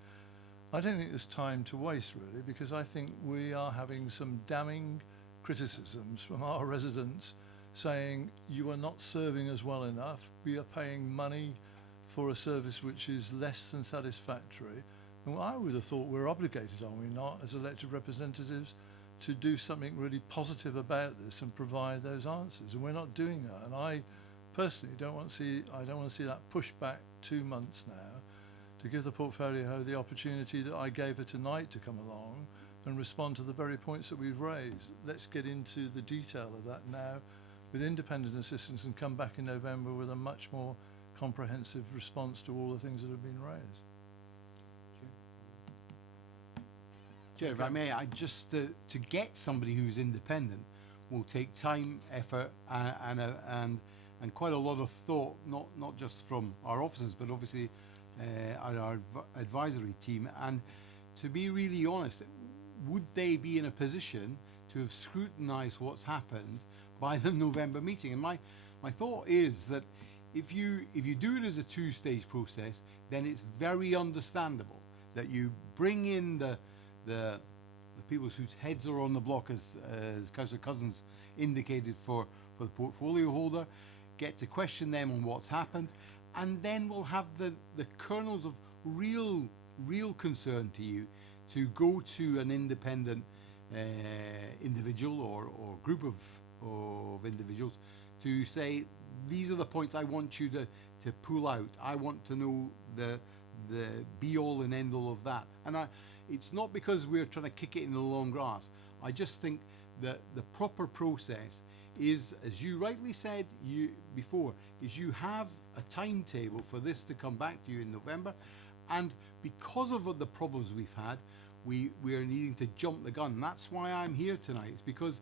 there's time to waste, really, because I think we are having some damning criticisms from our residents saying you are not serving us well enough. We are paying money for a service which is less than satisfactory. And I would have thought we're obligated, are we not, as elected representatives, to do something really positive about this and provide those answers. And we're not doing that. And I personally don't want to see that pushed back 2 months now, to give the portfolio the opportunity that I gave her tonight to come along and respond to the very points that we've raised. Let's get into the detail of that now with independent assistance and come back in November with a much more comprehensive response to all the things that have been raised. Chair, if I may, to get somebody who's independent will take time, effort, and quite a lot of thought, not just from our officers, but obviously our advisory team. And to be really honest, would they be in a position to have scrutinised what's happened by the November meeting? And my thought is that if you do it as a two-stage process, then it's very understandable that you bring in the people whose heads are on the block, as Councillor Cousins indicated, for the portfolio holder, get to question them on what's happened, and then we'll have the kernels of real concern to you to go to an independent individual or group of individuals to say, these are the points I want you to pull out. I want to know the be all and end all of that. And it's not because we're trying to kick it in the long grass. I just think that the proper process is, as you rightly said before, is you have a timetable for this to come back to you in November. And because of the problems we've had, we are needing to jump the gun. And that's why I'm here tonight. It's because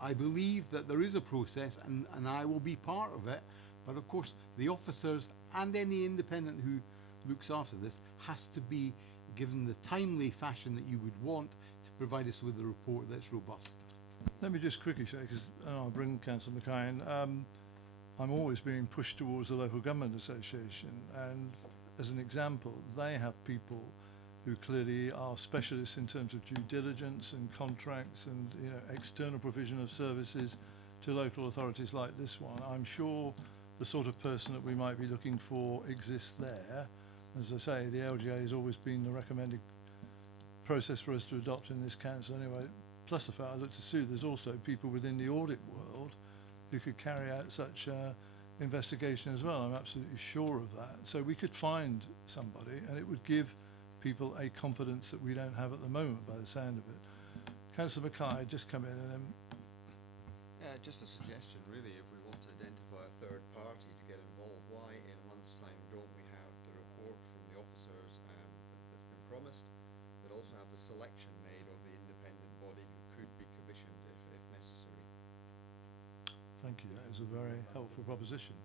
I believe that there is a process and I will be part of it. But of course, the officers and any independent who looks after this has to be given the timely fashion that you would want to provide us with a report that's robust. Let me just quickly say, because I'll bring Councillor McKine, I'm always being pushed towards the Local Government Association, and as an example, they have people who clearly are specialists in terms of due diligence and contracts and external provision of services to local authorities like this one. I'm sure the sort of person that we might be looking for exists there. As I say, the LGA has always been the recommended process for us to adopt in this council anyway. Plus the fact I look to Sue, there's also people within the audit world who could carry out such investigation as well. I'm absolutely sure of that. So we could find somebody and it would give people a confidence that we don't have at the moment by the sound of it. Councillor Mackay, just come in and then... just a suggestion really, if we want to identify a third party to get involved, why in a month's time don't we have the report from the officers that's been promised, but also have the selection made of the independent body who could be commissioned if necessary. Thank you, that is a very helpful proposition.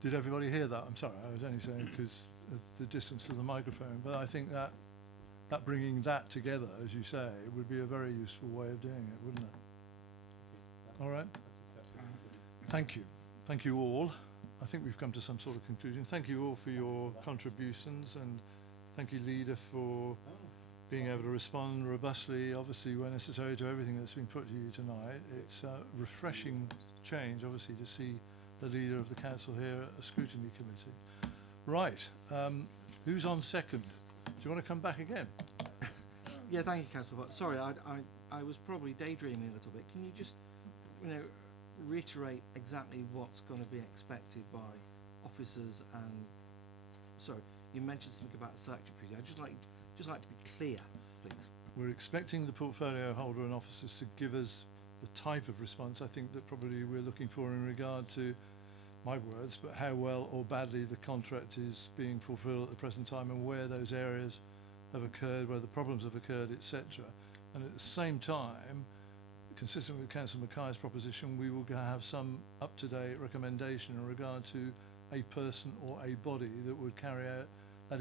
Did everybody hear that? I'm sorry, I was only saying because of the distance to the microphone, but I think that bringing that together, as you say, would be a very useful way of doing it, wouldn't it? All right. Thank you. Thank you all. I think we've come to some sort of conclusion. Thank you all for your contributions, and thank you, Leader, for being able to respond robustly, obviously, where necessary, to everything that's been put to you tonight. It's a refreshing change, obviously, to see the Leader of the Council here at a Scrutiny Committee. Right. Who's on second? Do you want to come back again? Yeah, thank you, Councillor. Sorry, I was probably daydreaming a little bit. Can you just reiterate exactly what's going to be expected by officers and... Sorry, you mentioned something about a selection period. I'd just like to be clear, please. We're expecting the portfolio holder and officers to give us the type of response I think that probably we're looking for in regard to, my words, but how well or badly the contract is being fulfilled at the present time and where those areas have occurred, where the problems have occurred, etc. And at the same time, consistent with Councillor Mackay's proposition, we will have some up-to-date recommendation in regard to a person or a body that would carry out that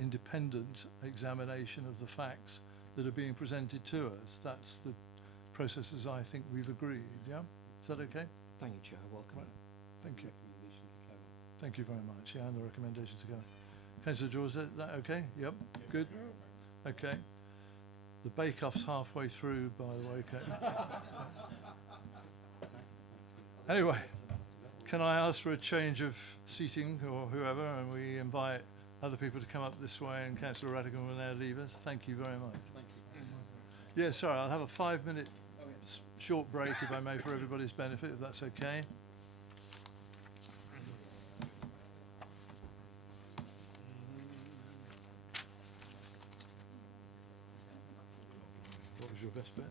independent examination of the facts that are being presented to us. That's the processes I think we've agreed, yeah? Is that okay? Thank you, Chair. Welcome. Right. Thank you. Thank you very much. Yeah, and the recommendation to go. Councillor George, is that okay? Yep. Good. Okay. The bake-off's halfway through, by the way. Okay. Anyway, can I ask for a change of seating or whoever, and we invite other people to come up this way, and Councillor Radigan will now leave us. Thank you very much. Thank you. Yeah, sorry, I'll have a 5-minute short break, if I may, for everybody's benefit, if that's okay. What was your best bet?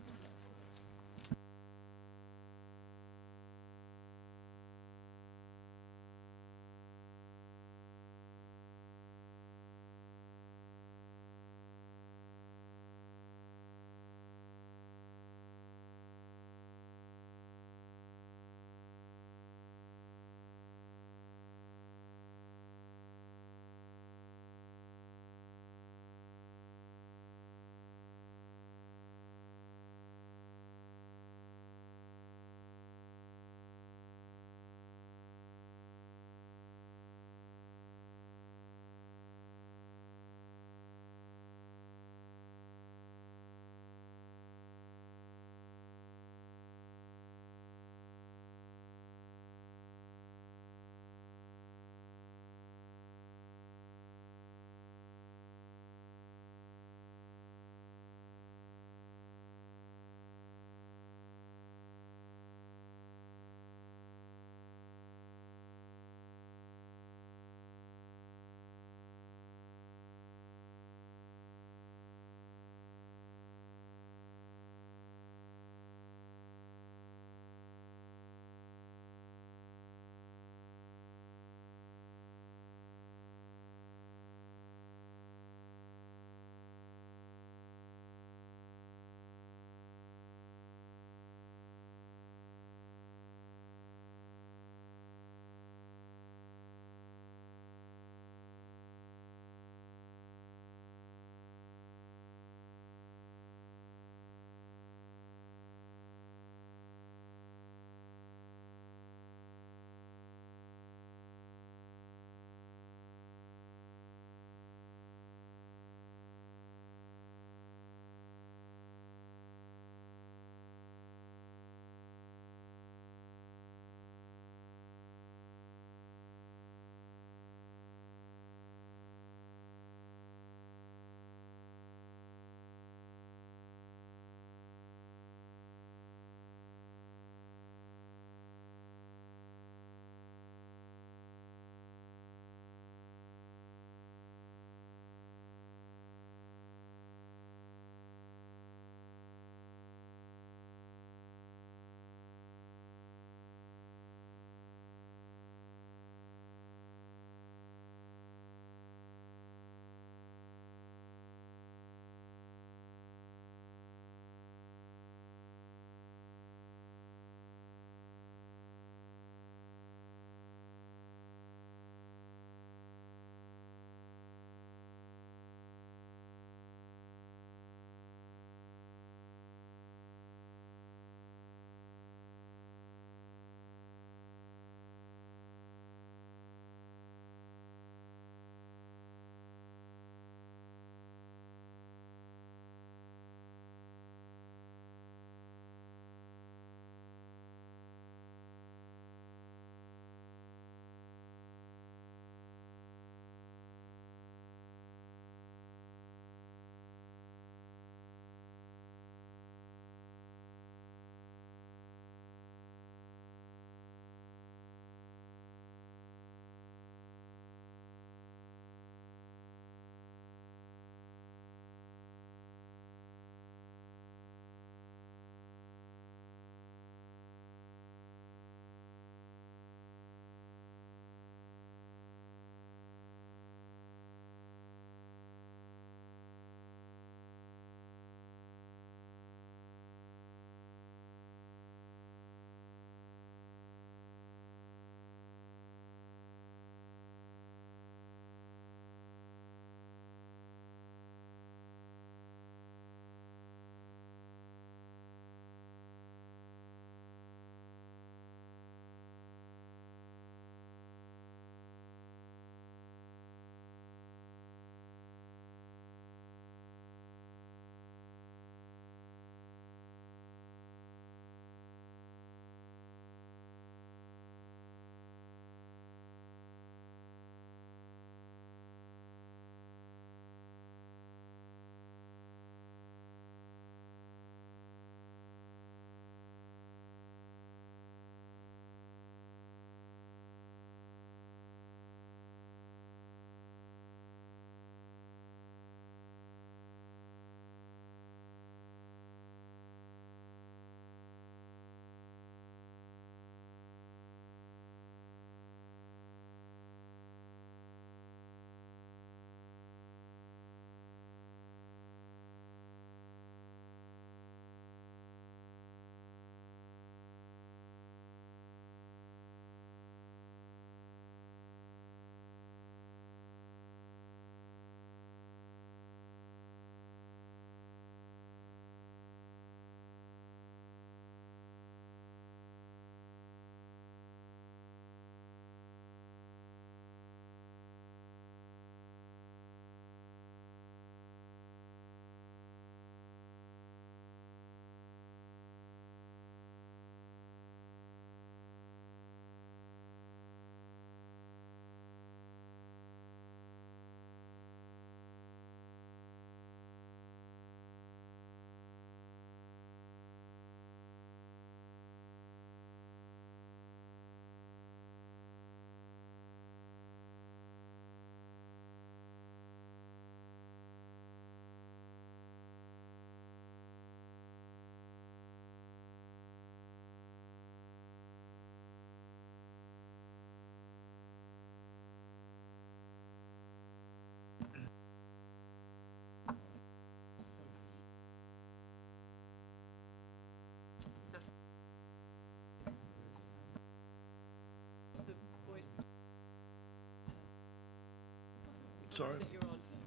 Sorry.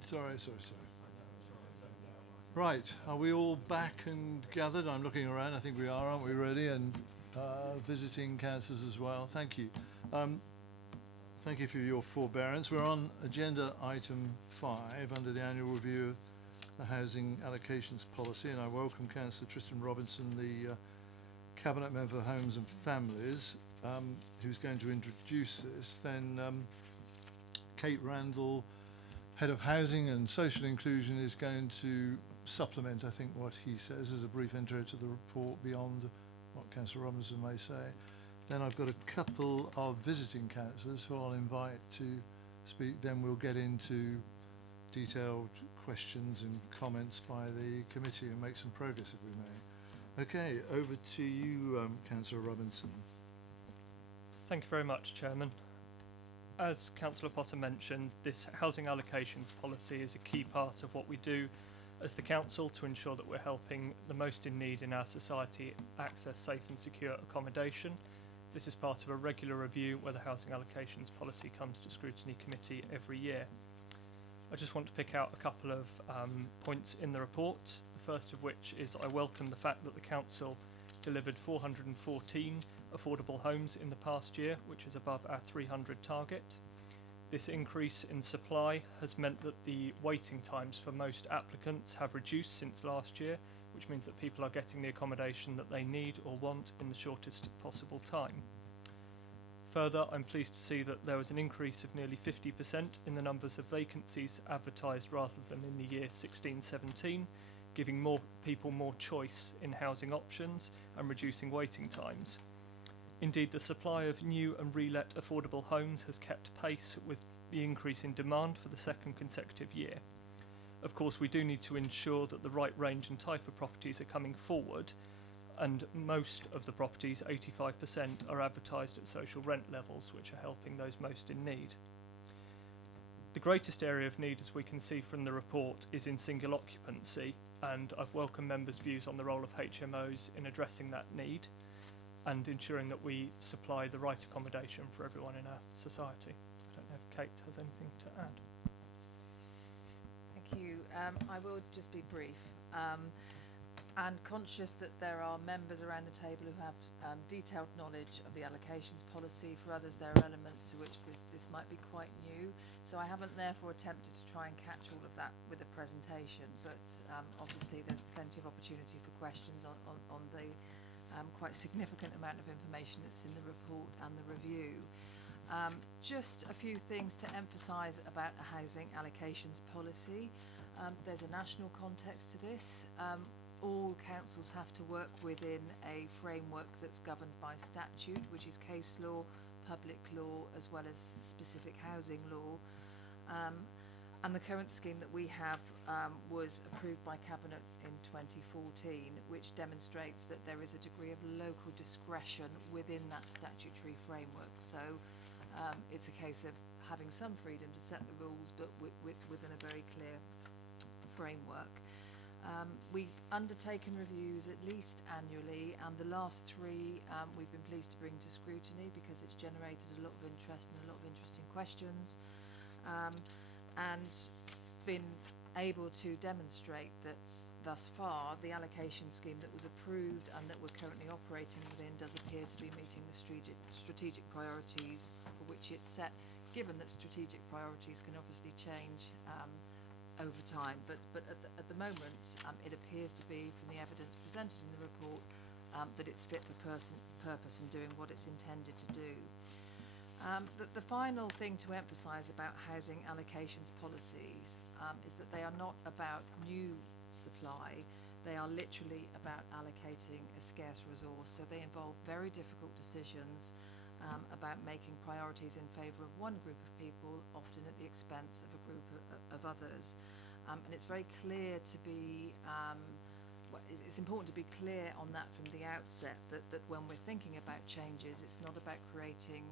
Sorry. Right, are we all back and gathered? I'm looking around, I think we are, aren't we, really? And visiting councillors as well. Thank you. Thank you for your forbearance. We're on agenda item 5 under the annual review of the housing allocations policy, and I welcome Councillor Tristan Robinson, the Cabinet Member for Homes and Families, who's going to introduce this. Then Kate Randall, Head of Housing and Social Inclusion, is going to supplement, I think, what he says as a brief intro to the report beyond what Councillor Robinson may say. Then I've got a couple of visiting councillors who I'll invite to speak. Then we'll get into detailed questions and comments by the committee and make some progress if we may. Okay, over to you, Councillor Robinson. Thank you very much, Chairman. As Councillor Potter mentioned, this housing allocations policy is a key part of what we do as the Council to ensure that we're helping the most in need in our society access safe and secure accommodation. This is part of a regular review where the housing allocations policy comes to Scrutiny Committee every year. I just want to pick out a couple of points in the report, the first of which is I welcome the fact that the Council delivered 414 affordable homes in the past year, which is above our 300 target. This increase in supply has meant that the waiting times for most applicants have reduced since last year, which means that people are getting the accommodation that they need or want in the shortest possible time. Further, I'm pleased to see that there was an increase of nearly 50% in the numbers of vacancies advertised rather than in the year 16-17, giving more people more choice in housing options and reducing waiting times. Indeed, the supply of new and re-let affordable homes has kept pace with the increase in demand for the second consecutive year. Of course, we do need to ensure that the right range and type of properties are coming forward, and most of the properties, 85%, are advertised at social rent levels, which are helping those most in need. The greatest area of need, as we can see from the report, is in single occupancy, and I've welcomed members' views on the role of HMOs in addressing that need and ensuring that we supply the right accommodation for everyone in our society. I don't know if Kate has anything to add. Thank you. I will just be brief. And conscious that there are members around the table who have detailed knowledge of the allocations policy. For others, there are elements to which this might be quite new. So I haven't therefore attempted to try and catch all of that with a presentation, but obviously there's plenty of opportunity for questions on the quite significant amount of information that's in the report and the review. Just a few things to emphasise about a housing allocations policy. There's a national context to this. All councils have to work within a framework that's governed by statute, which is case law, public law, as well as specific housing law. And the current scheme that we have was approved by Cabinet in 2014, which demonstrates that there is a degree of local discretion within that statutory framework. So it's a case of having some freedom to set the rules, but within a very clear framework. We've undertaken reviews at least annually, and the last 3 we've been pleased to bring to scrutiny because it's generated a lot of interest and a lot of interesting questions, and been able to demonstrate that thus far the allocation scheme that was approved and that we're currently operating within does appear to be meeting the strategic priorities for which it's set, given that strategic priorities can obviously change over time, but at the moment it appears to be, from the evidence presented in the report, that it's fit for purpose and doing what it's intended to do. The final thing to emphasise about housing allocations policies is that they are not about new supply, they are literally about allocating a scarce resource, so they involve very difficult decisions about making priorities in favour of one group of people, often at the expense of a group of others. And it's very clear to be, it's important to be clear on that from the outset, that when we're thinking about changes, it's not about creating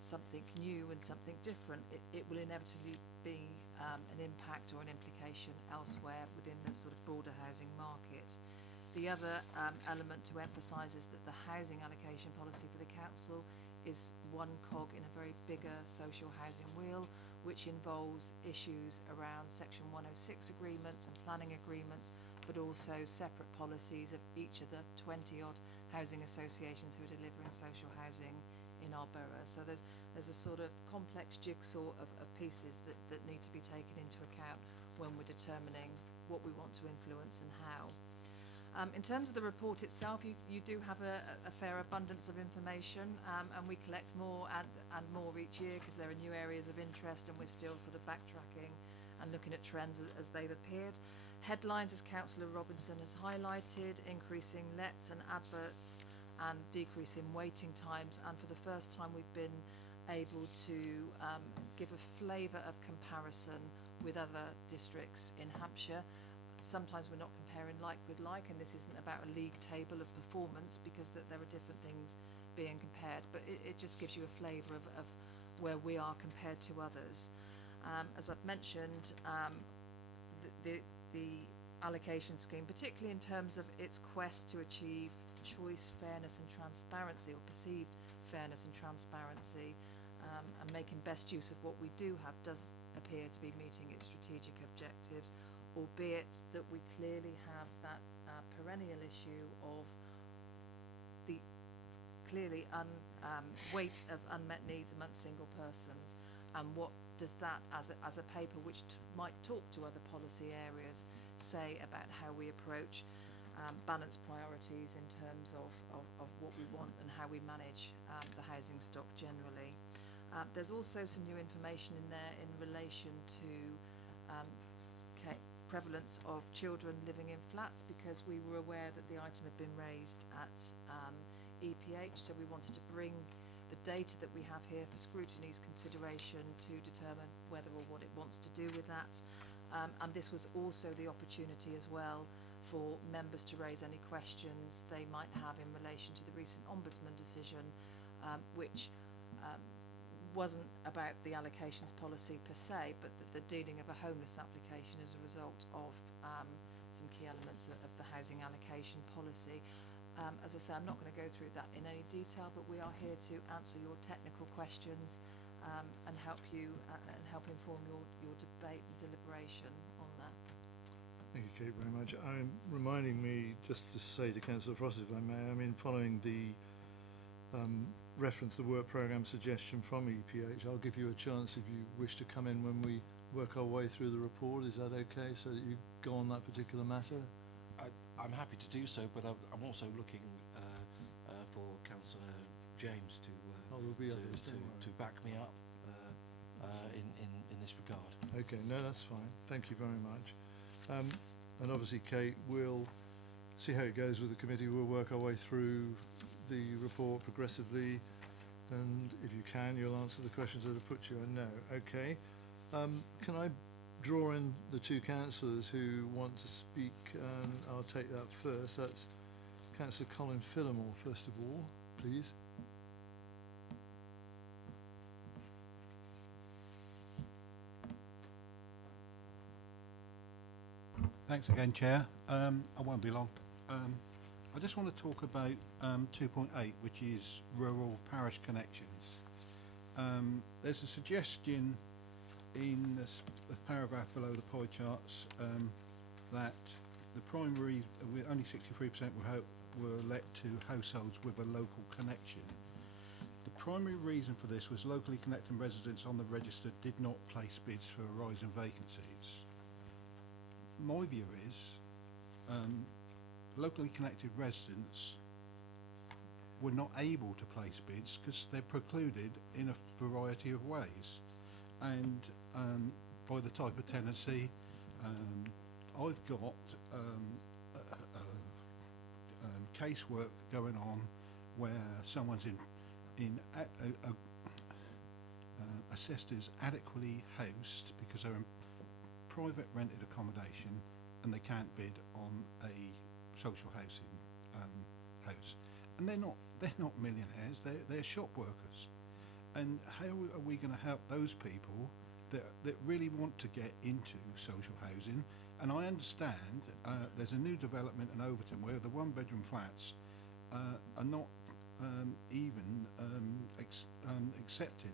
something new and something different. It will inevitably be an impact or an implication elsewhere within the sort of broader housing market. The other element to emphasise is that the housing allocation policy for the council is one cog in a very bigger social housing wheel, which involves issues around Section 106 agreements and planning agreements, but also separate policies of each of the 20-odd housing associations who are delivering social housing in our borough. So there's a sort of complex jigsaw of pieces that need to be taken into account when we're determining what we want to influence and how. In terms of the report itself, you do have a fair abundance of information, and we collect more and more each year because there are new areas of interest, and we're still sort of backtracking and looking at trends as they've appeared. Headlines, as Councillor Robinson has highlighted, increasing lets and adverts and decrease in waiting times, and for the first time we've been able to give a flavour of comparison with other districts in Hampshire. Sometimes we're not comparing like with like, and this isn't about a league table of performance because there are different things being compared, but it just gives you a flavour of where we are compared to others. As I've mentioned, the allocation scheme, particularly in terms of its quest to achieve choice, fairness and transparency, or perceived fairness and transparency, and making best use of what we do have, does appear to be meeting its strategic objectives, albeit that we clearly have that perennial issue of the clearly weight of unmet needs amongst single persons, and what does that as a paper which might talk to other policy areas say about how we approach balanced priorities in terms of what we want and how we manage the housing stock generally. There's also some new information in there in relation to prevalence of children living in flats, because we were aware that the item had been raised at EPH, so we wanted to bring the data that we have here for Scrutiny's consideration to determine whether or what it wants to do with that. And this was also the opportunity as well for members to raise any questions they might have in relation to the recent Ombudsman decision, which wasn't about the allocations policy per se, but the dealing of a homeless application as a result of some key elements of the housing allocation policy. As I say, I'm not going to go through that in any detail, but we are here to answer your technical questions and help you and help inform your debate and deliberation on that. Thank you, Kate, very much. Reminding me, just to say to Councillor Frost, if I may, I mean, following the reference the work programme suggestion from EPH, I'll give you a chance if you wish to come in when we work our way through the report. Is that okay, so that you go on that particular matter? I'm happy to do so, but I'm also looking for Councillor James to back me up in this regard. Okay, no, that's fine. Thank you very much. And obviously, Kate, we'll see how it goes with the committee. We'll work our way through the report progressively, and if you can, you'll answer the questions that have put you in now. Okay. Can I draw in the two councillors who want to speak, and I'll take that first. That's Councillor Colin Phillimore, first of all, please. Thanks again, Chair. I won't be long. I just want to talk about 2.8, which is rural parish connections. There's a suggestion in this paragraph below the pie charts that the primary, only 63% were let to households with a local connection. The primary reason for this was locally connected residents on the register did not place bids for arising vacancies. My view is locally connected residents were not able to place bids because they're precluded in a variety of ways, and by the type of tenancy. I've got casework going on where someone's assessed as adequately housed because they're in private rented accommodation and they can't bid on a social housing house, and they're not millionaires. They're shop workers. And how are we going to help those people that really want to get into social housing And I understand there's a new development in Overton where the one-bedroom flats are not even accepting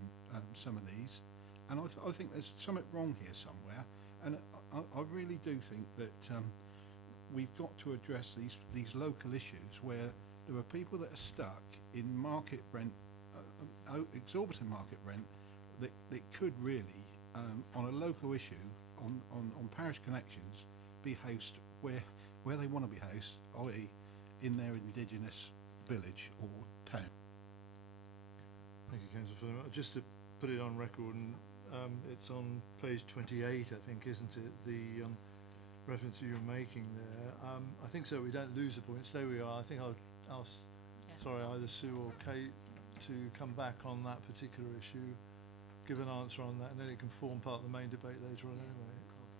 some of these, and I think there's something wrong here somewhere, and I really do think that we've got to address these local issues where there are people that are stuck in market rent, exorbitant market rent, that could really, on a local issue, on parish connections, be housed where they want to be housed, i.e. in their indigenous village or town. Thank you, Councillor Fuller. Just to put it on record, and it's on page 28, I think, isn't it? The reference that you're making there. I think so. We don't lose the point. Stay where we are. I think I'll ask, either Sue or Kate to come back on that particular issue, give an answer on that, and then it can form part of the main debate later on anyway. Of course.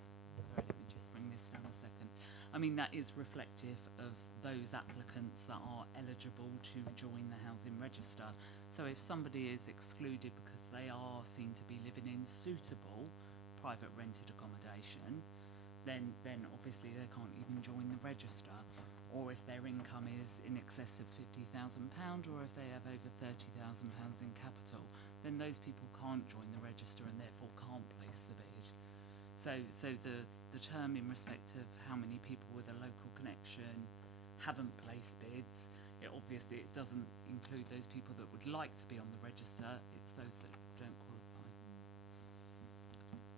Sorry, let me just bring this down a second. I mean, that is reflective of those applicants that are eligible to join the housing register. So if somebody is excluded because they are seen to be living in suitable private rented accommodation, then obviously they can't even join the register. Or if their income is in excess of £50,000, or if they have over £30,000 in capital, then those people can't join the register and therefore can't place the bid. So the term in respect of how many people with a local connection haven't placed bids, it doesn't include those people that would like to be on the register, it's those that don't qualify.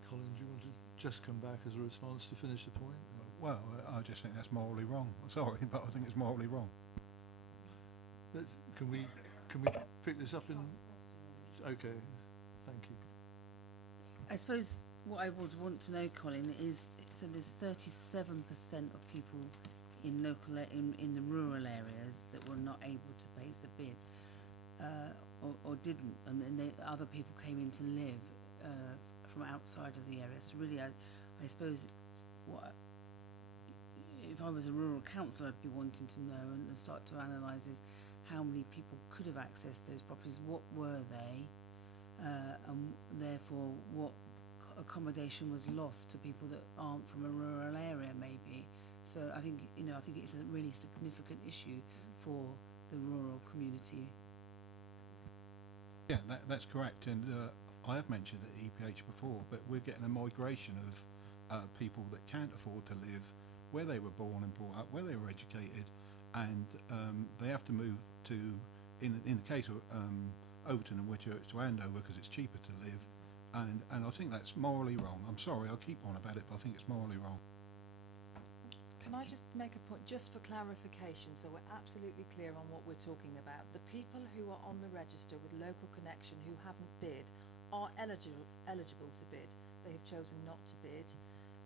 Colin, do you want to just come back as a response to finish the point? Well, I just think that's morally wrong. Sorry, but I think it's morally wrong. Can we pick this up in? Okay, thank you. I suppose what I would want to know, Colin, is so there's 37% of people in in the rural areas that were not able to place a bid or didn't, and then other people came in to live from outside of the area. So really, I suppose if I was a rural councillor, I'd be wanting to know and start to analyse is how many people could have accessed those properties, what were they, and therefore what accommodation was lost to people that aren't from a rural area maybe. So I think it's a really significant issue for the rural community. Yeah, that's correct, and I have mentioned at EPH before, but we're getting a migration of people that can't afford to live where they were born and brought up, where they were educated, and they have to move to, in the case of Overton and Whitchurch, to Andover because it's cheaper to live, and I think that's morally wrong. I'm sorry, I'll keep on about it, but I think it's morally wrong. Can I just make a point, just for clarification, so we're absolutely clear on what we're talking about? The people who are on the register with local connection who haven't bid are eligible to bid. They have chosen not to bid.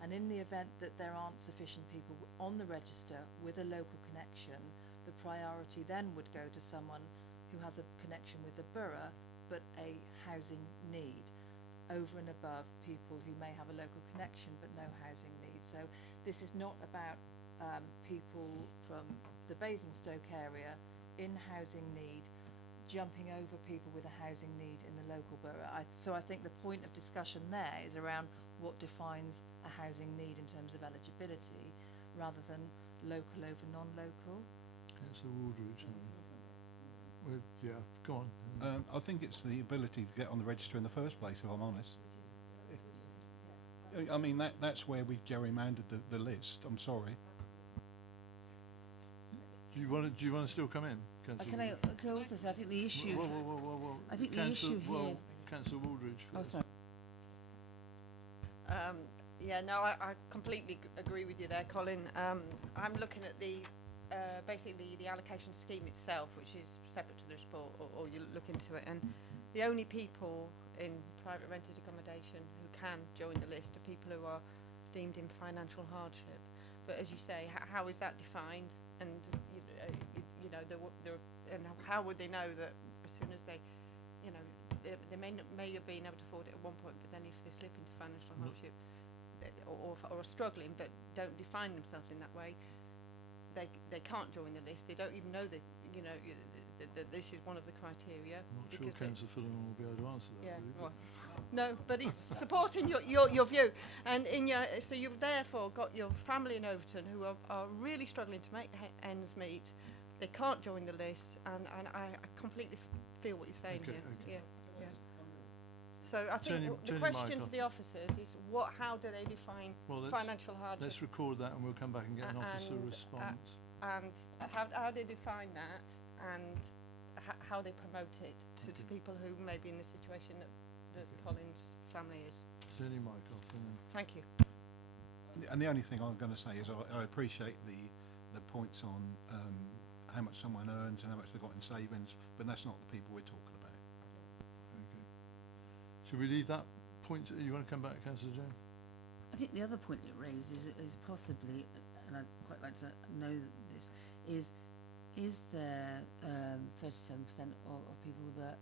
And in the event that there aren't sufficient people on the register with a local connection, the priority then would go to someone who has a connection with the borough but a housing need, over and above people who may have a local connection but no housing need. So this is not about people from the Basingstoke area in housing need jumping over people with a housing need in the local borough. So I think the point of discussion there is around what defines a housing need in terms of eligibility rather than local over non-local. Councillor Waldridge. Yeah, go on. I think it's the ability to get on the register in the first place, if I'm honest. I mean, that's where we've gerrymandered the list. I'm sorry. Do you want to still come in, Councillor? Can I also say I think the issue. Whoa. I think the issue here. Councillor Waldridge. Oh, sorry. I completely agree with you there, Colin. I'm looking at the basically the allocation scheme itself, which is separate to the report, or you look into it, and the only people in private rented accommodation who can join the list are people who are deemed in financial hardship. But as you say, how is that defined? And and how would they know that as soon as they, they may have been able to afford it at one point, but then if they slip into financial hardship or are struggling but don't define themselves in that way, they can't join the list. They don't even know that that this is one of the criteria. I'm not sure because it- Councillor Philemon will be able to answer that. Yeah, really, well, no, but it's supporting your view. And so you've therefore got your family in Overton who are really struggling to make ends meet. They can't join the list, and I completely feel what you're saying Okay, here. okay. Yeah. So I think the turn your question mic to off. the officers is how do they define Well, financial hardship? let's record that and we'll come back and get an officer and, response. And how they define that, and how they promote it to people who may be in the situation that Colin's family is. Turn your mic off and then. Thank you. And the only thing I'm going to say is I appreciate the points on how much someone earns and how much they've got in savings, but that's not the people we're talking about. Okay. Should we leave that point? You want to come back, Councillor Jones? I think the other point it raises is possibly, and I'd quite like to know this, is there 37% of people that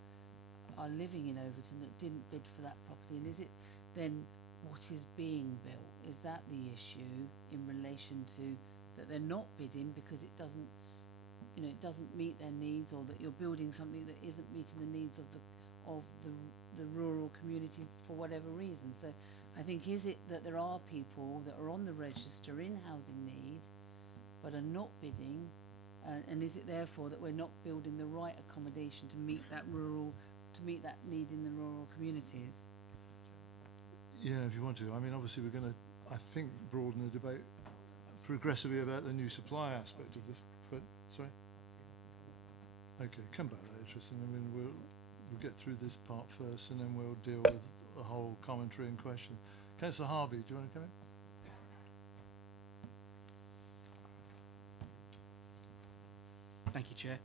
are living in Overton that didn't bid for that property, and is it then what is being built? Is that the issue in relation to that they're not bidding because it doesn't, it doesn't meet their needs, or that you're building something that isn't meeting the needs of the rural community for whatever reason? So I think, is it that there are people that are on the register in housing need but are not bidding, and is it therefore that we're not building the right accommodation to meet that need in the rural communities? Yeah, if you want to. I mean, obviously we're going to, I think, broaden the debate progressively about the new supply aspect of this. But sorry. Okay, come back later, Tristan. I mean, we'll get through this part first, and then we'll deal with the whole commentary and question. Councillor Harvey, do you want to come in? Thank you, Chair.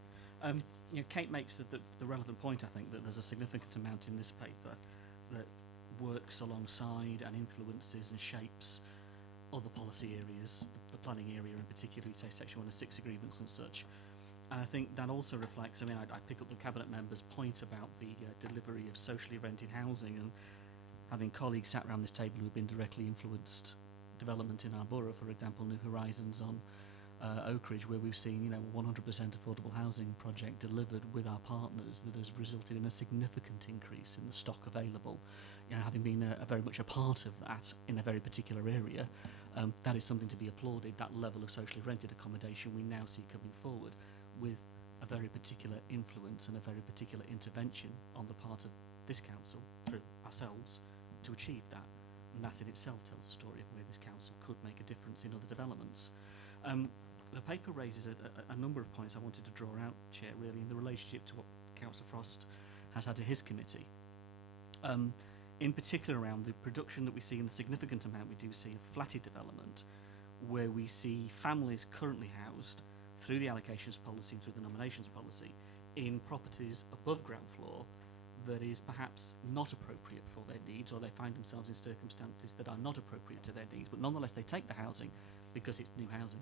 Kate makes the relevant point, I think, that there's a significant amount in this paper that works alongside and influences and shapes other policy areas, the planning area in particular, say Section 106 agreements and such. And I think that also reflects, I pick up the Cabinet member's point about the delivery of socially rented housing, and having colleagues sat around this table who've been directly influenced development in our borough, for example, New Horizons on Oak Ridge, where we've seen 100% affordable housing project delivered with our partners that has resulted in a significant increase in the stock available. Having been very much a part of that in a very particular area, that is something to be applauded. That level of socially rented accommodation we now see coming forward with a very particular influence and a very particular intervention on the part of this council through ourselves to achieve that. And that in itself tells a story of where this council could make a difference in other developments. The paper raises a number of points I wanted to draw out, Chair, really, in the relationship to what Councillor Frost has had to his committee. In particular around the production that we see and the significant amount we do see of flatted development, where we see families currently housed through the allocations policy and through the nominations policy in properties above ground floor that is perhaps not appropriate for their needs, or they find themselves in circumstances that are not appropriate to their needs, but nonetheless they take the housing because it's new housing.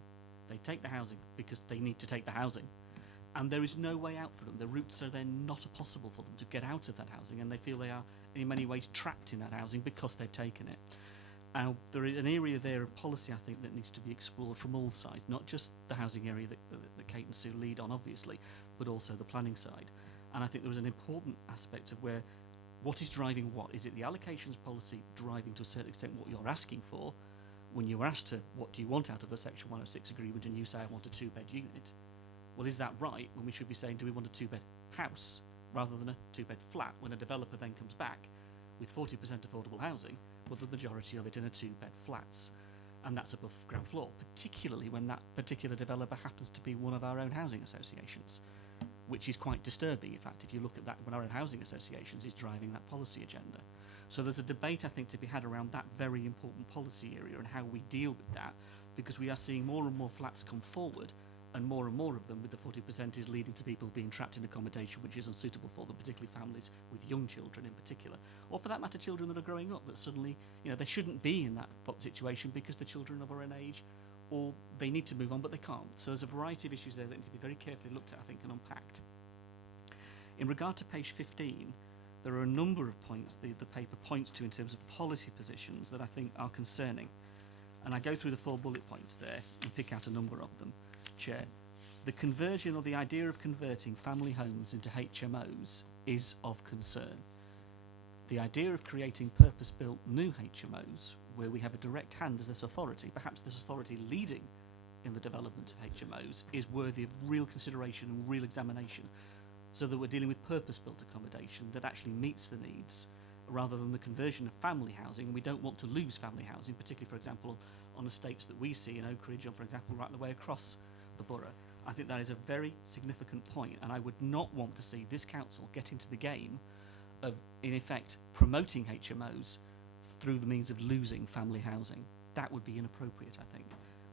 They take the housing because they need to take the housing. And there is no way out for them. The routes are then not possible for them to get out of that housing, and they feel they are in many ways trapped in that housing because they've taken it. There is an area there of policy, I think, that needs to be explored from all sides, not just the housing area that Kate and Sue lead on, obviously, but also the planning side. And I think there was an important aspect of where, what is driving what? Is it the allocations policy driving to a certain extent what you're asking for? When you were asked to, what do you want out of the Section 106 agreement, and you say, I want a 2-bed unit. Well, is that right when we should be saying, do we want a 2-bed house rather than a 2-bed flat, when a developer then comes back with 40% affordable housing, but the majority of it in a 2-bed flats? And that's above ground floor, particularly when that particular developer happens to be one of our own housing associations, which is quite disturbing, in fact, if you look at that, when our own housing associations is driving that policy agenda. So there's a debate, I think, to be had around that very important policy area and how we deal with that, because we are seeing more and more flats come forward, and more of them with the 40% is leading to people being trapped in accommodation which is unsuitable for them, particularly families with young children in particular, or for that matter children that are growing up that suddenly, they shouldn't be in that situation because the children are of an age, or they need to move on but they can't. So there's a variety of issues there that need to be very carefully looked at, I think, and unpacked. In regard to page 15, there are a number of points the paper points to in terms of policy positions that I think are concerning. And I go through the 4 bullet points there and pick out a number of them, Chair. The conversion, or the idea of converting family homes into HMOs, is of concern. The idea of creating purpose-built new HMOs, where we have a direct hand as this authority, perhaps this authority leading in the development of HMOs, is worthy of real consideration and real examination, so that we're dealing with purpose-built accommodation that actually meets the needs, rather than the conversion of family housing. And we don't want to lose family housing, particularly, for example, on estates that we see in Oak Ridge, or, for example, right the way across the borough. I think that is a very significant point, and I would not want to see this council get into the game of, in effect, promoting HMOs through the means of losing family housing. That would be inappropriate, I think.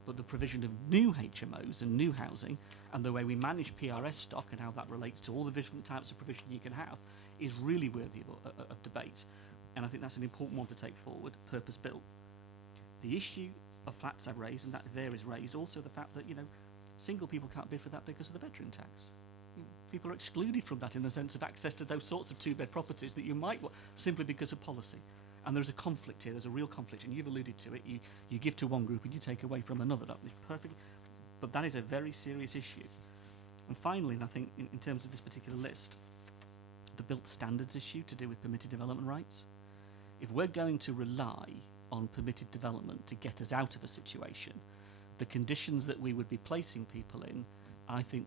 But the provision of new HMOs and new housing, and the way we manage PRS stock and how that relates to all the different types of provision you can have, is really worthy of debate. And I think that's an important one to take forward, purpose-built. The issue of flats I've raised, and that there is raised, also the fact that, single people can't bid for that because of the bedroom tax. People are excluded from that in the sense of access to those sorts of two-bed properties that you might want, simply because of policy. And there's a conflict here, there's a real conflict, and you've alluded to it. You give to one group and you take away from another. That is perfect, but that is a very serious issue. And finally, and I think in terms of this particular list, the built standards issue to do with permitted development rights. If we're going to rely on permitted development to get us out of a situation, the conditions that we would be placing people in, I think,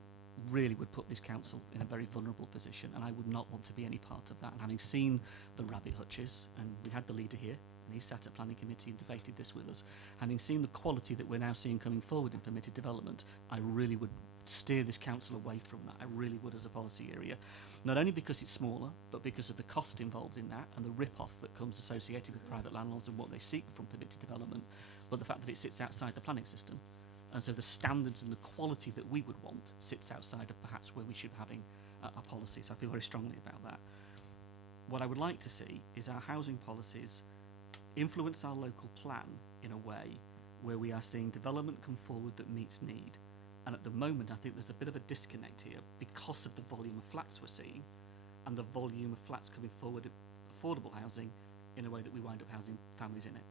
really would put this council in a very vulnerable position, and I would not want to be any part of that. And having seen the rabbit hutches, and we had the leader here, and he sat at planning committee and debated this with us, having seen the quality that we're now seeing coming forward in permitted development, I really would steer this council away from that. I really would, as a policy area, not only because it's smaller, but because of the cost involved in that and the rip-off that comes associated with private landlords and what they seek from permitted development, but the fact that it sits outside the planning system. And so the standards and the quality that we would want sits outside of perhaps where we should be having a policy. So I feel very strongly about that. What I would like to see is our housing policies influence our local plan in a way where we are seeing development come forward that meets need. And at the moment, I think there's a bit of a disconnect here because of the volume of flats we're seeing and the volume of flats coming forward at affordable housing in a way that we wind up housing families in it.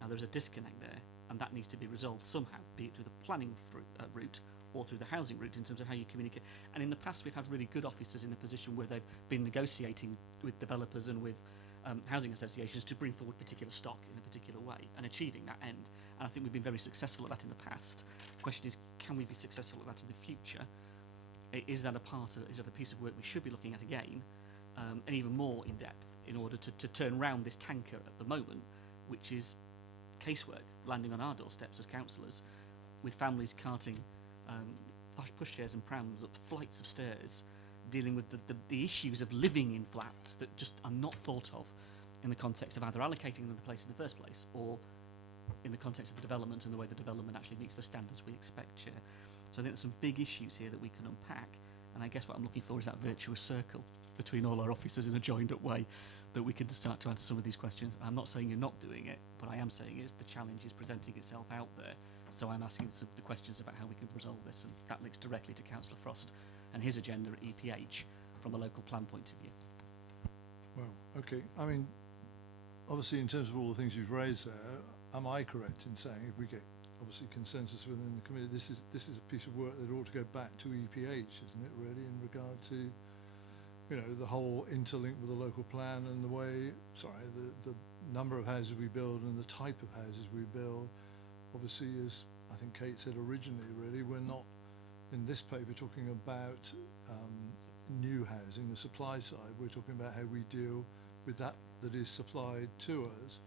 Now, there's a disconnect there, and that needs to be resolved somehow, be it through the planning route or through the housing route in terms of how you communicate. And in the past, we've had really good officers in a position where they've been negotiating with developers and with housing associations to bring forward particular stock in a particular way and achieving that end. And I think we've been very successful at that in the past. The question is, can we be successful at that in the future? Is that a piece of work we should be looking at again, and even more in depth, in order to turn round this tanker at the moment, which is casework landing on our doorsteps as councillors, with families carting pushchairs and prams up flights of stairs, dealing with the issues of living in flats that just are not thought of in the context of either allocating them the place in the first place or in the context of the development and the way the development actually meets the standards we expect, Chair. So I think there's some big issues here that we can unpack, and I guess what I'm looking for is that virtuous circle between all our officers in a joined-up way that we can start to answer some of these questions. I'm not saying you're not doing it, but I am saying is the challenge is presenting itself out there. So I'm asking the questions about how we can resolve this, and that links directly to Councillor Frost and his agenda at EPH from a local plan point of view. Well, okay. I mean, obviously, in terms of all the things you've raised there, am I correct in saying if we get obviously consensus within the committee, this is a piece of work that ought to go back to EPH, isn't it? Really, in regard to the whole interlink with the local plan and the way, the number of houses we build and the type of houses we build. Obviously, as I think Kate said originally, really, we're not in this paper talking about new housing, the supply side. We're talking about how we deal with that is supplied to us.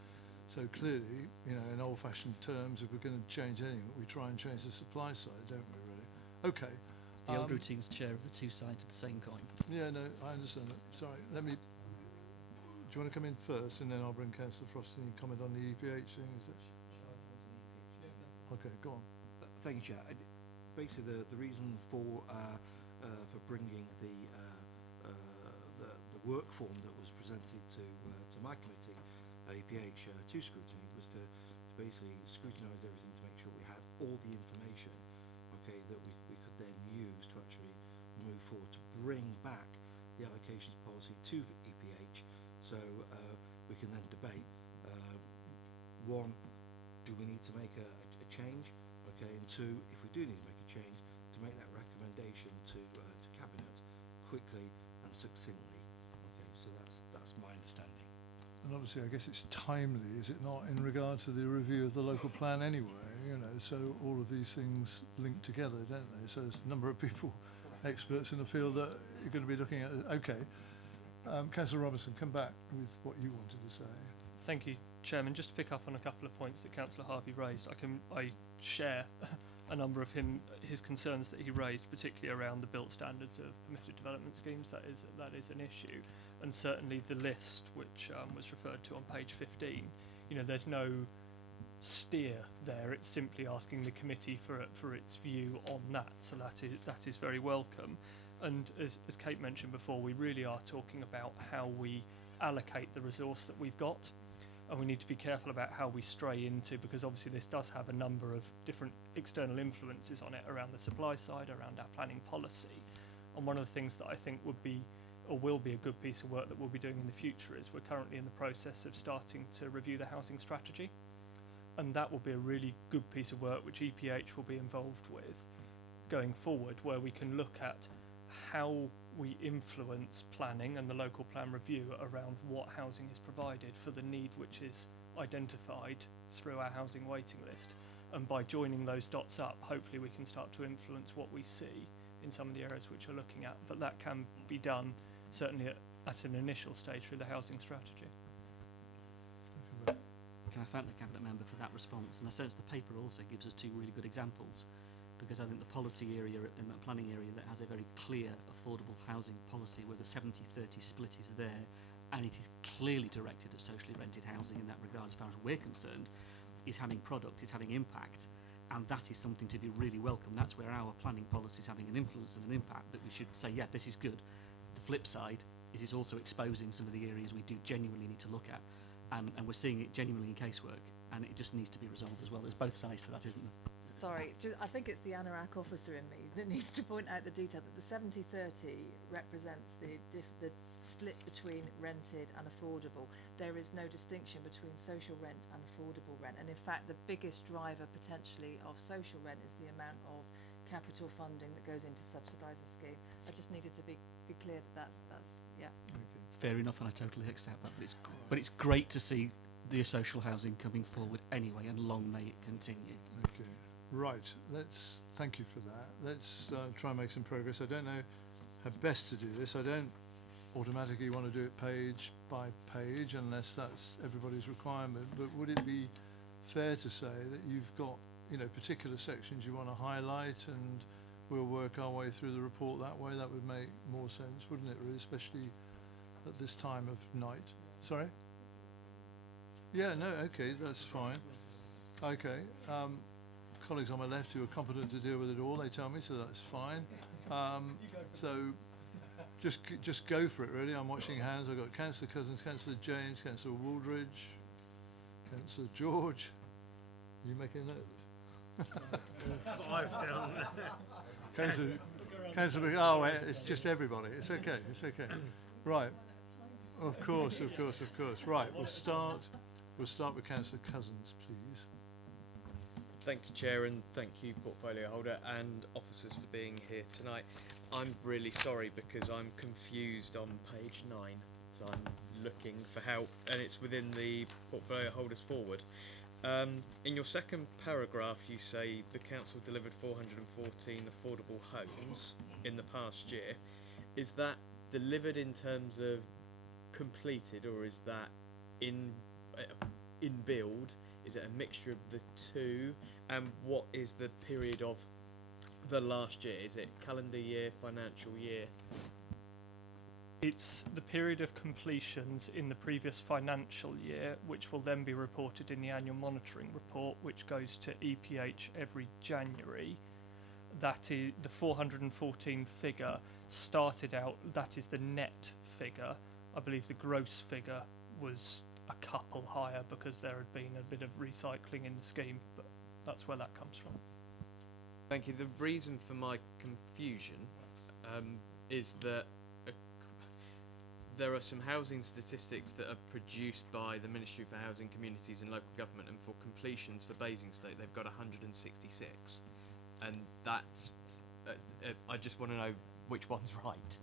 So clearly, in old-fashioned terms, if we're going to change anything, we try and change the supply side, don't we, really? Okay. The old routine's chair of the two sides of the same coin. Yeah, no, I understand that. Sorry, do you want to come in first, and then I'll bring Councillor Frost and you comment on the EPH thing? Is it? Okay, go on. Thank you, Chair. Basically, the reason for bringing the work form that was presented to my committee, EPH, to Scrutiny, was to basically scrutinise everything to make sure we had all the information, okay, that we could then use to actually move forward to bring back the allocations policy to EPH, so we can then debate. One, do we need to make a change? Okay, and two, if we do need to make a change, to make that recommendation recommendation to Cabinet quickly and succinctly. Okay, so that's my understanding. And obviously, I guess it's timely, is it not, in regard to the review of the local plan anyway, you know, so all of these things link together, don't they? So there's a number of people, experts in the field that you're going to be looking at. Okay. Councillor Robinson, come back with what you wanted to say. Thank you, Chairman. Just to pick up on a couple of points that Councillor Harvey raised, I share a number of his concerns that he raised, particularly around the built standards of permitted development schemes. That is an issue, and certainly the list which was referred to on page 15. You know, there's no steer there. It's simply asking the committee for its view on that. So that is very welcome. And as Kate mentioned before, we really are talking about how we allocate the resource that we've got, and we need to be careful about how we stray into, because obviously this does have a number of different external influences on it around the supply side, around our planning policy. And one of the things that I think would be or will be a good piece of work that we'll be doing in the future is we're currently in the process of starting to review the housing strategy, and that will be a really good piece of work which EPH will be involved with going forward, where we can look at how we influence planning and the local plan review around what housing is provided for the need which is identified through our housing waiting list. And by joining those dots up, hopefully we can start to influence what we see in some of the areas which we're looking at. But that can be done certainly at an initial stage through the housing strategy. Can I thank the Cabinet Member for that response? And I sense the paper also gives us two really good examples, because I think the policy area and the planning area that has a very clear affordable housing policy where the 70-30 split is there, and it is clearly directed at socially rented housing in that regard as far as we're concerned, is having product, is having impact, and that is something to be really welcome. That's where our planning policy is having an influence and an impact that we should say, yeah, this is good. The flip side is it's also exposing some of the areas we do genuinely need to look at, and we're seeing it genuinely in casework, and it just needs to be resolved as well. There's both sides to that, isn't there? Sorry, I think it's the ANARAC officer in me that needs to point out the detail that the 70-30 represents the split between rented and affordable. There is no distinction between social rent and affordable rent, and in fact the biggest driver potentially of social rent is the amount of capital funding that goes in to subsidise a scheme. I just needed to be clear that that's yeah. Okay. Fair enough, and I totally accept that, but it's great to see the social housing coming forward anyway, and long may it continue. Okay. Right, thank you for that. Let's try and make some progress. I don't know how best to do this. I don't automatically want to do it page by page unless that's everybody's requirement, but would it be fair to say that you've got, you know, particular sections you want to highlight, and we'll work our way through the report that way? That would make more sense, wouldn't it, really, especially at this time of night? Sorry? Yeah, no, okay, that's fine. Okay. Colleagues on my left who are competent to deal with it all, they tell me, so that's fine. So just go for it, really. I'm watching hands. I've got Councillor Cousins, Councillor James, Councillor Wooldridge, Councillor George. Are you making a note of this? 5 down there. Councillor, oh, it's just everybody. It's okay, it's okay. Right. Of course. Right, we'll start with Councillor Cousins, please. Thank you, Chair, and thank you, Portfolio Holder and officers, for being here tonight. I'm really sorry because I'm confused on page 9, so I'm looking for help, and it's within the Portfolio Holders forward. In your second paragraph, you say the council delivered 414 affordable homes in the past year. Is that delivered in terms of completed, or is that in build? Is it a mixture of the two? And what is the period of the last year? Is it calendar year, financial year? It's the period of completions in the previous financial year, which will then be reported in the annual monitoring report, which goes to EPH every January. That is the 414 figure started out, that is the net figure. I believe the gross figure was a couple higher because there had been a bit of recycling in the scheme, but that's where that comes from. Thank you. The reason for my confusion is that there are some housing statistics that are produced by the Ministry for Housing, Communities and Local Government, and for completions for Basingstoke they've got 166, and that's I just want to know which one's right.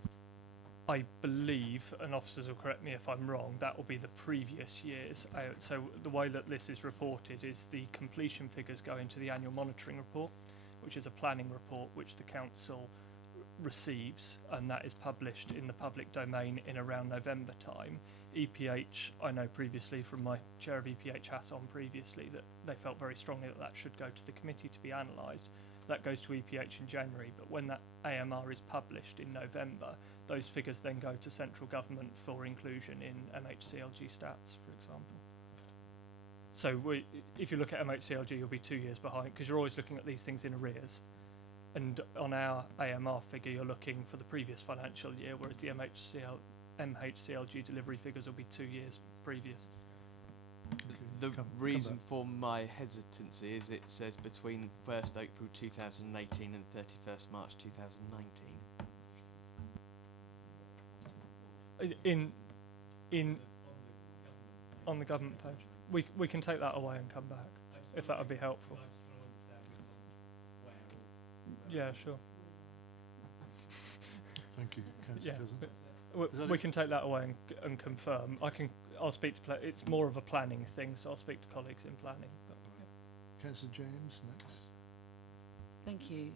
I believe, and officers will correct me if I'm wrong, that will be the previous years. So the way that this is reported is the completion figures go into the annual monitoring report, which is a planning report which the council receives, and that is published in the public domain in around November time. EPH, I know previously from my chair of EPH hat on previously that they felt very strongly that that should go to the committee to be analysed. That goes to EPH in January, but when that AMR is published in November, those figures then go to central government for inclusion in MHCLG stats, for example. So if you look at MHCLG, you'll be 2 years behind because you're always looking at these things in arrears. And on our AMR figure, you're looking for the previous financial year, whereas the MHCLG delivery figures will be 2 years previous. The reason for my hesitancy is it says between 1st April 2018 and 31st March 2019. On the government page. We can take that away and come back, if that would be helpful. Yeah, sure. Thank you, Councillor Cousin. We can take that away and confirm. I'll speak to it's more of a planning thing, so I'll speak to colleagues in planning. But, yeah. Councillor James next. Thank you.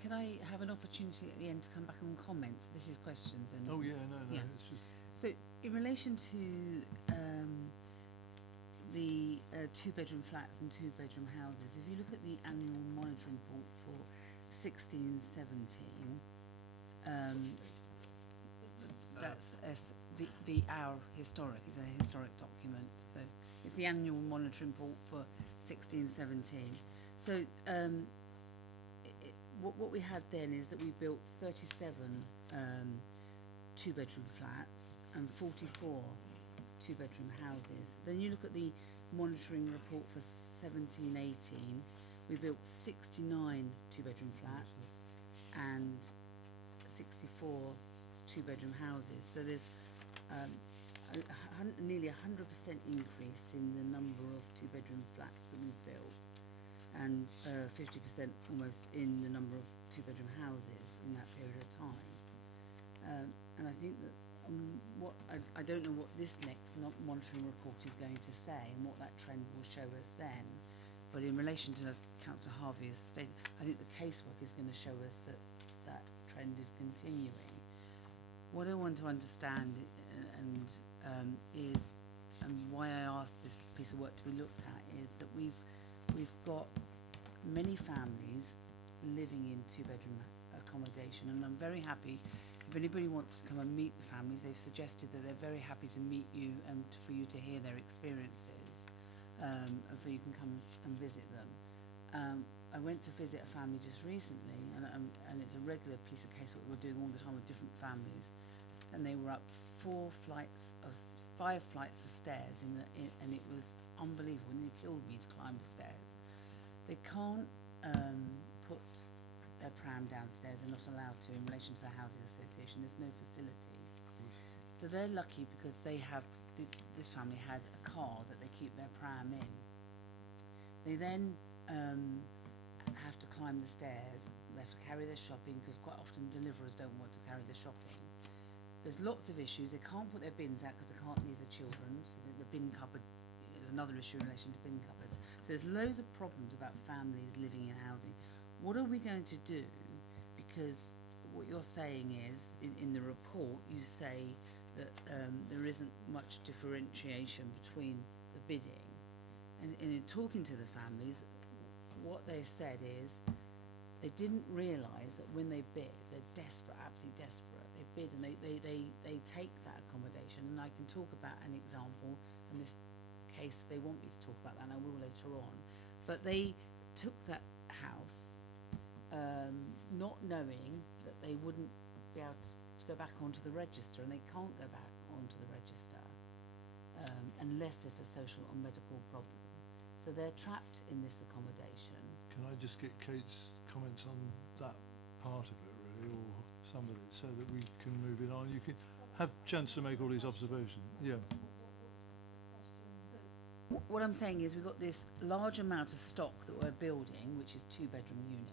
Can I have an opportunity at the end to come back on comments? This is questions. And Oh yeah, no, yeah. It's just. So in relation to the 2-bedroom flats and 2-bedroom houses, if you look at the annual monitoring report for 16-17, that's our historic, it's a historic document, so it's the annual monitoring report for 16-17. So what we had then is that we built 37 2-bedroom flats and 44 2-bedroom houses. Then you look at the monitoring report for 17-18, we built 69 2-bedroom flats and 64 2-bedroom houses. So there's nearly 100% increase in the number of 2-bedroom flats that we've built, and 50% almost in the number of 2-bedroom houses in that period of time. And I think that I don't know what this next monitoring report is going to say and what that trend will show us then. But in relation to, as Councillor Harvey has stated, I think the casework is going to show us that that trend is continuing. What I want to understand is, and why I asked this piece of work to be looked at, is that we've got many families living in 2-bedroom accommodation, and I'm very happy. If anybody wants to come and meet the families, they've suggested that they're very happy to meet you and for you to hear their experiences, and for you can come and visit them. I went to visit a family just recently, and it's a regular piece of casework we're doing all the time with different families, and they were up 5 flights of stairs, and it was unbelievable. It nearly killed me to climb the stairs. They can't put their pram downstairs, and not allowed to in relation to the housing association. There's no facility. So they're lucky because they have, this family had a car that they keep their pram in. They then have to climb the stairs. They have to carry their shopping because quite often deliverers don't want to carry their shopping. There's lots of issues. They can't put their bins out because they can't leave the children. So the bin cupboard is another issue in relation to bin cupboards. So there's loads of problems about families living in housing. What are we going to do? Because what you're saying is, in the report, you say that there isn't much differentiation between the bidding. And in talking to the families, what they said is they didn't realise that when they bid, they're desperate, absolutely desperate. They bid and they take that accommodation. And I can talk about an example, in this case they want me to talk about that, and I will later on. But they took that house not knowing that they wouldn't be able to go back onto the register, and they can't go back onto the register unless there's a social or medical problem. So they're trapped in this accommodation. Can I just get Kate's comments on that part of it, really, or somebody, so that we can move it on? You can have a chance to make all these observations. Yeah. What I'm saying is we've got this large amount of stock that we're building, which is 2-bedroom units.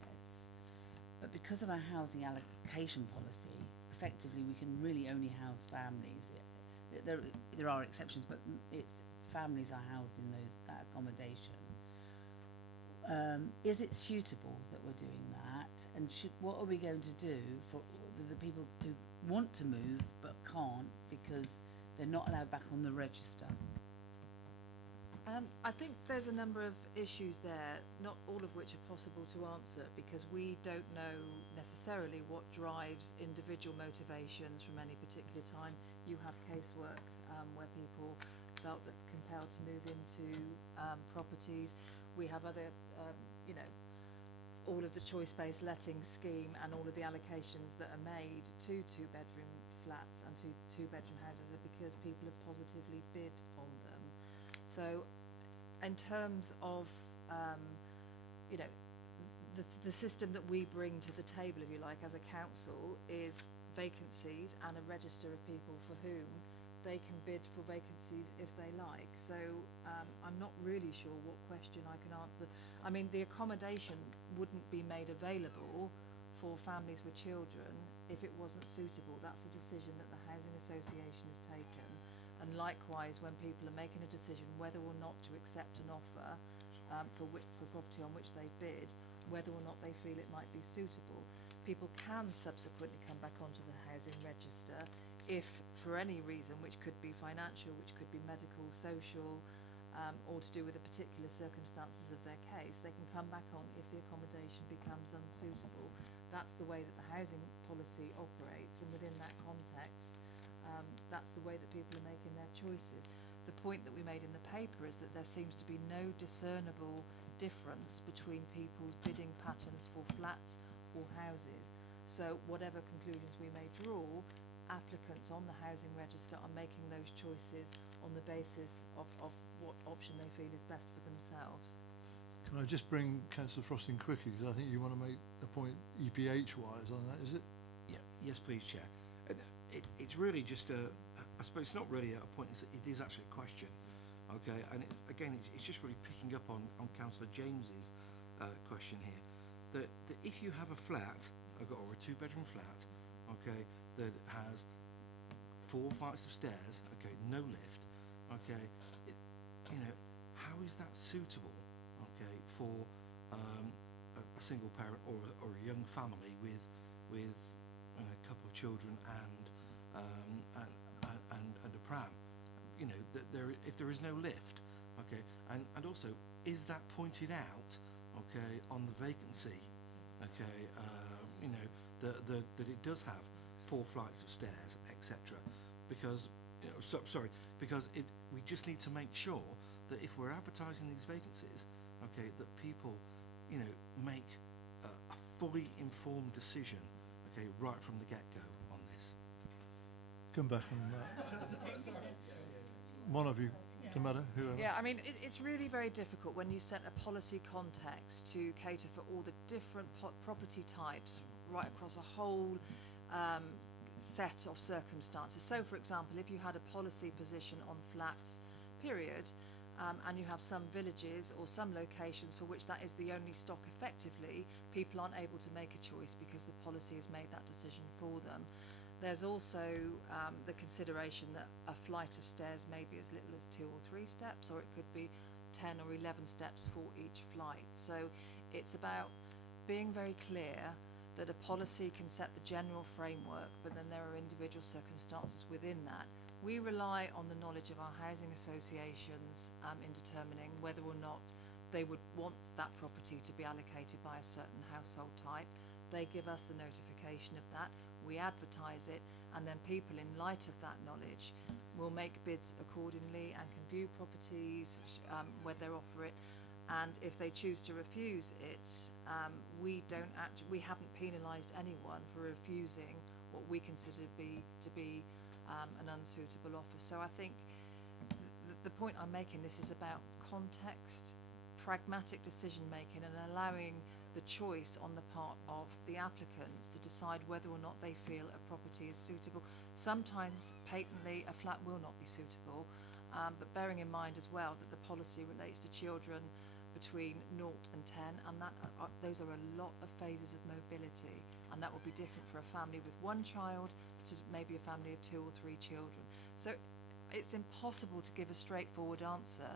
but because of our housing allocation policy, effectively we can really only house families. There are exceptions, but it's families are housed in that accommodation. Is it suitable that we're doing that? And what are we going to do for the people who want to move but can't because they're not allowed back on the register? I think there's a number of issues there, not all of which are possible to answer because we don't know necessarily what drives individual motivations from any particular time. You have casework where people felt that compelled to move into properties. We have other, all of the choice-based letting scheme and all of the allocations that are made to two-bedroom flats and to two-bedroom houses are because people have positively bid on them. So in terms of, the system that we bring to the table, if you like, as a council is vacancies and a register of people for whom they can bid for vacancies if they like. So I'm not really sure what question I can answer. I mean, the accommodation wouldn't be made available for families with children if it wasn't suitable. That's a decision that the Housing Association has taken. And likewise, when people are making a decision whether or not to accept an offer for property on which they bid, whether or not they feel it might be suitable, people can subsequently come back onto the housing register if, for any reason, which could be financial, which could be medical, social, or to do with the particular circumstances of their case, they can come back on if the accommodation becomes unsuitable. That's the way that the housing policy operates, and within that context, that's the way that people are making their choices. The point that we made in the paper is that there seems to be no discernible difference between people's bidding patterns for flats or houses. So whatever conclusions we may draw, applicants on the housing register are making those choices on the basis of what option they feel is best for themselves. Can I just bring Councillor Frosting quickly, because I think you want to make a point EPH-wise on that, is it? Yeah. Yes, please, Chair. It's really just I suppose it's not really a point, it is actually a question, okay? And it's just really picking up on Councillor James's question here, that if you have a flat, or a two-bedroom flat, okay, that has 4 flights of stairs, okay, no lift, okay, how is that suitable, okay, for a single parent or a young family with a couple of children and a pram? If there is no lift, okay, and also is that pointed out, okay, on the vacancy, okay, that it does have 4 flights of stairs, etc. Because because we just need to make sure that if we're advertising these vacancies, okay, that people make a fully informed decision, okay, right from the get-go on this. Come back on that. One of you, no matter whoever. Yeah, I mean, it's really very difficult when you set a policy context to cater for all the different property types right across a whole set of circumstances. So, for example, if you had a policy position on flats, period, and you have some villages or some locations for which that is the only stock effectively, people aren't able to make a choice because the policy has made that decision for them. There's also the consideration that a flight of stairs may be as little as 2 or 3 steps, or it could be 10 or 11 steps for each flight. So it's about being very clear that a policy can set the general framework, but then there are individual circumstances within that. We rely on the knowledge of our housing associations in determining whether or not they would want that property to be allocated by a certain household type. They give us the notification of that, we advertise it, and then people, in light of that knowledge, will make bids accordingly and can view properties where they offer it. And if they choose to refuse it, we haven't penalised anyone for refusing what we consider to be an unsuitable offer. So I think the point I'm making, this is about context, pragmatic decision making, and allowing the choice on the part of the applicants to decide whether or not they feel a property is suitable. Sometimes patently a flat will not be suitable, but bearing in mind as well that the policy relates to children between 0 and 10, and those are a lot of phases of mobility, and that will be different for a family with one child to maybe a family of 2 or 3 children. So it's impossible to give a straightforward answer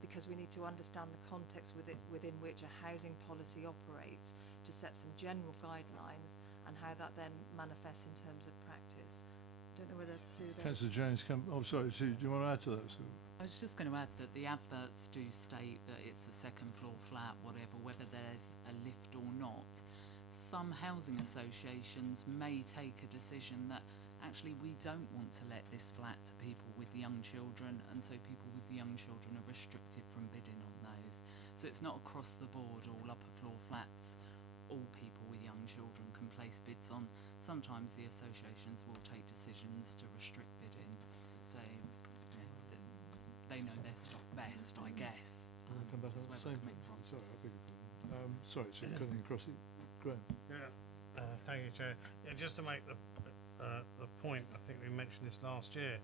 because we need to understand the context within which a housing policy operates to set some general guidelines and how that then manifests in terms of practice. Don't know whether Sue... Councillor Jones, sorry, Sue, do you want to add to that, Sue? I was just going to add that the adverts do state that it's a second floor flat, whatever, whether there's a lift or not. Some housing associations may take a decision that actually we don't want to let this flat to people with young children, and so people with young children are restricted from bidding on those. So it's not across the board, all upper floor flats, all people with young children can place bids on. Sometimes the associations will take decisions to restrict bidding. So they know their stock best, I guess. Come back on the same thing. Sorry, I beg your pardon. Sorry, so cutting across it. Graham. Yeah, thank you, Chair. Yeah, just to make the point, I think we mentioned this last year.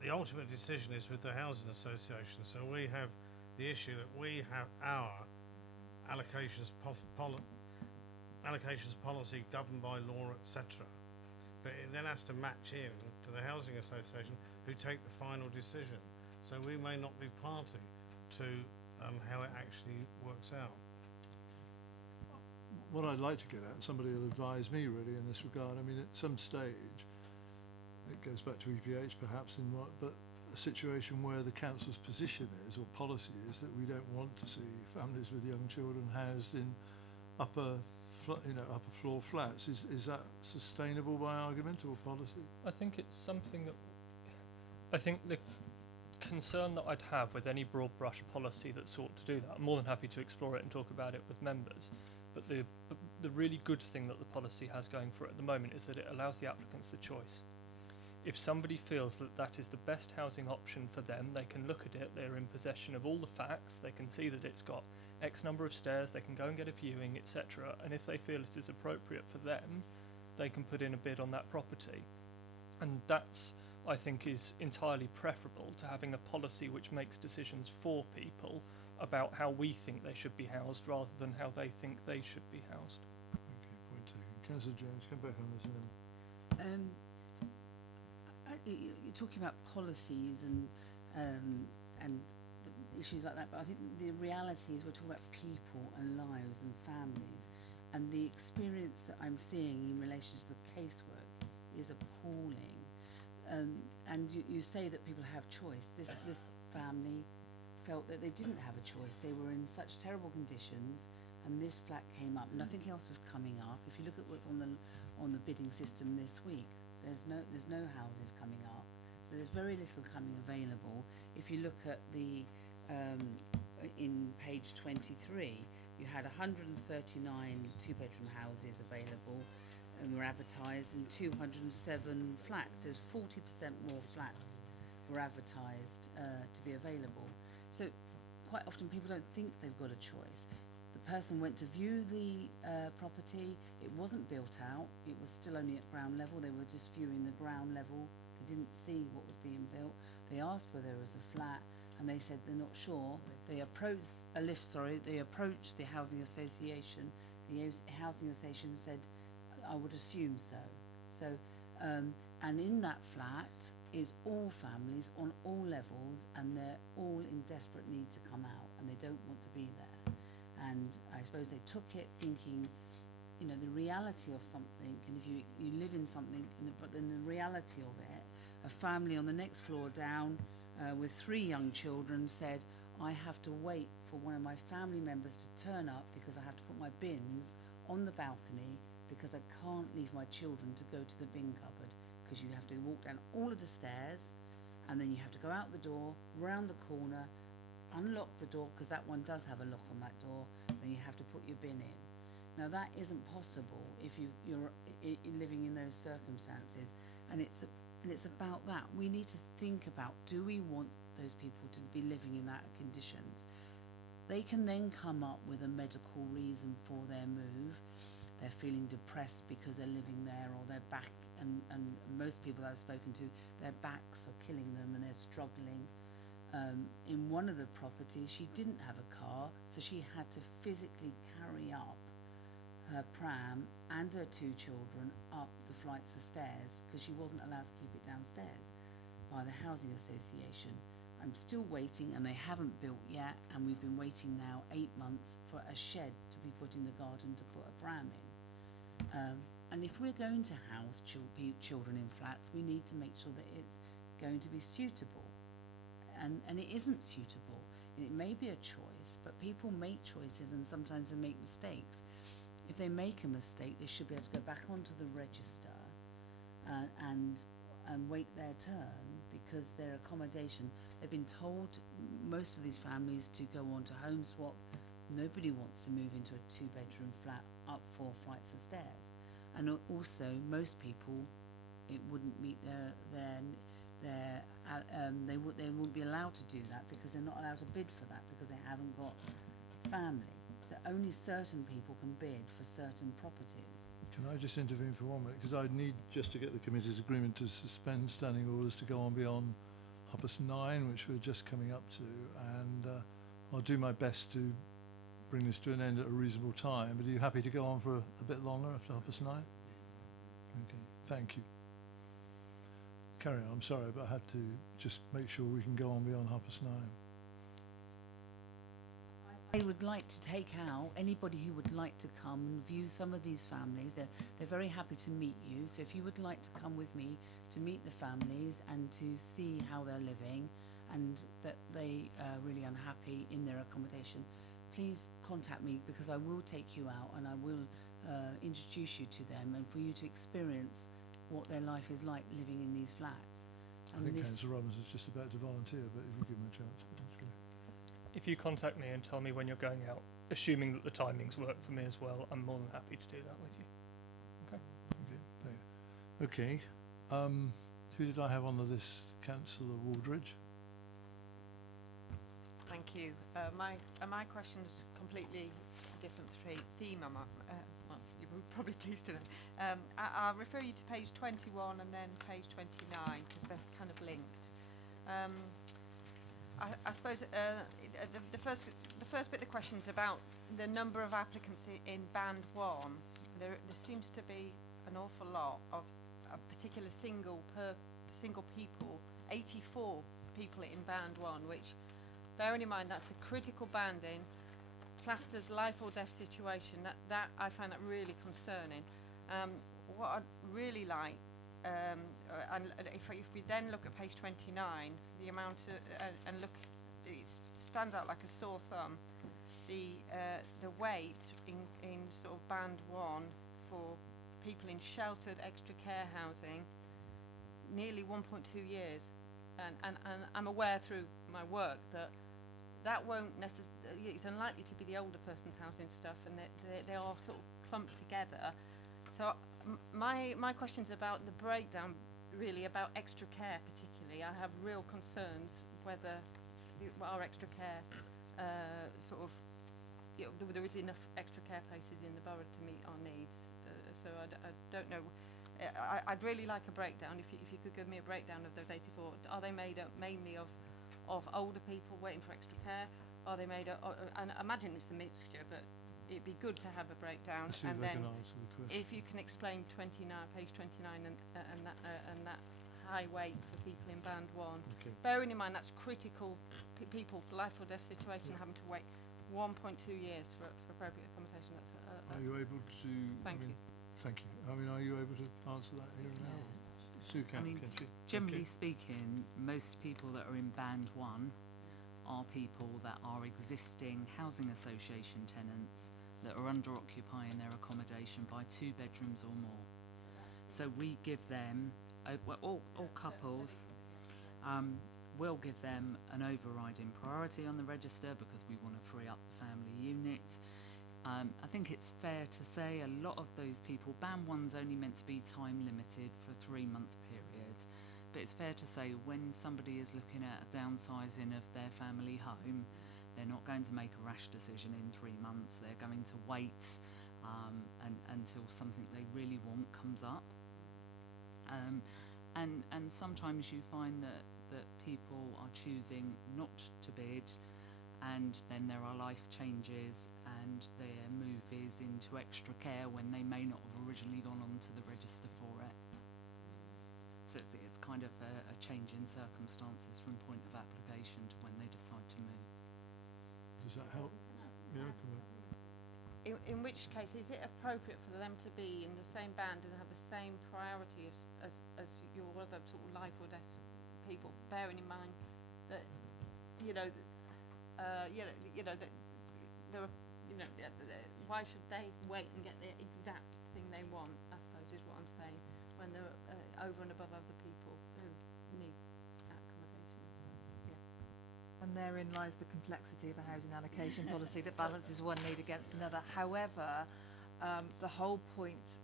The ultimate decision is with the housing association. So we have the issue that we have our allocations policy governed by law, etc. But it then has to match in to the housing association who take the final decision. So we may not be party to how it actually works out. What I'd like to get at, and somebody will advise me really in this regard, I mean at some stage, it goes back to EPH perhaps but a situation where the council's position is, or policy is, that we don't want to see families with young children housed in upper floor flats. Is that sustainable by argument or policy? I think it's something that... I think the concern that I'd have with any broad brush policy that sought to do that, I'm more than happy to explore it and talk about it with members, but the really good thing that the policy has going for it at the moment is that it allows the applicants the choice. If somebody feels that that is the best housing option for them, they can look at it, they're in possession of all the facts, they can see that it's got X number of stairs, they can go and get a viewing, etc. And if they feel it is appropriate for them, they can put in a bid on that property. And that's, I think, is entirely preferable to having a policy which makes decisions for people about how we think they should be housed rather than how they think they should be housed. Okay, point taken. Councillor Jones, come back on this in a minute. You're talking about policies and issues like that, but I think the reality is we're talking about people and lives and families, and the experience that I'm seeing in relation to the casework is appalling. And you say that people have choice. This family felt that they didn't have a choice. They were in such terrible conditions, and this flat came up. Nothing else was coming up. If you look at what's on the bidding system this week, there's no houses coming up. So there's very little coming available. If you look at the in page 23, you had 139 two-bedroom houses available and were advertised, and 207 flats. There's 40% more flats were advertised to be available. So quite often people don't think they've got a choice. The person went to view the property, it wasn't built out, it was still only at ground level, they were just viewing the ground level, they didn't see what was being built. They asked whether there was a flat and they said they're not sure. They approached they approached the housing association. The housing association said, I would assume so. And in that flat is all families on all levels, and they're all in desperate need to come out, and they don't want to be there. And I suppose they took it thinking, you know, the reality of something, and if you live in something, but then the reality of it, a family on the next floor down with 3 young children said, I have to wait for one of my family members to turn up because I have to put my bins on the balcony because I can't leave my children to go to the bin cupboard, because you have to walk down all of the stairs and then you have to go out the door, round the corner, unlock the door because that one does have a lock on that door, then you have to put your bin in. Now that isn't possible if you're living in those circumstances, and it's about that. We need to think about, do we want those people to be living in that conditions? They can then come up with a medical reason for their move. They're feeling depressed because they're living there, or their back, and most people that I've spoken to, their backs are killing them and they're struggling. in one of the properties, she didn't have a car, so she had to physically carry up her pram and her 2 children up the flights of stairs because she wasn't allowed to keep it downstairs by the housing association. I'm still waiting, and they haven't built yet, and we've been waiting now 8 months for a shed to be put in the garden to put a pram in. And if we're going to house children in flats, we need to make sure that it's going to be suitable. And it isn't suitable. And it may be a choice, but people make choices and sometimes they make mistakes. If they make a mistake, they should be able to go back onto the register and wait their turn, because their accommodation, they've been told, most of these families, to go on to home swap. Nobody wants to move into a 2-bedroom flat up 4 flights of stairs. And also, most people, it wouldn't meet they wouldn't be allowed to do that because they're not allowed to bid for that because they haven't got family. So only certain people can bid for certain properties. Can I just intervene for 1 minute? Because I need just to get the committee's agreement to suspend standing orders to go on beyond Hoppus 9, which we're just coming up to, and I'll do my best to bring this to an end at a reasonable time. But are you happy to go on for a bit longer after Hoppus 9? Okay, thank you. Carry on, I'm sorry, but I had to just make sure we can go on beyond Hoppus 9. I would like to take out anybody who would like to come and view some of these families. They're very happy to meet you. So if you would like to come with me to meet the families and to see how they're living and that they are really unhappy in their accommodation, please contact me, because I will take you out and I will introduce you to them and for you to experience what their life is like living in these flats. I think Councillor Robbins is just about to volunteer, but if you give him a chance. If you contact me and tell me when you're going out, assuming that the timings work for me as well, I'm more than happy to do that with you. Okay. Okay. Who did I have on the list? Councillor Waldridge. Thank you. My question's completely different theme. Well, you were probably pleased to know. I'll refer you to page 21 and then page 29 because they're kind of linked. I suppose the first bit of the question is about the number of applicants in band 1. There seems to be an awful lot of a particular single people, 84 people in band 1, which, bearing in mind that's a critical banding, classed as life or death situation. That I find that really concerning. What I'd really like, and if we then look at page 29, the amount and look, it stands out like a sore thumb. The wait in sort of band 1 for people in sheltered extra care housing, nearly 1.2 years, and I'm aware through my work that won't necessarily, it's unlikely to be the older person's housing stuff, and they are sort of clumped together. So my question's about the breakdown, really about extra care particularly. I have real concerns whether our extra care there is enough extra care places in the borough to meet our needs. So I don't know. I'd really like a breakdown. If you could give me a breakdown of those 84, are they made up mainly of older people waiting for extra care? Are they made up? And I imagine it's a mixture, but it'd be good to have a breakdown. See and if I then can answer the question. if you can explain page 29 and that high wait for people in band 1. Okay. Bearing in mind that's critical people for life or death situation having to wait 1.2 years for appropriate accommodation. That's Are you able to? Thank you. Thank you. I mean, are you able to answer that here and now? Sue, can you? Generally speaking, most people that are in band 1 are people that are existing housing association tenants that are under occupying their accommodation by 2 bedrooms or more. So we give them, all couples, we'll give them an overriding priority on the register because we want to free up the family units. I think it's fair to say a lot of those people, band 1's only meant to be time limited for a 3-month period, but it's fair to say when somebody is looking at a downsizing of their family home, they're not going to make a rash decision in 3 months. They're going to wait until something they really want comes up. And sometimes you find that that people are choosing not to bid, and then there are life changes and their move is into extra care when they may not have originally gone onto the register for it. So it's kind of a change in circumstances from point of application to when they decide to move. Does that help? Yeah, come on. In which case, is it appropriate for them to be in the same band and have the same priority as your other sort of life or death people, bearing in mind that, that there are, why should they wait and get the exact thing they want, I suppose is what I'm saying, when they're over and above other people who need accommodation as well. Yeah. And therein lies the complexity of a housing allocation policy that balances one need against another. However, the whole point,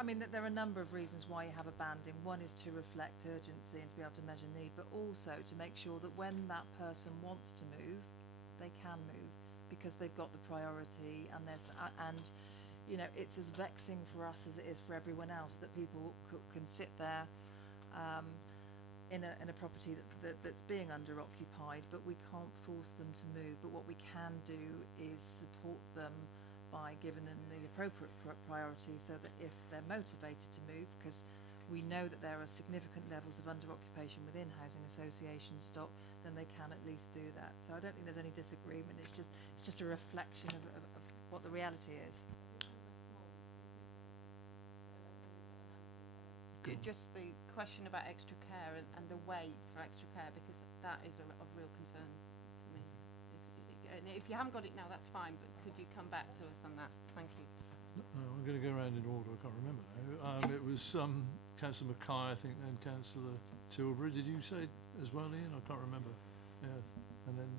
that there are a number of reasons why you have a banding. One is to reflect urgency and to be able to measure need, but also to make sure that when that person wants to move, they can move because they've got the priority, and it's as vexing for us as it is for everyone else that people can sit there in a property that's being under occupied, but we can't force them to move. But what we can do is support them by giving them the appropriate priority, so that if they're motivated to move, because we know that there are significant levels of under occupation within housing association stock, then they can at least do that. So I don't think there's any disagreement. It's just a reflection of what the reality is. Just the question about extra care and the wait for extra care, because that is of real concern to me. If you haven't got it now, that's fine, but could you come back to us on that? Thank you. No, I'm going to go around in order. I can't remember now. It was Councillor Mackay, I think, then Councillor Tilbury. Did you say as well, Ian? I can't remember. Yeah, and then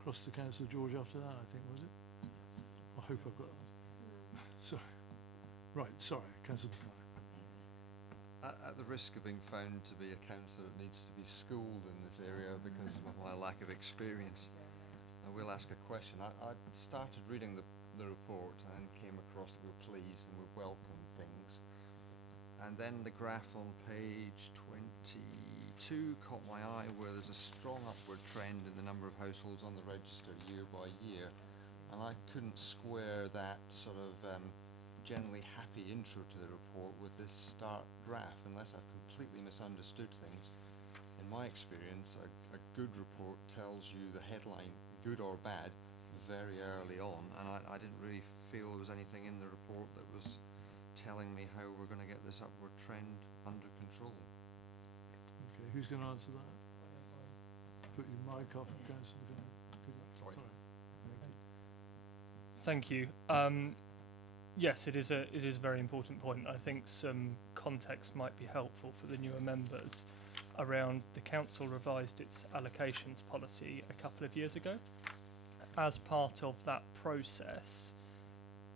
across to Councillor George after that, I think, was it? I hope I've got. Sorry. Right. Sorry, Councillor Mackay. At the risk of being found to be a councillor that needs to be schooled in this area because of my lack of experience, I will ask a question. I started reading the report and came across that we were pleased and we welcome things. And then the graph on page 22 caught my eye, where there's a strong upward trend in the number of households on the register year by year. And I couldn't square that sort of generally happy intro to the report with this stark graph, unless I've completely misunderstood things. In my experience, a good report tells you the headline, good or bad, very early on, and I didn't really feel there was anything in the report that was telling me how we're going to get this upward trend under control. Okay, who's going to answer that? Put your mic off, Councillor. Sorry. Thank you. Yes, it is a very important point. I think some context might be helpful for the newer members around the council revised its allocations policy a couple of years ago. As part of that process,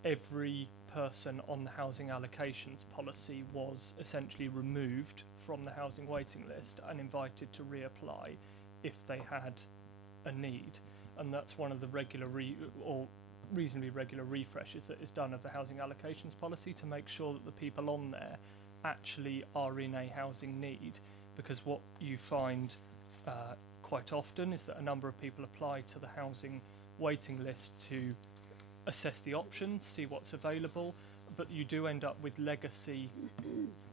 every person on the housing allocations policy was essentially removed from the housing waiting list and invited to reapply if they had a need. And that's one of the reasonably regular refreshes that is done of the housing allocations policy, to make sure that the people on there actually are in a housing need, because what you find quite often is that a number of people apply to the housing waiting list to assess the options, see what's available, but you do end up with legacy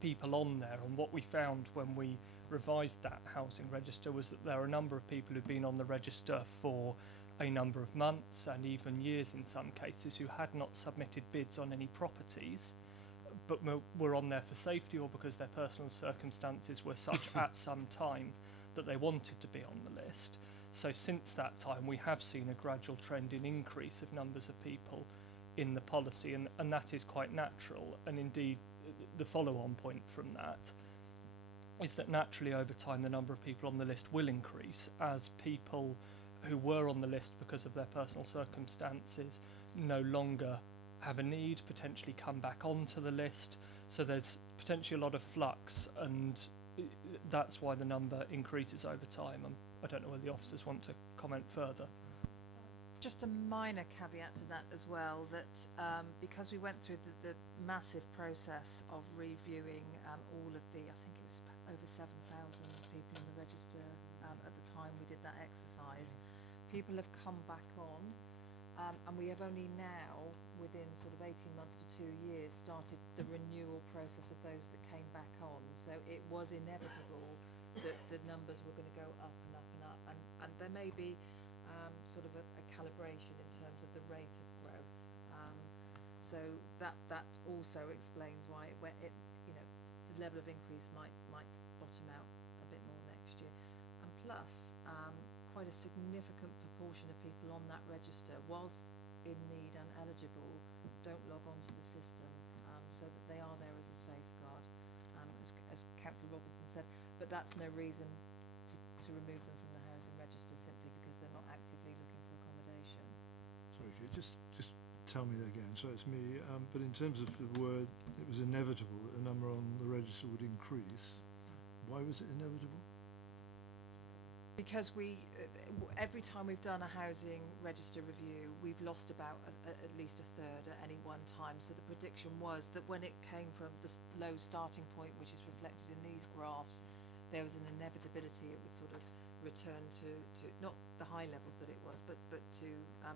people on there. And what we found when we revised that housing register was that there are a number of people who've been on the register for a number of months and even years in some cases, who had not submitted bids on any properties, but were on there for safety or because their personal circumstances were such at some time that they wanted to be on the list. So since that time, we have seen a gradual trend in increase of numbers of people in the policy, and that is quite natural. And indeed, the follow-on point from that is that naturally over time the number of people on the list will increase as people who were on the list because of their personal circumstances no longer have a need, potentially come back onto the list. So there's potentially a lot of flux, and that's why the number increases over time. I don't know whether the officers want to comment further. Just a minor caveat to that as well, that because we went through the massive process of reviewing all of the, I think it was over 7,000 people on the register at the time we did that exercise. People have come back on, and we have only now, within sort of 18 months to 2 years, started the renewal process of those that came back on. So it was inevitable that the numbers were going to go up and up and up, and there may be sort of a calibration in terms of the rate of growth. So that also explains why it the level of increase might bottom out a bit more next year. And plus, quite a significant proportion of people on that register, whilst in need and eligible, don't log on to the system, so that they are there as a safeguard, as Councillor Robinson said. But that's no reason to remove them from the housing register simply because they're not actively looking for accommodation. Sorry, could you just tell me again? So it's me, but in terms of the word, it was inevitable that the number on the register would increase. Why was it inevitable? Because every time we've done a housing register review, we've lost about at least a third at any one time. So the prediction was that when it came from the low starting point, which is reflected in these graphs, there was an inevitability it would sort of return to not the high levels that it was, but to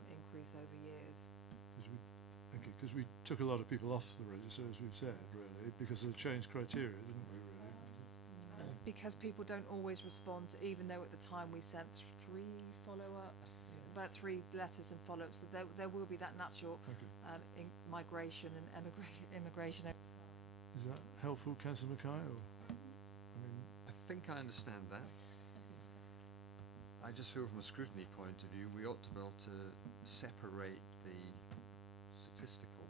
increase over years. Because we took a lot of people off the register, as we've said, really, because of the changed criteria, didn't we, really? Because people don't always respond, even though at the time we sent 3 follow-ups, about 3 letters and follow-ups, so there will be that natural migration and immigration over time. Is that helpful, Councillor Mackay? I think I understand that. I just feel from a scrutiny point of view, we ought to be able to separate the statistical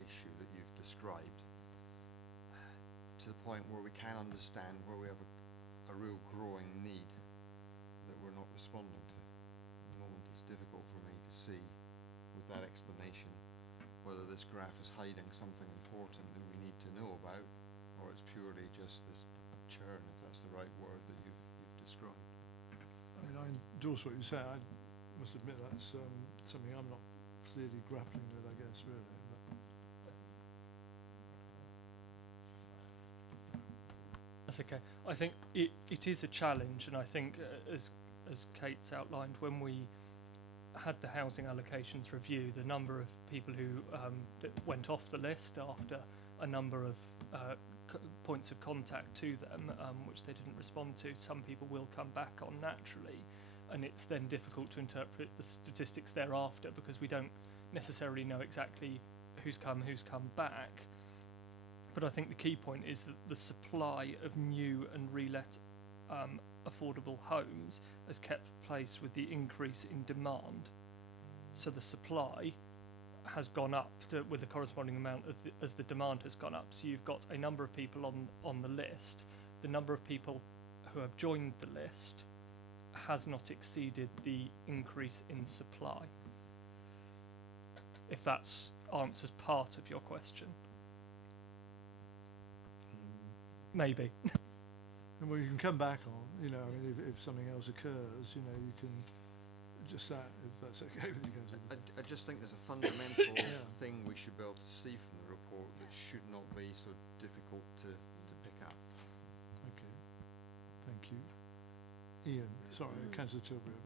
issue that you've described to the point where we can understand where we have a real growing need that we're not responding to. At the moment it's difficult for me to see with that explanation whether this graph is hiding something important that we need to know about, or it's purely just this churn, if that's the right word that you've described. I mean, I endorse what you say. I must admit that's something I'm not clearly grappling with, I guess, really. That's okay. I think it is a challenge, and I think as Kate's outlined, when we had the housing allocations review, the number of people who that went off the list after a number of points of contact to them, which they didn't respond to, some people will come back on naturally, and it's then difficult to interpret the statistics thereafter because we don't necessarily know exactly who's come back. But I think the key point is that the supply of new and relet affordable homes has kept pace with the increase in demand. So the supply has gone up with the corresponding amount as the demand has gone up. So you've got a number of people on the list. The number of people who have joined the list has not exceeded the increase in supply. If that answers part of your question. Maybe. And well, you can come back on, I mean, if something else occurs, you can just that, if that's okay with you guys. I just think there's a fundamental thing we should be able to see from the report that should not be so difficult to pick up. Okay, thank you. Ian, sorry, Councillor Tilbury.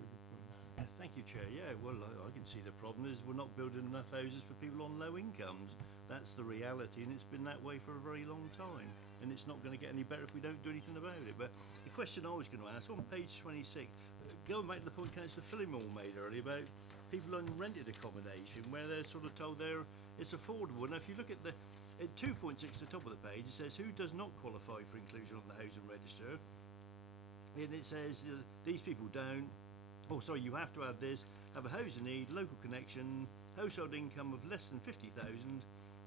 Thank you, Chair. Yeah, well, I can see the problem is we're not building enough houses for people on low incomes. That's the reality, and it's been that way for a very long time. And it's not going to get any better if we don't do anything about it. But the question I was going to ask, on page 26, going back to the point Councillor Phillimore made earlier about people on rented accommodation, where they're sort of told it's affordable. Now, if you look at at 2.6 at the top of the page, it says who does not qualify for inclusion on the housing register. And it says these people don't. Oh, sorry, you have to add this: have a housing need, local connection, household income of less than 50,000,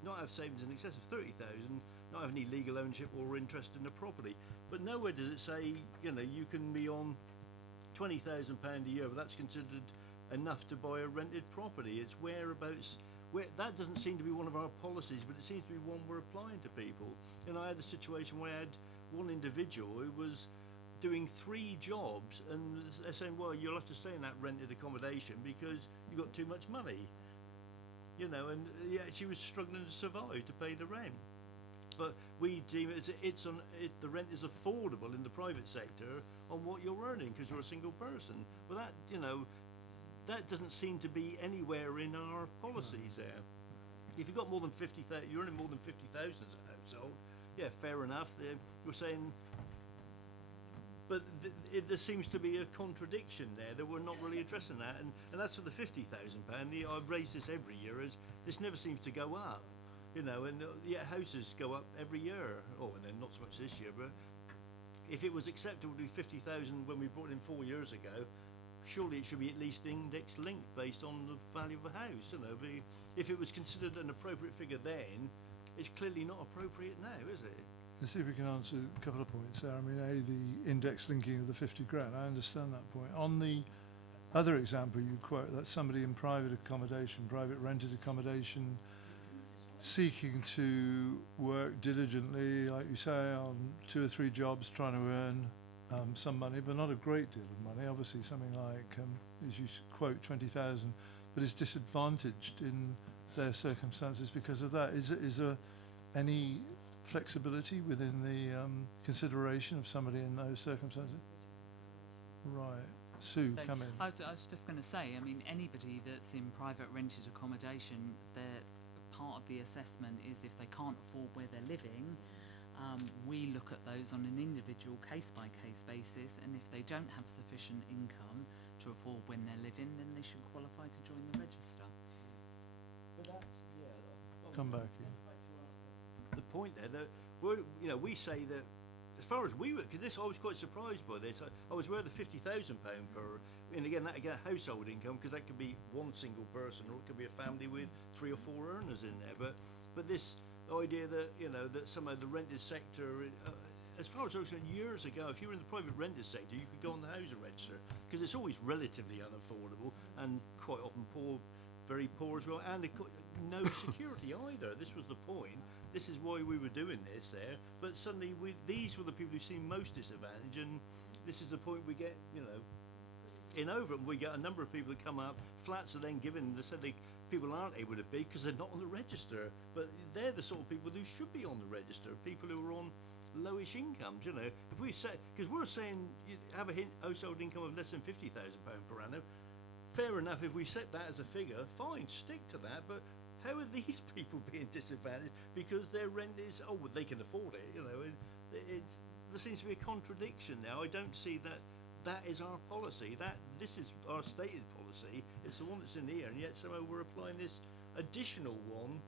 not have savings in excess of 30,000, not have any legal ownership or interest in the property. But nowhere does it say, you can be on £20,000 a year, but that's considered enough to buy a rented property. It's whereabouts. That doesn't seem to be one of our policies, but it seems to be one we're applying to people. I had a situation where I had one individual who was doing 3 jobs, and they're saying, well, you'll have to stay in that rented accommodation because you've got too much money. And she was struggling to survive to pay the rent. but we deem it as the rent is affordable in the private sector on what you're earning because you're a single person. But that, you know, that doesn't seem to be anywhere in our policies there. If you've got more than 50,000, you're earning more than 50,000 as a household, yeah, fair enough. We're saying, but there seems to be a contradiction there that we're not really addressing that, and that's for the £50,000. I've raised this every year, as this never seems to go up, you know, and yet houses go up every year. Oh, and then not so much this year, but if it was acceptable to be 50,000 when we brought it in 4 years ago, surely it should be at least index linked based on the value of a house. You know, if it was considered an appropriate figure then, it's clearly not appropriate now, is it? Let's see if we can answer a couple of points there. I mean, the index linking of the 50 grand, I understand that point. On the other example you quote, that's somebody in private accommodation, private rented accommodation, seeking to work diligently, like you say, on 2 or 3 jobs, trying to earn some money, but not a great deal of money. Obviously something like, as you quote, 20,000, but is disadvantaged in their circumstances because of that. Is there any flexibility within the consideration of somebody in those circumstances? Right. Sue, So come in. I was just going to say, I mean, anybody that's in private rented accommodation, part of the assessment is if they can't afford where they're living, we look at those on an individual case-by-case basis, and if they don't have sufficient income to afford when they're living, then they should qualify to join the register. But that's, Come back. The point there that we say that as far as we were, because I was quite surprised by this. I was aware of the £50,000 per, and again that again household income, because that could be one single person or it could be a family with 3 or 4 earners in there. But this idea that that somehow the rented sector, as far as I was concerned years ago, if you were in the private rented sector, you could go on the housing register because it's always relatively unaffordable and quite often poor, very poor as well, and no security either. This was the point. This is why we were doing this there. But suddenly, these were the people who seemed most disadvantaged, and this is the point we get. In Overham, we get a number of people that come up. Flats are then given. They said people aren't able to be because they're not on the register. But they're the sort of people who should be on the register. People who are on lowish incomes. If we say, because we're saying you have a household income of less than £50,000 per annum. Fair enough, if we set that as a figure, fine, stick to that, but how are these people being disadvantaged because their rent is, well, they can afford it, there seems to be a contradiction now. I don't see that is our policy, this is our stated policy, it's the one that's in here, and yet somehow we're applying this additional one.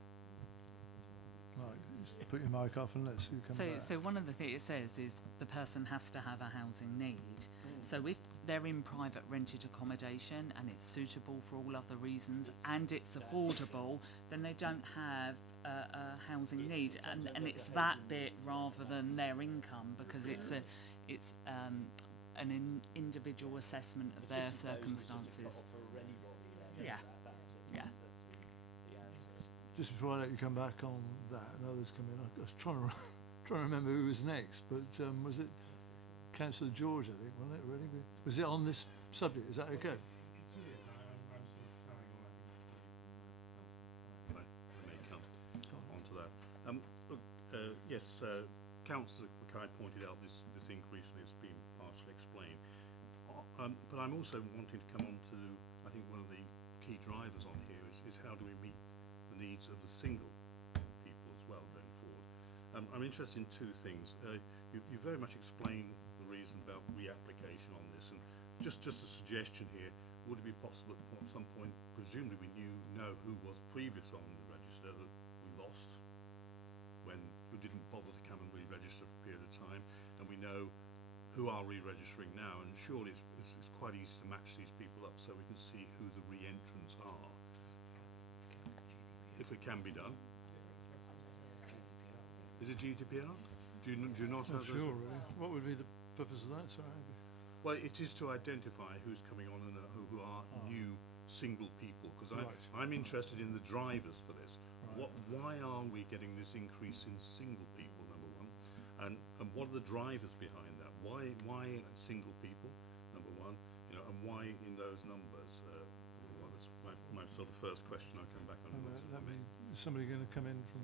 Right, put your mic off and let's Sue come back. So one of the things it says is the person has to have a housing need. So if they're in private rented accommodation and it's suitable for all other reasons and it's affordable, then they don't have a housing need, and it's that bit rather than their income, because it's an individual assessment of their circumstances. Yeah. Just before I let you come back on that and others come in, I was trying to remember who was next, but was it Councillor George, I think, wasn't it, really? Was it on this subject? Is that okay? I may come onto that. Yes, Councillor Mackay pointed out this increase, and it's been partially explained. But I'm also wanting to come on to, I think one of the key drivers on here is how do we meet the needs of the single people as well going forward. I'm interested in 2 things. You very much explained the reason about reapplication on this, and just a suggestion here, would it be possible at some point, presumably we know who was previous on the register that we lost who didn't bother to come and re-register for a period of time, and we know who are re-registering now, and surely it's quite easy to match these people up so we can see who the re-entrants are, if it can be done. Is it GDPR? Do you not have Not sure, really. What would be the purpose of that? Sorry. Well, it is to identify who's coming on and who are new single people, because I'm interested in the drivers for this. Right. Why are we getting this increase in single people, number one, and what are the drivers behind that? Why single people, number one, and why in those numbers? Well, that's my sort of first question. I'll come back on. Is somebody going to come in from?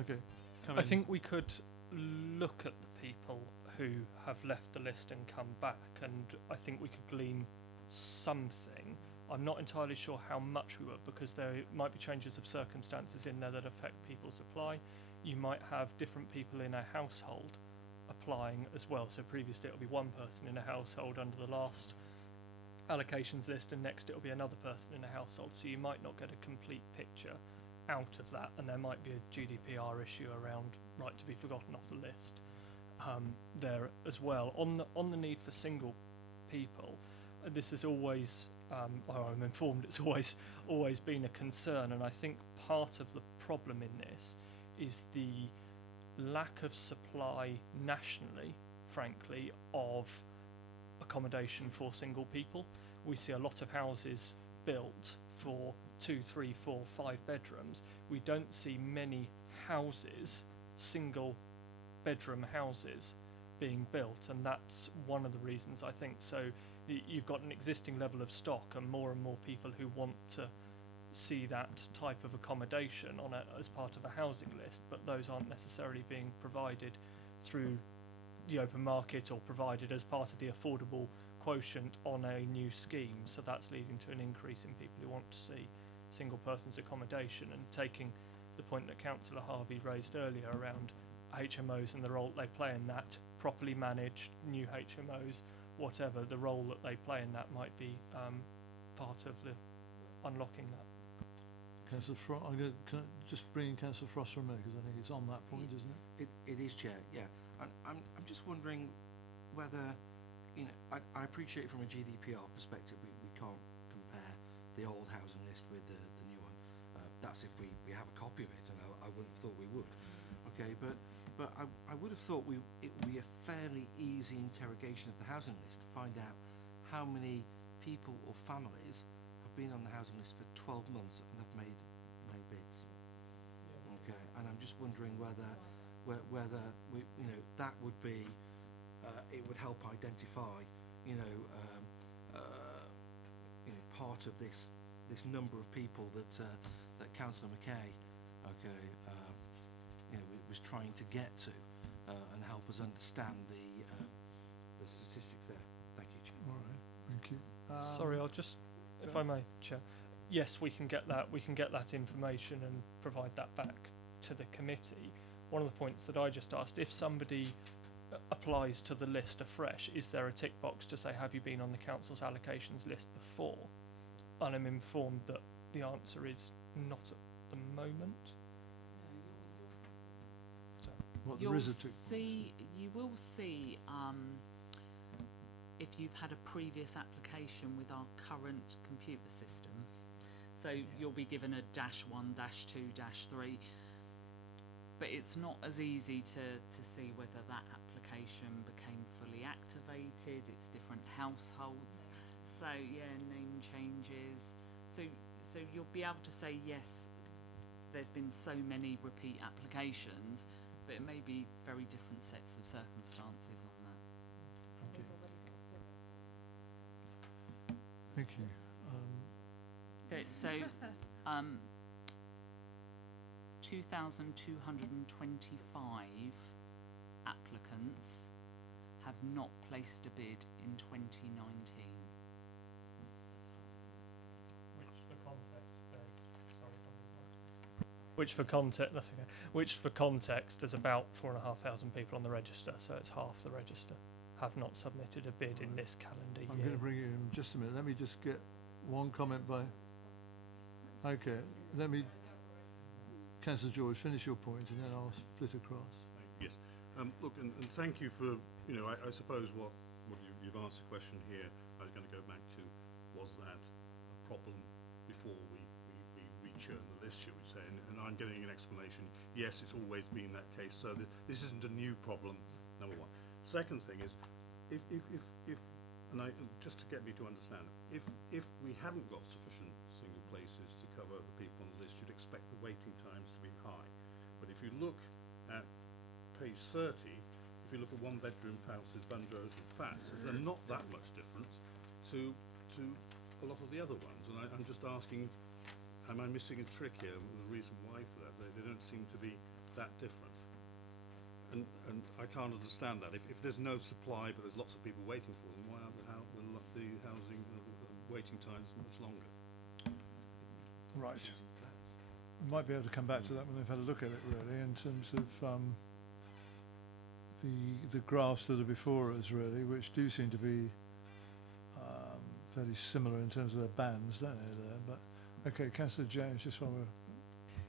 Okay. Come I in. think we could look at the people who have left the list and come back, and I think we could glean something. I'm not entirely sure how much we will, because there might be changes of circumstances in there that affect people's apply. You might have different people in a household applying as well. So previously it'll be one person in a household under the last allocations list, and next it'll be another person in a household. So you might not get a complete picture out of that, and there might be a GDPR issue around right to be forgotten off the list there as well. On the need for single people, this is always, or I'm informed it's always been a concern, and I think part of the problem in this is the lack of supply nationally, frankly, of accommodation for single people. We see a lot of houses built for 2, 3, 4, 5 bedrooms. We don't see many houses, single bedroom houses, being built, and that's one of the reasons, I think. So you've got an existing level of stock and more people who want to see that type of accommodation as part of a housing list, but those aren't necessarily being provided through the open market or provided as part of the affordable quotient on a new scheme. So that's leading to an increase in people who want to see single persons accommodation, and taking the point that Councillor Harvey raised earlier around HMOs and the role they play in that, properly managed new HMOs, whatever the role that they play in that might be part of the unlocking that. Councillor Frost, I'm going to just bring in Councillor Frost for a minute, because I think it's on that point, isn't it? It is, Chair, yeah. I'm just wondering whether, you know, I appreciate from a GDPR perspective we can't compare the old housing list with the new one. That's if we have a copy of it, and I wouldn't have thought we would. Okay, but I would have thought it would be a fairly easy interrogation of the housing list to find out how many people or families have been on the housing list for 12 months and have made no bids. Okay, and I'm just wondering whether we, you know, that would be it would help identify, you know, part of this number of people that Councillor McKay, okay, you know, was trying to get to, and help us understand the statistics there. Thank you, Chair. All right, thank you. Sorry, I'll just, if I may, Chair. Yes, we can get that. We can get that information and provide that back to the committee. One of the points that I just asked: if somebody applies to the list afresh, is there a tick box to say, have you been on the council's allocations list before? And I'm informed that the answer is not at the moment. What there is a tick box. You will see if you've had a previous application with our current computer system. So you'll be given a -1, -2, -3. But it's not as easy to see whether that application became fully activated. It's different households. So yeah, name changes. So you'll be able to say yes, there's been so many repeat applications, but it may be very different sets of circumstances on that. Okay. Thank you. 2,225 applicants have not placed a bid in 2019. Which for context, that's okay. Which for context, there's about 4,500 people on the register, so it's half the register have not submitted a bid in this calendar I'm year. going to bring you in just a minute. Let me just get one comment by. Okay, let me. Councillor George, finish your point, and then I'll flit across. Yes. Look, and thank you for, you know, I suppose what you've answered the question here, I was going to go back to, was that a problem before we rechurn the list, shall we say, and I'm getting an explanation. Yes, it's always been that case, so this isn't a new problem, number one. Second thing is, if just to get me to understand, if we haven't got sufficient single places to cover the people on the list, you'd expect the waiting times to be high. But if you look at page 30, if you look at one-bedroom houses, bungalows and flats, they're not that much different to a lot of the other ones. And I'm just asking, am I missing a trick here? The reason why for that, they don't seem to be that different? And I can't understand that. If there's no supply but there's lots of people waiting for them, why aren't the housing waiting times much longer? Right. We might be able to come back to that when they've had a look at it, really, in terms of the graphs that are before us, really, which do seem to be fairly similar in terms of their bands, don't they, there? But, okay, Councillor James, just while we're...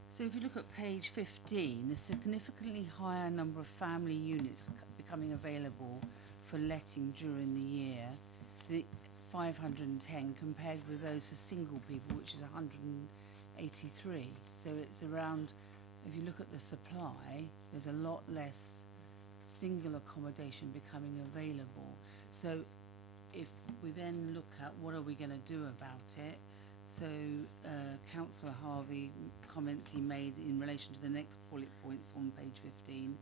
So if you look at page 15, the significantly higher number of family units becoming available for letting during the year, the 510 compared with those for single people, which is 183. So it's around, if you look at the supply, there's a lot less single accommodation becoming available. So if we then look at what are we going to do about it, so Councillor Harvey comments he made in relation to the next bullet points on page 15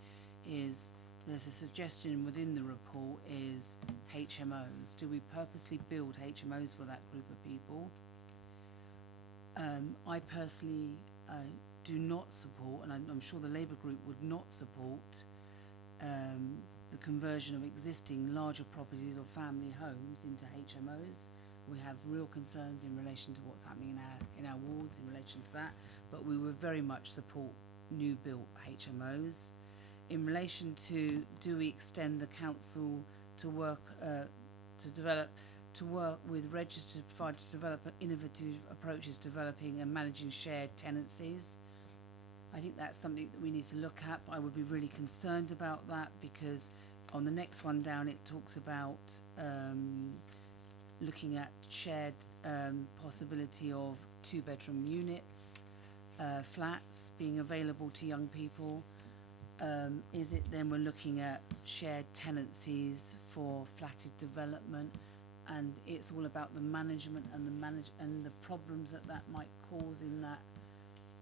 is there's a suggestion within the report is HMOs. Do we purposely build HMOs for that group of people? I personally do not support, and I'm sure the Labour group would not support the conversion of existing larger properties or family homes into HMOs. We have real concerns in relation to what's happening in our wards in relation to that, but we would very much support new built HMOs. In relation to do we extend the council to work with registered providers to develop innovative approaches developing and managing shared tenancies. I think that's something that we need to look at, but I would be really concerned about that because on the next one down it talks about looking at shared possibility of 2-bedroom units, flats being available to young people. Is it then we're looking at shared tenancies for flatted development, and it's all about the management and the problems that might cause in that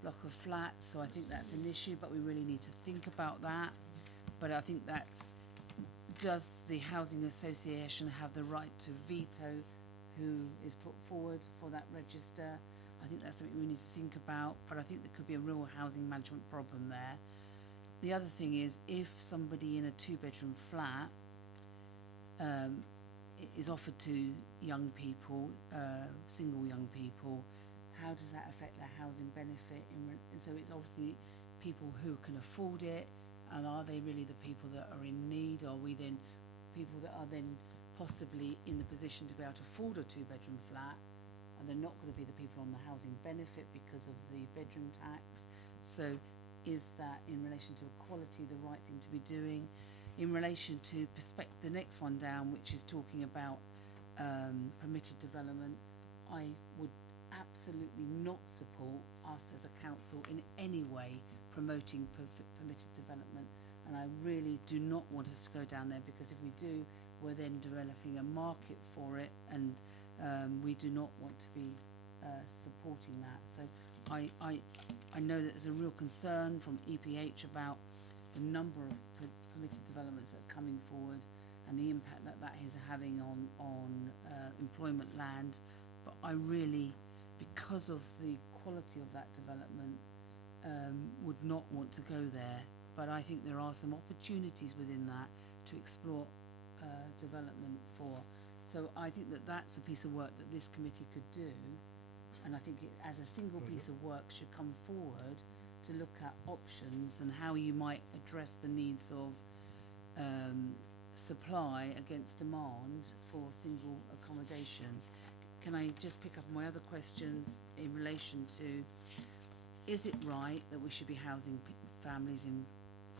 block of flats. So I think that's an issue, but we really need to think about that. But I think does the housing association have the right to veto who is put forward for that register? I think that's something we need to think about, but I think there could be a real housing management problem there. The other thing is if somebody in a 2-bedroom flat is offered to young people, single young people, how does that affect their housing benefit? And so it's obviously people who can afford it, and are they really the people that are in need? Are we then people that are then possibly in the position to be able to afford a 2-bedroom flat, and they're not going to be the people on the housing benefit because of the bedroom tax? So is that in relation to equality the right thing to be doing? In relation to the next one down, which is talking about permitted development, I would absolutely not support us as a council in any way promoting permitted development, and I really do not want us to go down there, because if we do, we're then developing a market for it, and we do not want to be supporting that. So I know that there's a real concern from EPH about the number of permitted developments that are coming forward and the impact that is having on employment land, but I really, because of the quality of that development, would not want to go there. But I think there are some opportunities within that to explore development for. So I think that's a piece of work that this committee could do, and I think it, as a single piece of work, should come forward to look at options and how you might address the needs of supply against demand for single accommodation. Can I just pick up my other questions in relation to, is it right that we should be housing families in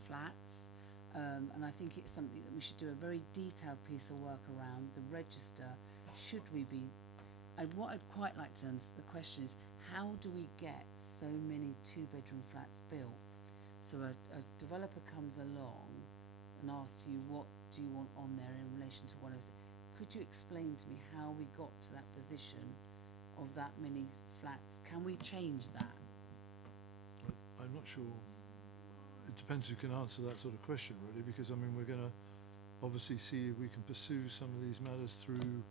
flats? And I think it's something that we should do a very detailed piece of work around the register. Should we be, and what I'd quite like to answer the question is, how do we get so many 2-bedroom flats built? So a developer comes along and asks you, what do you want on there in relation to what else? Could you explain to me how we got to that position of that many flats? Can we change that? I'm not sure. It depends who can answer that sort of question, really, because I mean we're going to obviously see if we can pursue some of these matters through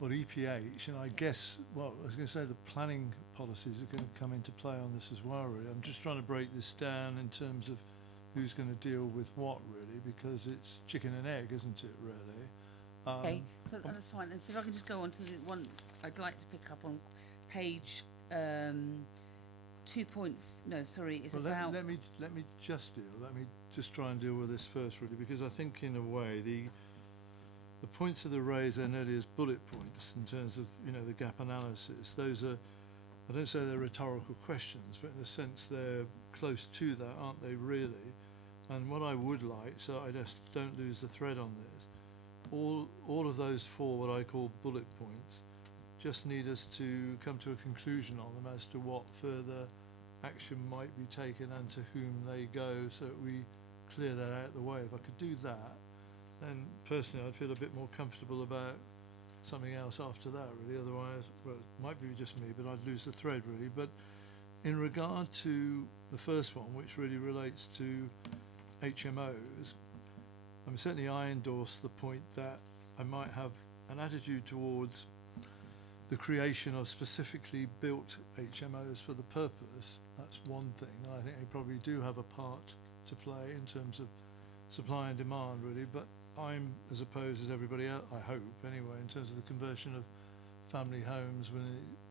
But EPH, and I guess, well, I was going to say the planning policies are going to come into play on this as well, really. I'm just trying to break this down in terms of who's going to deal with what, really, because it's chicken and egg, isn't it, really? Okay, so that's fine. And so if I can just go on to the one I'd like to pick up on page 2 point. No, sorry, it's well, about. Let me just try and deal with this first, really, because I think in a way the points that are raised there nearly as bullet points in terms of, you know, the gap analysis. Those are, I don't say they're rhetorical questions, but in a sense they're close to that, aren't they, really? And what I would like, so I just don't lose the thread on this, all of those four, what I call bullet points, just need us to come to a conclusion on them as to what further action might be taken and to whom they go, so that we clear that out of the way. If I could do that, then personally I'd feel a bit more comfortable about something else after that, really. Otherwise, well, it might be just me, but I'd lose the thread, really. But in regard to the first one, which really relates to HMOs, certainly I endorse the point that I might have an attitude towards the creation of specifically built HMOs for the purpose. That's one thing. I think they probably do have a part to play in terms of supply and demand, really, but I'm as opposed as everybody else, I hope anyway, in terms of the conversion of family homes with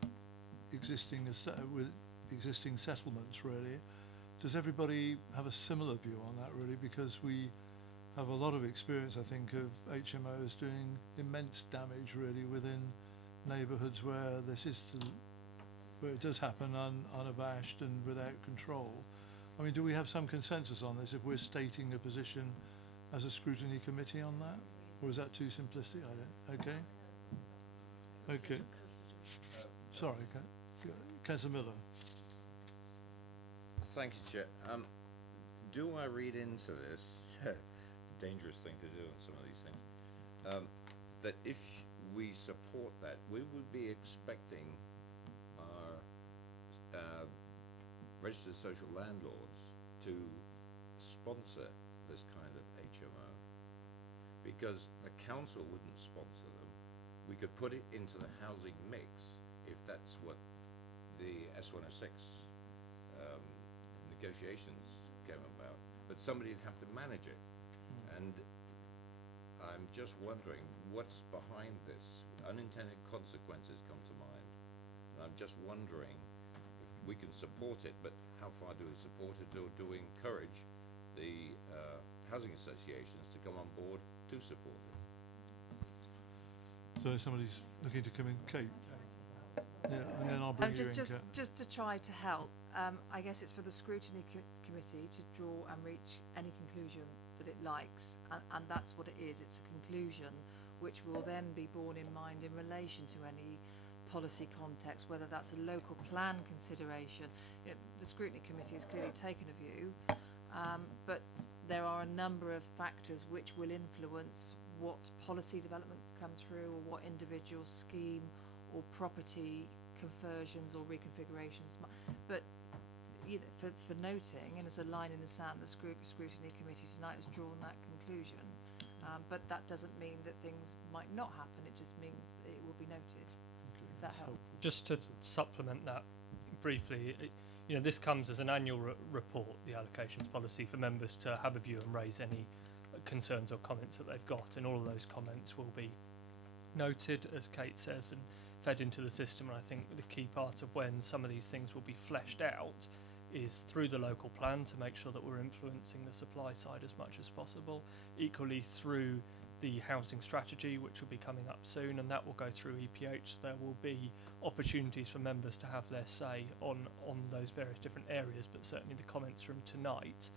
existing settlements, really. Does everybody have a similar view on that, really? Because we have a lot of experience, I think, of HMOs doing immense damage, really, within neighbourhoods where where it does happen unabashed and without control. I mean, do we have some consensus on this if we're stating a position as a scrutiny committee on that? Or is that too simplistic? I don't. Okay. Okay. Sorry, Councillor Miller. Thank you, Chair. Do I read into this, dangerous thing to do on some of these things, that if we support that, we would be expecting our registered social landlords to sponsor this kind of HMO, because the council wouldn't sponsor them. We could put it into the housing mix if that's what the S106 negotiations came about, but somebody'd have to manage it. And I'm just wondering what's behind this. Unintended consequences come to mind, and I'm just wondering if we can support it, but how far do we support it, or do we encourage the housing associations to come on board to support it? So somebody's looking to come in. Kate? Yeah, and then I'll bring you in, Kate. Just to try to help, I guess it's for the scrutiny committee to draw and reach any conclusion that it likes, and that's what it is. It's a conclusion which will then be borne in mind in relation to any policy context, whether that's a local plan consideration. You know, the scrutiny committee has clearly taken a view, but there are a number of factors which will influence what policy developments come through, or what individual scheme or property conversions or reconfigurations. But you know, for noting, and as a line in the sand, the scrutiny committee tonight has drawn that conclusion. But that doesn't mean that things might not happen. It just means that it will be noted. If that helps. Just to supplement that briefly, you know, this comes as an annual report, the allocations policy, for members to have a view and raise any concerns or comments that they've got, and all of those comments will be noted, as Kate says, and fed into the system. And I think the key part of when some of these things will be fleshed out is through the local plan, to make sure that we're influencing the supply side as much as possible. Equally through the housing strategy, which will be coming up soon, and that will go through EPH. There will be opportunities for members to have their say on those various different areas, but certainly the comments from tonight,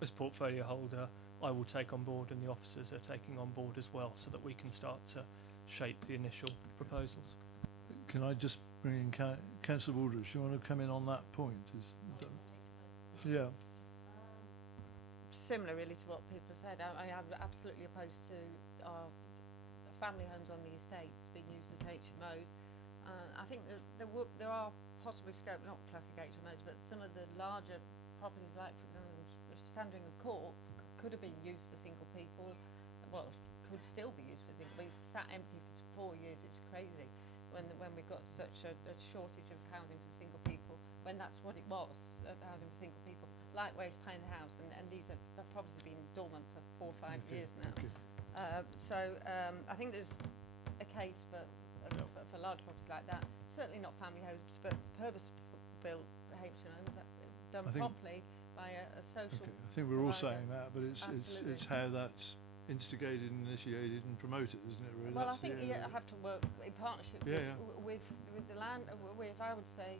as portfolio holder, I will take on board, and the officers are taking on board as well, so that we can start to shape the initial proposals. Can I just bring in Councillor Wooldridge? You want to come in on that point? Yeah. Similar, really, to what people said. I am absolutely opposed to our family homes on the estates being used as HMOs. I think that there are possibly scope, not classic HMOs, but some of the larger properties, like, for example, Sandringham Court, could have been used for single people. Well, could still be used for single, but it's sat empty for 4 years. It's crazy when we've got such a shortage of housing for single people, when that's what it was, housing for single people. Likewise, Payne House, and these have probably been dormant for 4 or 5 years now. So I think there's a case for large properties like that. Certainly not family homes, but purpose-built HMOs that done properly by a social. I think we're all provider. saying that, but it's how that's instigated, initiated, and promoted, isn't it? Really. Well, That's I think you have to work in partnership with the land. With I would say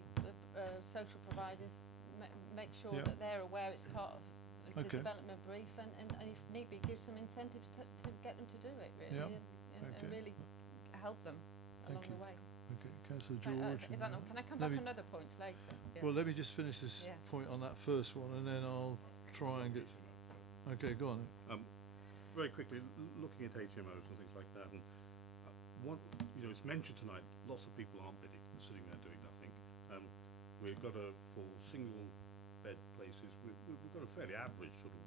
social providers, make sure that they're aware it's part of the development brief, and if need be, give some incentives to get them to do it really, and really help them along the way. Okay, Councillor George. Can I come back on other points later? Yeah. Well, let me just finish this point on that first one, and then I'll try and get. Okay, go on. Very quickly, looking at HMOs and things like that, and it's mentioned tonight. Lots of people aren't bidding, and sitting there doing nothing. We've got for single bed places, we've got a fairly average sort of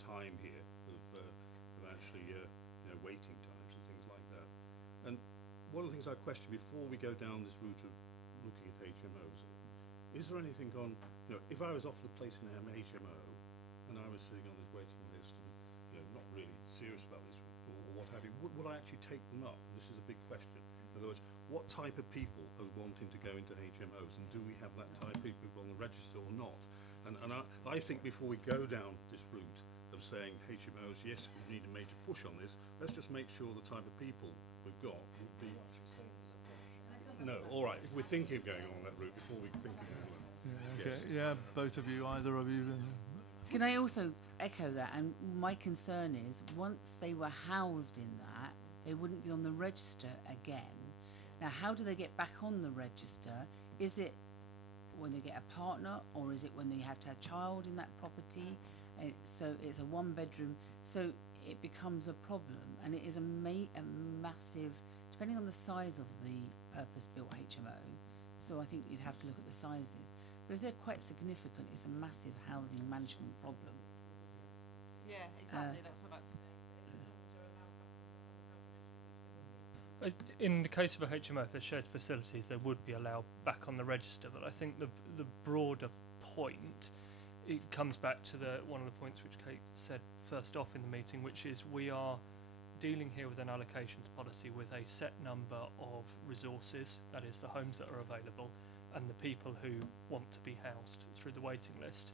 time here of actually waiting times and things like that. And one of the things I question before we go down this route of looking at HMOs, is there anything on, if I was offered a place in an HMO and I was sitting on this waiting list and not really serious about this or what have you, would I actually take them up? This is a big question. In other words, what type of people are wanting to go into HMOs, and do we have that type of people on the register or not? And I think before we go down this route of saying HMOs, yes, we need a major push on this, let's just make sure the type of people we've got would be... No, all right, if we're thinking of going on that route before we think of going on. Okay, both of you, either of you. Can I also echo that? And my concern is, once they were housed in that, they wouldn't be on the register again. Now, how do they get back on the register? Is it when they get a partner, or is it when they have to have a child in that property? So it's a one-bedroom. So it becomes a problem, and it is a massive, depending on the size of the purpose-built HMO. So I think you'd have to look at the sizes. But if they're quite significant, it's a massive housing management problem. Yeah, exactly. That's what I was saying. In the case of a HMO, if they're shared facilities, they would be allowed back on the register. But I think the broader point, it comes back to one of the points which Kate said first off in the meeting, which is we are dealing here with an allocations policy with a set number of resources, that is the homes that are available, and the people who want to be housed through the waiting list.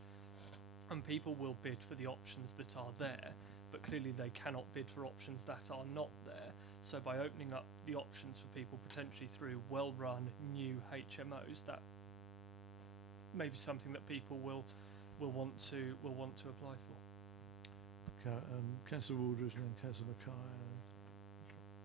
And people will bid for the options that are there, but clearly they cannot bid for options that are not there. So by opening up the options for people potentially through well-run new HMOs, that may be something that people will want to apply for. Councillor Waldridge and then Councillor Mackay.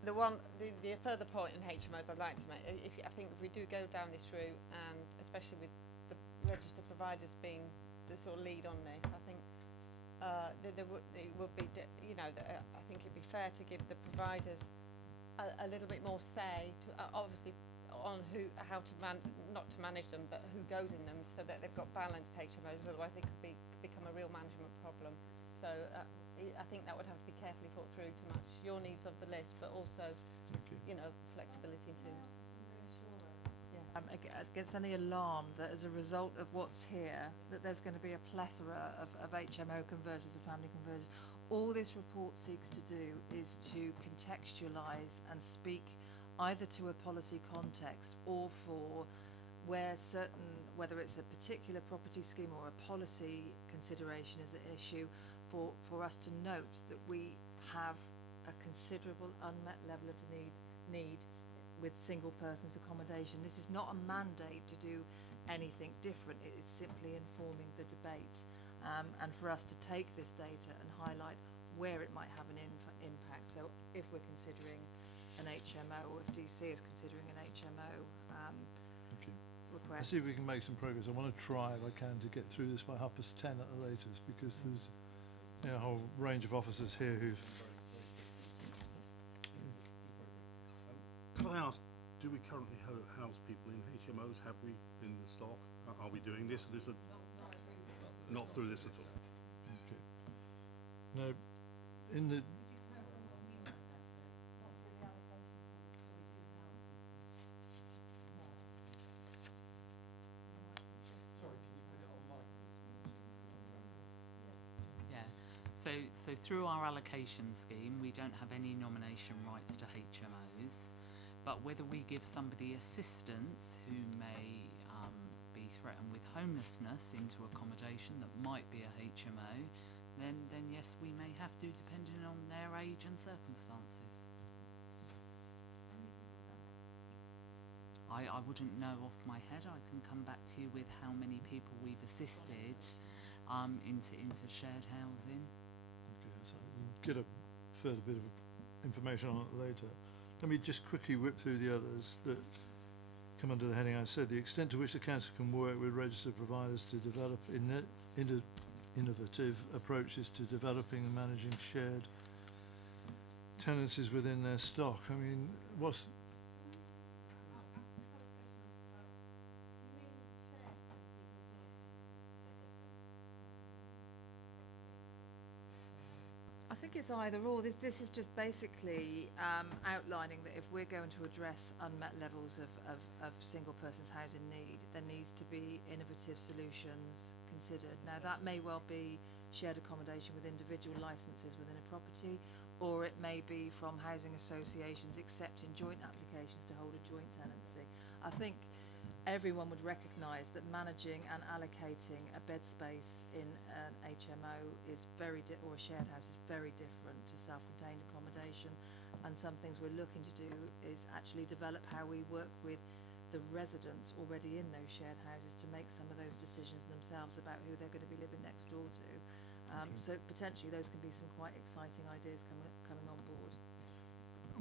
The further point in HMOs I'd like to make, I think if we do go down this route, and especially with the register providers being the sort of lead on this, I think it would be, I think it'd be fair to give the providers a little bit more say to obviously on how to not to manage them, but who goes in them, so that they've got balanced HMOs. Otherwise, it could become a real management problem. So I think that would have to be carefully thought through to match your needs of the list, but also, flexibility too. Against any alarm that as a result of what's here, that there's going to be a plethora of HMO conversions and family conversions. All this report seeks to do is to contextualise and speak either to a policy context or for whether it's a particular property scheme or a policy consideration is an issue, for us to note that we have a considerable unmet level of need with single persons accommodation. This is not a mandate to do anything different. It is simply informing the debate, and for us to take this data and highlight where it might have an impact. So if we're considering an HMO, or if DC is considering an HMO request. Let's see if we can make some progress. I want to try, if I can, to get through this by 10:30 at the latest, because there's a whole range of officers here who've... Could I ask, do we currently house people in HMOs? Have we in the stock? Are we doing this? Not through this at all. Okay. Now, in the... So through our allocation scheme, we don't have any nomination rights to HMOs, but whether we give somebody assistance who may be threatened with homelessness into accommodation that might be a HMO, then yes, we may have to, depending on their age and circumstances. I wouldn't know off my head. I can come back to you with how many people we've assisted into shared housing. Okay, so we'll get a further bit of information on it later. Let me just quickly whip through the others that come under the heading I said. The extent to which the council can work with registered providers to develop innovative approaches to developing and managing shared tenancies within their stock. I mean, what's... I think it's either or. This is just basically outlining that if we're going to address unmet levels of single person's housing need, there needs to be innovative solutions considered. Now that may well be shared accommodation with individual licences within a property, or it may be from housing associations accepting joint applications to hold a joint tenancy. I think everyone would recognise that managing and allocating a bed space in an HMO is or a shared house is very different to self-contained accommodation, and some things we're looking to do is actually develop how we work with the residents already in those shared houses to make some of those decisions themselves about who they're going to be living next door to. So potentially those can be some quite exciting ideas coming on board.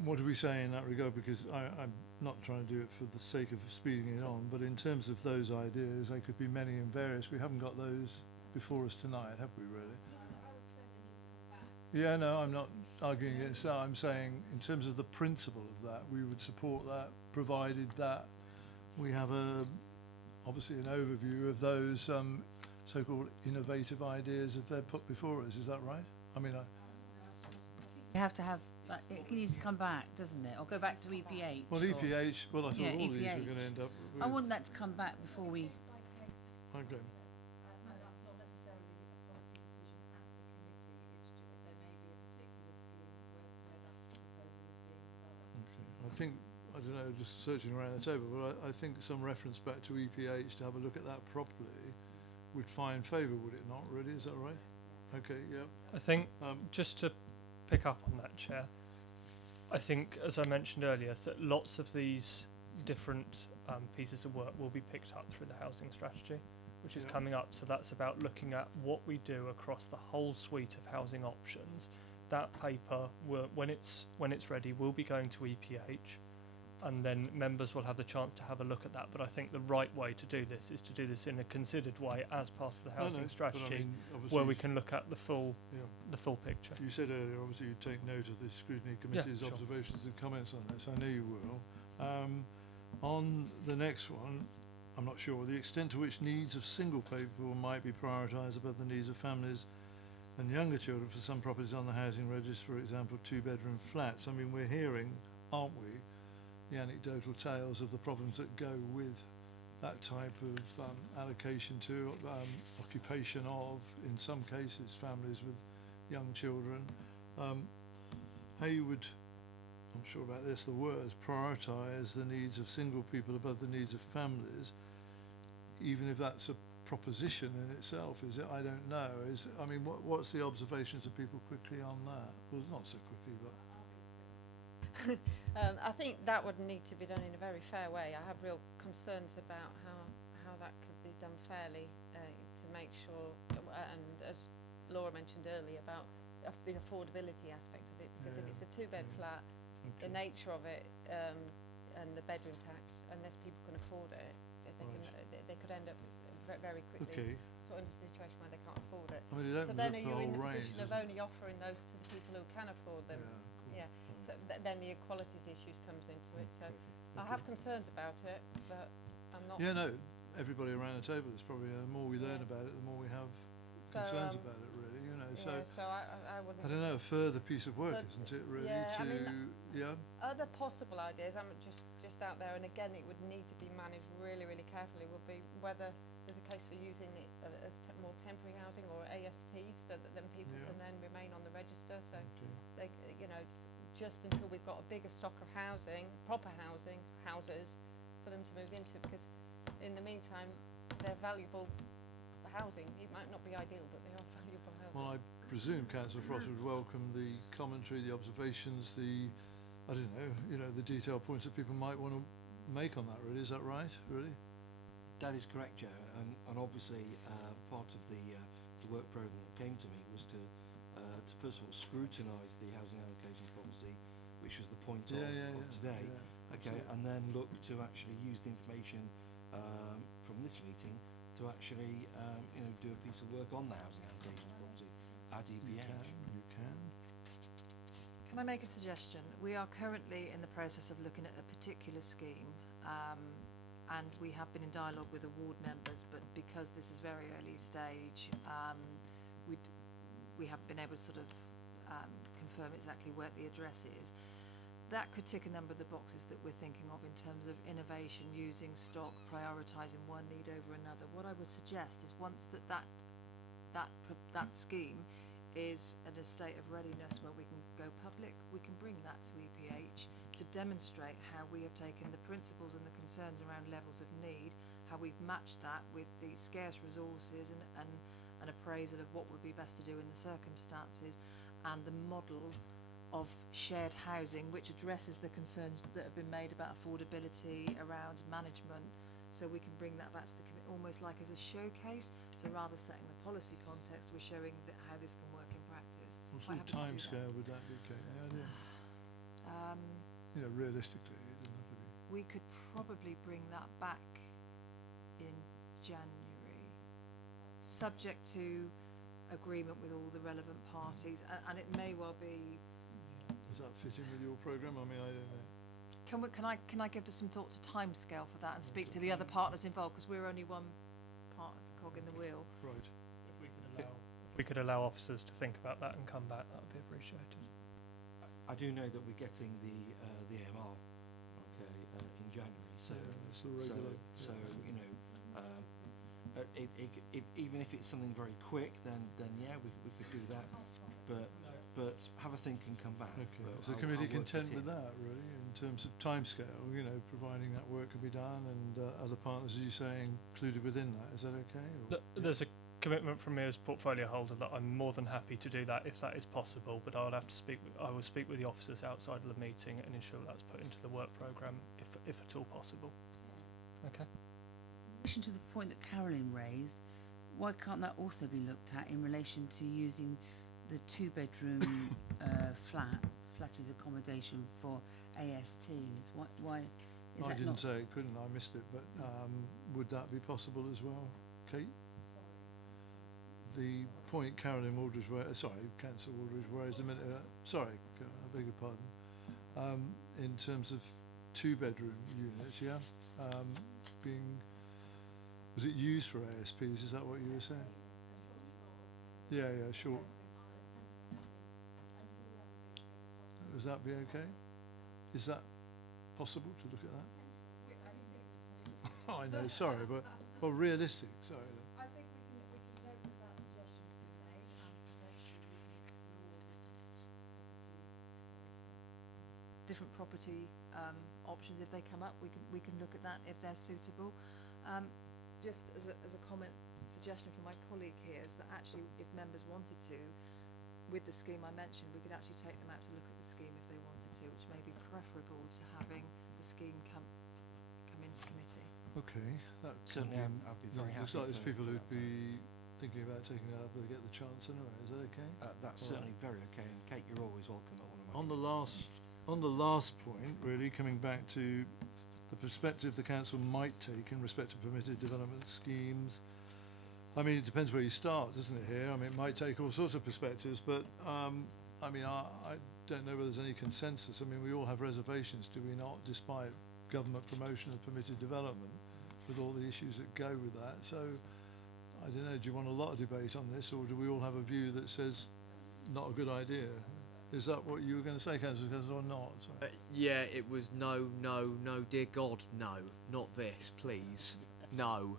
What do we say in that regard? Because I'm not trying to do it for the sake of speeding it on, but in terms of those ideas, they could be many and various. We haven't got those before us tonight, have we, really? Yeah, no, I'm not arguing against that. I'm saying in terms of the principle of that, we would support that, provided that we have obviously an overview of those so-called innovative ideas if they're put before us. Is that right? I mean, You have to have, it needs to come back, doesn't it? Or go back to EPH. well, EPH, well, I thought all these were EPH. going to end up with... I want that to come back before we... Okay. And that's not necessarily a policy decision at the committee. There may be a particular schemes where that proposal is being developed. Okay. I think, I don't know, just searching around the table, but I think some reference back to EPH to have a look at that properly would find favour, would it not, really? Is that right? Okay, yeah. I think, just to pick up on that, Chair, I think, as I mentioned earlier, that lots of these different pieces of work will be picked up through the housing strategy, which is coming up. So that's about looking at what we do across the whole suite of housing options. That paper, when it's ready, will be going to EPH, and then members will have the chance to have a look at that. But I think the right way to do this is to do this in a considered way as part of the housing strategy, but I mean, where we can look at the full picture. You said earlier, obviously, you'd take note of the Scrutiny Committee's sure. observations and comments on this. I know you will. On the next one, I'm not sure. The extent to which needs of single people might be prioritised above the needs of families and younger children for some properties on the housing register, for example, two-bedroom flats. I mean, we're hearing, aren't we, the anecdotal tales of the problems that go with that type of allocation to, occupation of, in some cases, families with young children. How you would, I'm sure about this, the words, prioritise the needs of single people above the needs of families, even if that's a proposition in itself, is it? I don't know. I mean, what's the observations of people quickly on that? Well, not so quickly, but... I think that would need to be done in a very fair way. I have real concerns about how that could be done fairly to make sure, and as Laura mentioned earlier, about the affordability aspect of it, because if it's a two-bed flat, the nature of it and the bedroom tax, unless people can afford it, they could end up very quickly sort of in a situation where they can't afford it. I mean, it so then are you in the position of only offering those to the people who can afford them? Yeah. So then the equalities issues comes into it. So I have concerns about it, but I'm not. Yeah, no. Everybody around the table is probably the more we learn about it, the more we have concerns about it. Really, you know. So I wouldn't. I don't know. A further piece of work, isn't it? Really. Other possible ideas. I'm just out there, and again, it would need to be managed really, really carefully. Would be whether there's a case for using it as more temporary housing or ASTs, so that then people Yeah. can then remain on the register. So Okay. they, just until we've got a bigger stock of housing, proper housing, houses for them to move into, because in the meantime, they're valuable housing. It might not be ideal, but they are valuable housing. Well, I presume Councillor Frost would welcome the commentary, the observations, I don't know, the detailed points that people might want to make on that, really. Is that right, really? That is correct, Joe. And obviously, part of the work programme that came to me was to first of all scrutinise the housing allocation policy, which was the point of today. Yeah, Okay, absolutely. and then look to actually use the information from this meeting to actually, do a piece of work on the housing allocation policy at EPH. You can. Can I make a suggestion? We are currently in the process of looking at a particular scheme, and we have been in dialogue with the ward members, but because this is very early stage, we haven't been able to sort of confirm exactly where the address is. That could tick a number of the boxes that we're thinking of in terms of innovation, using stock, prioritising one need over another. What I would suggest is once that scheme is at a state of readiness where we can go public, we can bring that to EPH to demonstrate how we have taken the principles and the concerns around levels of need, how we've matched that with the scarce resources and an appraisal of what would be best to do in the circumstances, and the model of shared housing which addresses the concerns that have been made about affordability, around management, so we can bring that back to the committee almost like as a showcase. So rather setting the policy context, we're showing how this can work in practice. What Quite sort of happy to do that. timescale would that be, Kate? Any idea? Realistically, it doesn't have to be. We could probably bring that back in January, subject to agreement with all the relevant parties, and it may well be. Does that fit in with your programme? I mean, I don't know. Can I give some thought to timescale for that and speak to the other partners involved, because we're only one part of the cog in the wheel. Right. If we could allow officers to think about that and come back, that would be appreciated. I do know that we're getting the AMR, okay, in January. So, it's the regular, even if it's something very quick, then yeah, we could do that. But have a think and come back. Okay. But Is the I'll committee work it content in. with that, really, in terms of timescale? Providing that work can be done, and other partners, as you say, included within that. Is that okay? Or? There's a commitment from me as portfolio holder that I'm more than happy to do that if that is possible, but I will speak with the officers outside of the meeting and ensure that's put into the work programme if at all possible. Okay. In relation to the point that Carolyn raised, why can't that also be looked at in relation to using the 2-bedroom flatted accommodation for ASTs? Why is I that didn't not? say it couldn't, I missed it, but would that be possible as well, Kate? The point Carolyn Aldridge Councillor Aldridge raised a minute ago, I beg your pardon, in terms of 2-bedroom units, was it used for ASPs, is that what you were saying? Yeah, sure. Does that be okay? Is that possible to look at that? I know, sorry, but realistic, sorry. I think we can note that that suggestion's been made, and potentially we can explore different property options if they come up. We can look at that if they're suitable. Just as a comment, suggestion from my colleague here is that actually, if members wanted to, with the scheme I mentioned, we could actually take them out to look at the scheme if they wanted to, which may be preferable to having the scheme come into committee. Okay, that Certainly, I'd be very happy. Looks like there's for people that who'd be thinking about taking it up if they get the chance anyway. Is that okay? That's certainly very okay. And Kate, you're always welcome at one of my. On the last point, really coming back to the perspective the council might take in respect to permitted development schemes. I mean, it depends where you start, doesn't it? Here, I mean, it might take all sorts of perspectives, but I don't know whether there's any consensus. I mean, we all have reservations, do we not? Despite government promotion of permitted development, with all the issues that go with that. So, I don't know. Do you want a lot of debate on this, or do we all have a view that says not a good idea? Is that what you were going to say, Councillor, or not? Yeah, it was no, dear God, no, not this, please, no.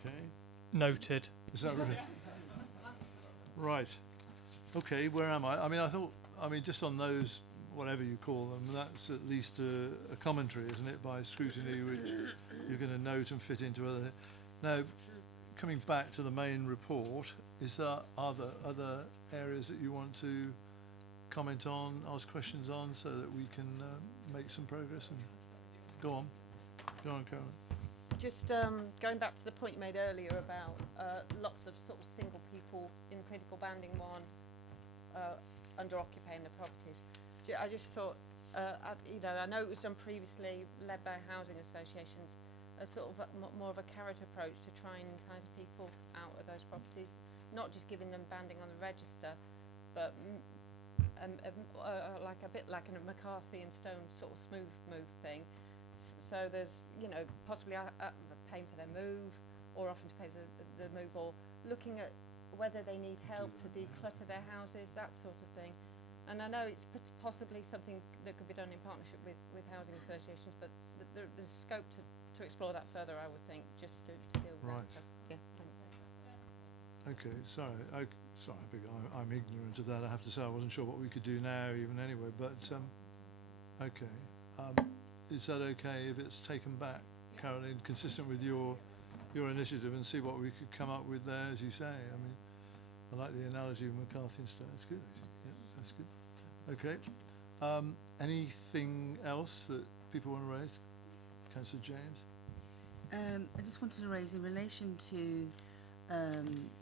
Okay. Noted. Is that right? Right. Okay, where am I? I mean, just on those, whatever you call them, that's at least a commentary, isn't it, by Scrutiny, which you're going to note and fit into other. Now, coming back to the main report, are there other areas that you want to comment on, ask questions on, so that we can make some progress? And go on, Carolyn. Just going back to the point you made earlier about lots of sort of single people in critical banding one under occupying the properties. I just thought, I know it was done previously, led by housing associations, a sort of more of a carrot approach to try and entice people out of those properties, not just giving them banding on the register, but like a bit like a McCarthy and Stone sort of smooth move thing. So there's, possibly paying for their move, or offering to pay the move, or looking at whether they need help to declutter their houses, that sort of thing. And I know it's possibly something that could be done in partnership with housing associations, but there's scope to explore that further, I would think, just to deal with Right. that. So, yeah, thanks. Okay, sorry, I'm ignorant of that. I have to say I wasn't sure what we could do now, even anyway. But okay, is that okay if it's taken back, Caroline, consistent with your initiative, and see what we could come up with there, as you say? I mean, I like the analogy of McCarthy and Stone. That's good, actually. Yeah, that's good. Okay. Anything else that people want to raise? Councillor James? I just wanted to raise in relation to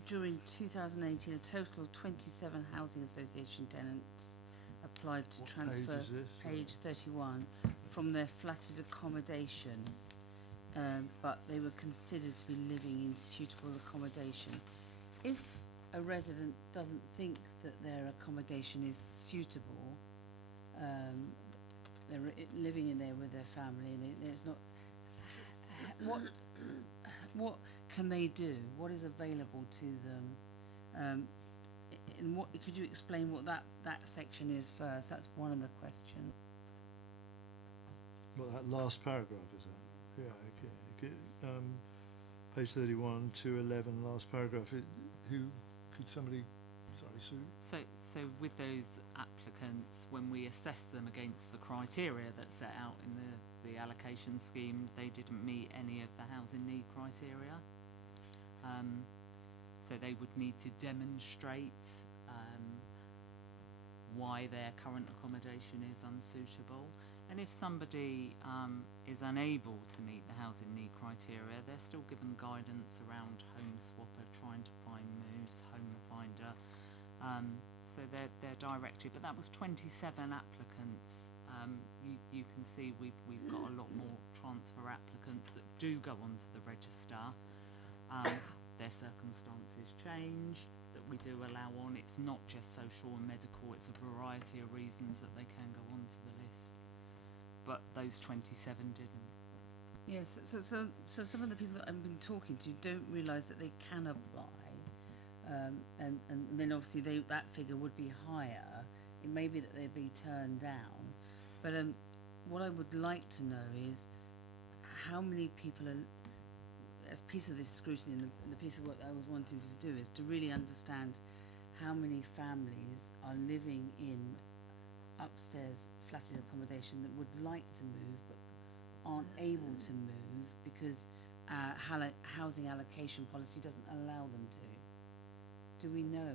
during 2018 a total of 27 housing association tenants applied to transfer Page is this? page 31 from their flatted accommodation, but they were considered to be living in suitable accommodation. If a resident doesn't think that their accommodation is suitable, they're living in there with their family, and it's not. What can they do? What is available to them? And what could you explain what that section is first? That's one of the questions. Well, that last paragraph, is that? Yeah, okay. Page 31 to 11, last paragraph. Who could somebody? Sorry, Sue. So with those applicants, when we assess them against the criteria that's set out in the allocation scheme, they didn't meet any of the housing need criteria. So they would need to demonstrate why their current accommodation is unsuitable. And if somebody is unable to meet the housing need criteria, they're still given guidance around Home Swapper, trying to find moves, Home Finder. So they're directed. But that was 27 applicants. You can see we've got a lot more transfer applicants that do go onto the register. Their circumstances change, that we do allow on. It's not just social and medical, it's a variety of reasons that they can go onto the list. But those 27 didn't. Yes, so some of the people that I've been talking to don't realise that they can apply, and then obviously that figure would be higher. It may be that they'd be turned down, but what I would like to know is how many people are, as piece of this scrutiny and the piece of what I was wanting to do is to really understand how many families are living in upstairs flatted accommodation that would like to move but aren't able to move because our housing allocation policy doesn't allow them to. Do we know?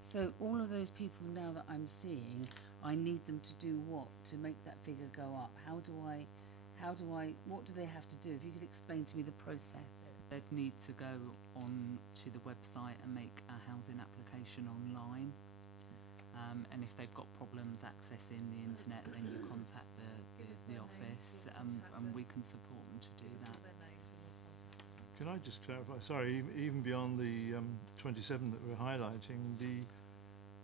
So all of those people now that I'm seeing, I need them to do what to make that figure go up? What do they have to do? If you could explain to me the process. They'd need to go on to the website and make a housing application online. And if they've got problems accessing the internet, then you contact the office, and we can support them to do that. Can I just clarify? Sorry, even beyond the 27 that we're highlighting, the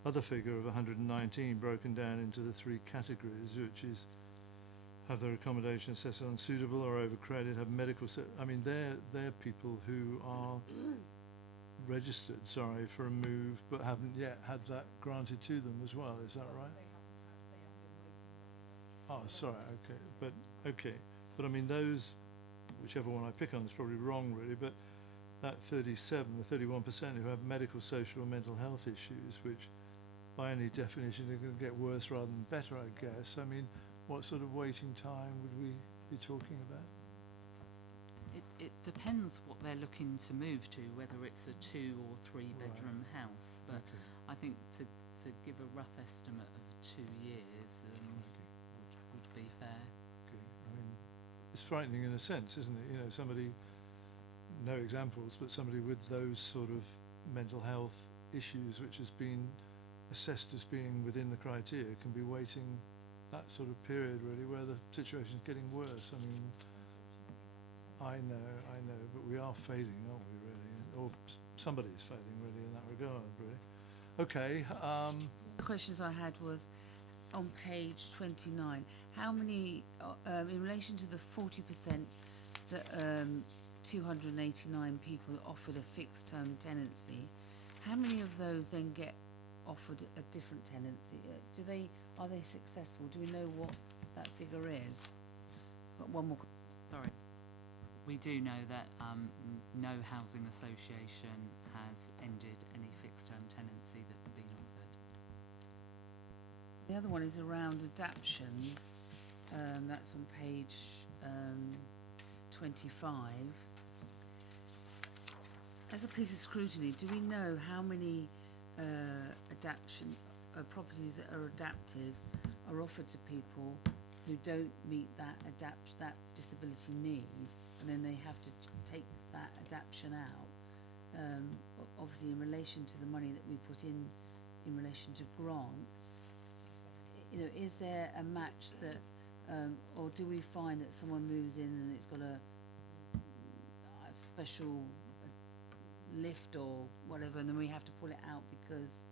other figure of 119 broken down into the three categories, which is have their accommodation assessed unsuitable or overcrowded, have medical, I mean, they're people who are registered, sorry, for a move, but haven't yet had that granted to them as well, is that right? Oh, sorry, okay, but I mean those, whichever one I pick on is probably wrong really, but that 37, the 31% who have medical, social or mental health issues, which by any definition are going to get worse rather than better, I guess. I mean, what sort of waiting time would we be talking about? It depends what they're looking to move to, whether it's a 2 or 3 bedroom house. But Okay. I think to give a rough estimate of 2 years would be fair. Okay. I mean, it's frightening in a sense, isn't it? You know, somebody, no examples, but somebody with those sort of mental health issues, which has been assessed as being within the criteria, can be waiting that sort of period really where the situation's getting worse. I mean, I know, but we are failing, aren't we really? Or somebody's failing really in that regard, really. Okay, The questions I had was on page 29, how many, in relation to the 40% that 289 people offered a fixed term tenancy, how many of those then get offered a different tenancy? Are they successful? Do we know what that figure is? Got one more. Sorry. We do know that no housing association has ended any fixed term tenancy that's been offered. The other one is around adaptions. That's on page 25. As a piece of scrutiny, do we know how many properties that are adapted are offered to people who don't meet that disability need, and then they have to take that adaptation out? Obviously, in relation to the money that we put in relation to grants, you know, is there a match that, or do we find that someone moves in and it's got a special lift or whatever, and then we have to pull it out because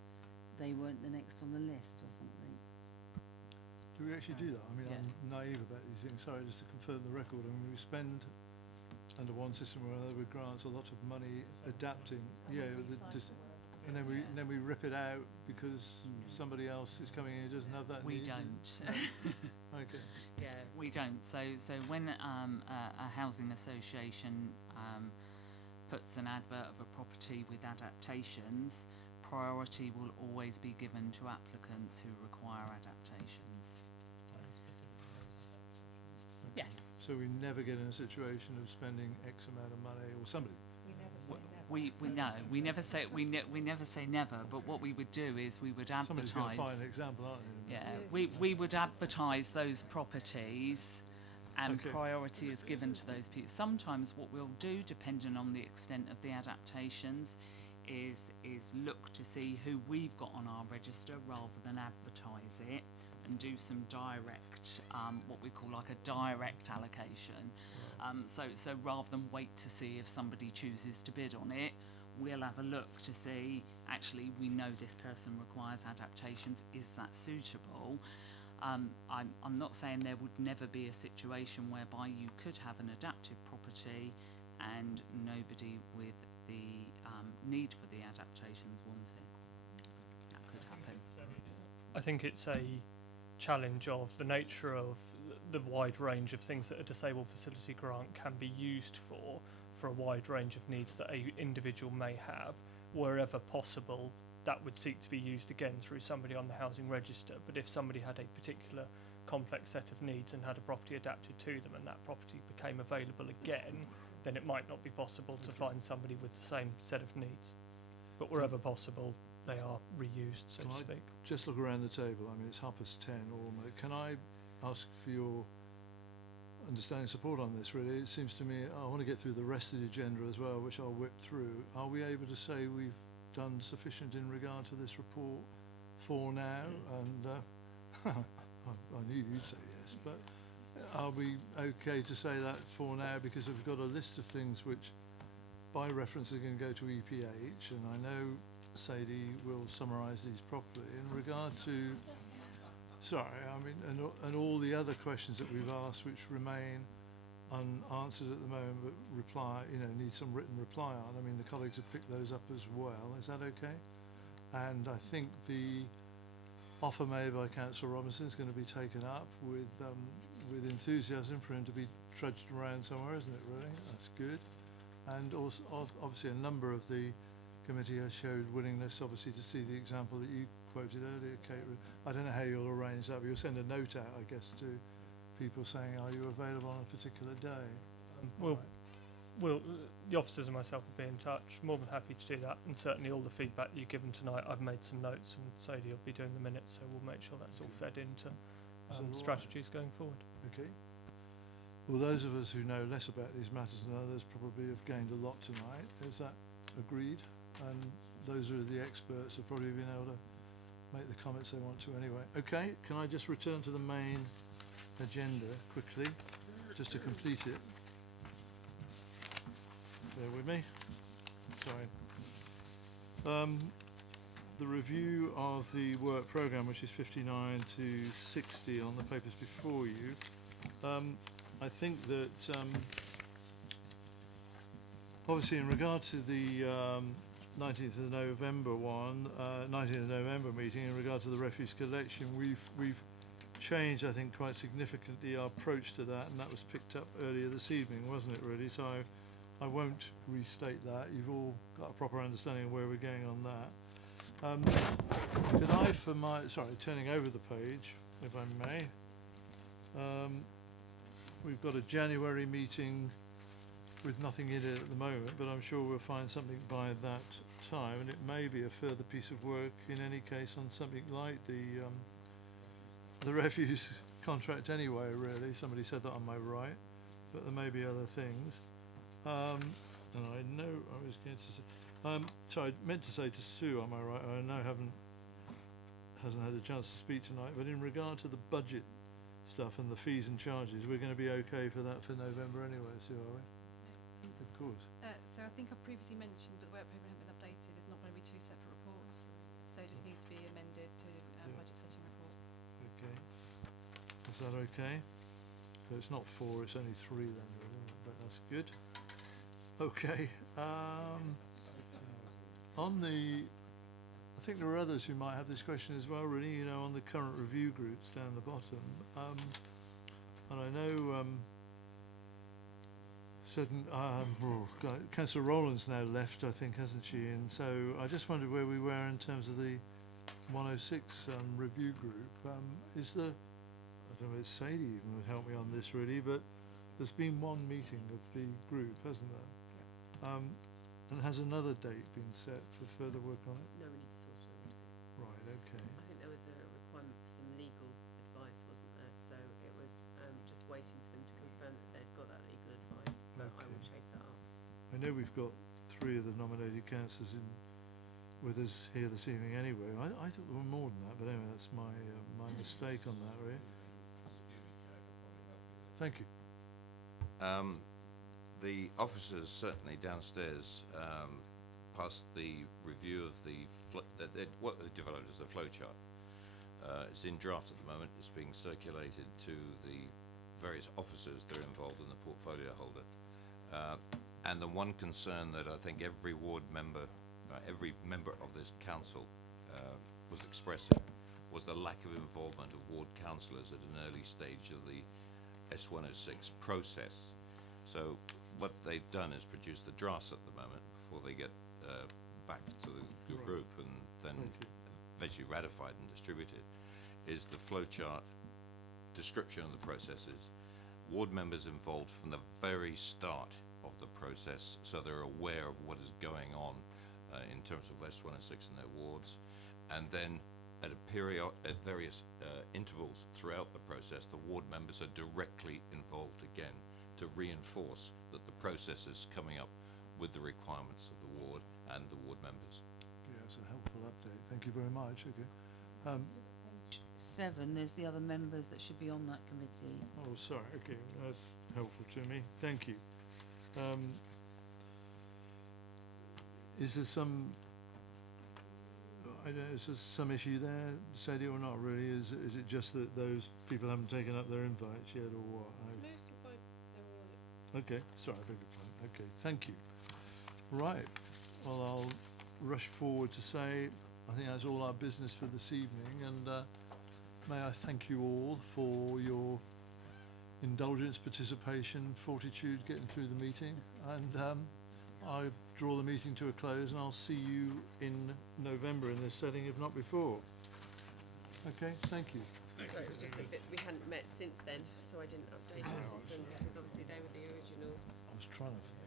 they weren't the next on the list or something? do we actually do that? I mean, Yeah. I'm naive about these things. Sorry, just to confirm the record. I mean, we spend under one system or another with grants a lot of money adapting. Yeah, and then we rip it out because somebody else is coming in who doesn't have that We need. don't. Okay. Yeah, we don't. So when a housing association puts an advert of a property with adaptations, priority will always be given to applicants who require adaptations. Yes. So we never get in a situation of spending X amount of money, or somebody. We know. We never say never. But what we would do is we would advertise. Somebody's going to find an example, aren't they? Yeah, we would advertise those properties, and Okay. priority is given to those people. Sometimes what we'll do, depending on the extent of the adaptations, is look to see who we've got on our register rather than advertise it, and do some direct, what we call like a direct allocation. So rather than wait to see if somebody chooses to bid on it, we'll have a look to see, actually, we know this person requires adaptations, is that suitable? I'm not saying there would never be a situation whereby you could have an adaptive property and nobody with the need for the adaptations want it. That could happen. I think it's a challenge of the nature of the wide range of things that a disabled facility grant can be used for a wide range of needs that a individual may have. Wherever possible, that would seek to be used again through somebody on the housing register. But if somebody had a particular complex set of needs and had a property adapted to them, and that property became available again, then it might not be possible to find somebody with the same set of needs. But wherever possible, they are reused, so Can to I speak. just look around the table? I mean, it's 10:30 almost. Can I ask for your understanding support on this, really? It seems to me, I want to get through the rest of the agenda as well, which I'll whip through. Are we able to say we've done sufficient in regard to this report for now? And I knew you'd say yes, but are we okay to say that for now? Because we've got a list of things which, by reference, are going to go to EPH, and I know Sadie will summarise these properly. In regard to sorry, I mean, and all the other questions that we've asked which remain unanswered at the moment, but need some written reply on. I mean, the colleagues have picked those up as well. Is that okay? And I think the offer made by Councillor Robinson is going to be taken up with enthusiasm for him to be trudged around somewhere, isn't it, really? That's good. And also, obviously, a number of the committee has showed willingness, obviously, to see the example that you quoted earlier, Kate. I don't know how you'll arrange that, but you'll send a note out, I guess, to people saying, are you available on a particular day? The officers and myself will be in touch. More than happy to do that, and certainly all the feedback you've given tonight, I've made some notes, and Sadie will be doing the minutes, so we'll make sure that's all fed into strategies going forward. Okay. Well, those of us who know less about these matters than others probably have gained a lot tonight. Is that agreed? And those who are the experts have probably been able to make the comments they want to anyway. Okay, can I just return to the main agenda quickly, just to complete it? Bear with me. Sorry. The review of the work programme, which is 59 to 60 on the papers before you. I think that obviously in regard to the 19th of November 19th of November meeting, in regard to the refuse collection, we've changed, I think, quite significantly our approach to that, and that was picked up earlier this evening, wasn't it, really? So I won't restate that. You've all got a proper understanding of where we're going on that. Could I, turning over the page, if I may, we've got a January meeting with nothing in it at the moment, but I'm sure we'll find something by that time, and it may be a further piece of work in any case on something like the refuse contract anyway, really. Somebody said that on my right, but there may be other things. And I know I was going to say, I meant to say to Sue on my right, I know hasn't had a chance to speak tonight, but in regard to the budget stuff and the fees and charges, we're going to be okay for that for November anyway, Sue, are we? Of course. So I think I previously mentioned, but the work programme hasn't been updated. There's not going to be two separate reports, so it just needs to be amended to budget setting report. Okay. Is that okay? So it's not 4, it's only 3 then, really, but that's good. Okay. I think there are others who might have this question as well, really, on the current review groups down the bottom. And I know Councillor Rowland's now left, I think, hasn't she? And so I just wondered where we were in terms of the 106 review group. Is there, I don't know if Sadie even would help me on this, really, but there's been one meeting of the group, hasn't there? And has another date been set for further work on it? No, we need to sort it out. Right, okay. I think there was a requirement for some legal advice, wasn't there? So it was just waiting for them to confirm that they'd got that legal advice, but I will chase that up. I know we've got 3 of the nominated councillors with us here this evening anyway. I thought there were more than that, but anyway, that's my mistake on that, really. Thank you. The officers certainly downstairs passed the review of what they developed as a flowchart. It's in draft at the moment. It's being circulated to the various officers that are involved in the portfolio holder. And the one concern that I think every ward member, every member of this council was expressing was the lack of involvement of ward councillors at an early stage of the S106 process. So what they've done is produce the drafts at the moment before they get back to the group and then eventually ratified and distributed, is the flowchart description of the processes, ward members involved from the very start of the process so they're aware of what is going on in terms of S106 in their wards, and then at various intervals throughout the process, the ward members are directly involved again to reinforce that the process is coming up with the requirements of the ward and the ward members. Yeah, it's a helpful update. Thank you very much. Okay. Page 7, there's the other members that should be on that committee. Oh, sorry. Okay, that's helpful to me. Thank you. Is there some... I don't know, is there some issue there, Sadie, or not really? Is it just that those people haven't taken up their invites yet, or what? Most of my, they're all on it. Okay, sorry, I beg your pardon. Okay, thank you. Right, well, I'll rush forward to say, I think that's all our business for this evening, and may I thank you all for your indulgence, participation, fortitude, getting through the meeting, and I draw the meeting to a close, and I'll see you in November in this setting, if not before. Okay, thank you. Sorry, it was just a bit, we hadn't met since then, so I didn't update it since then, because obviously they were the originals. I was trying to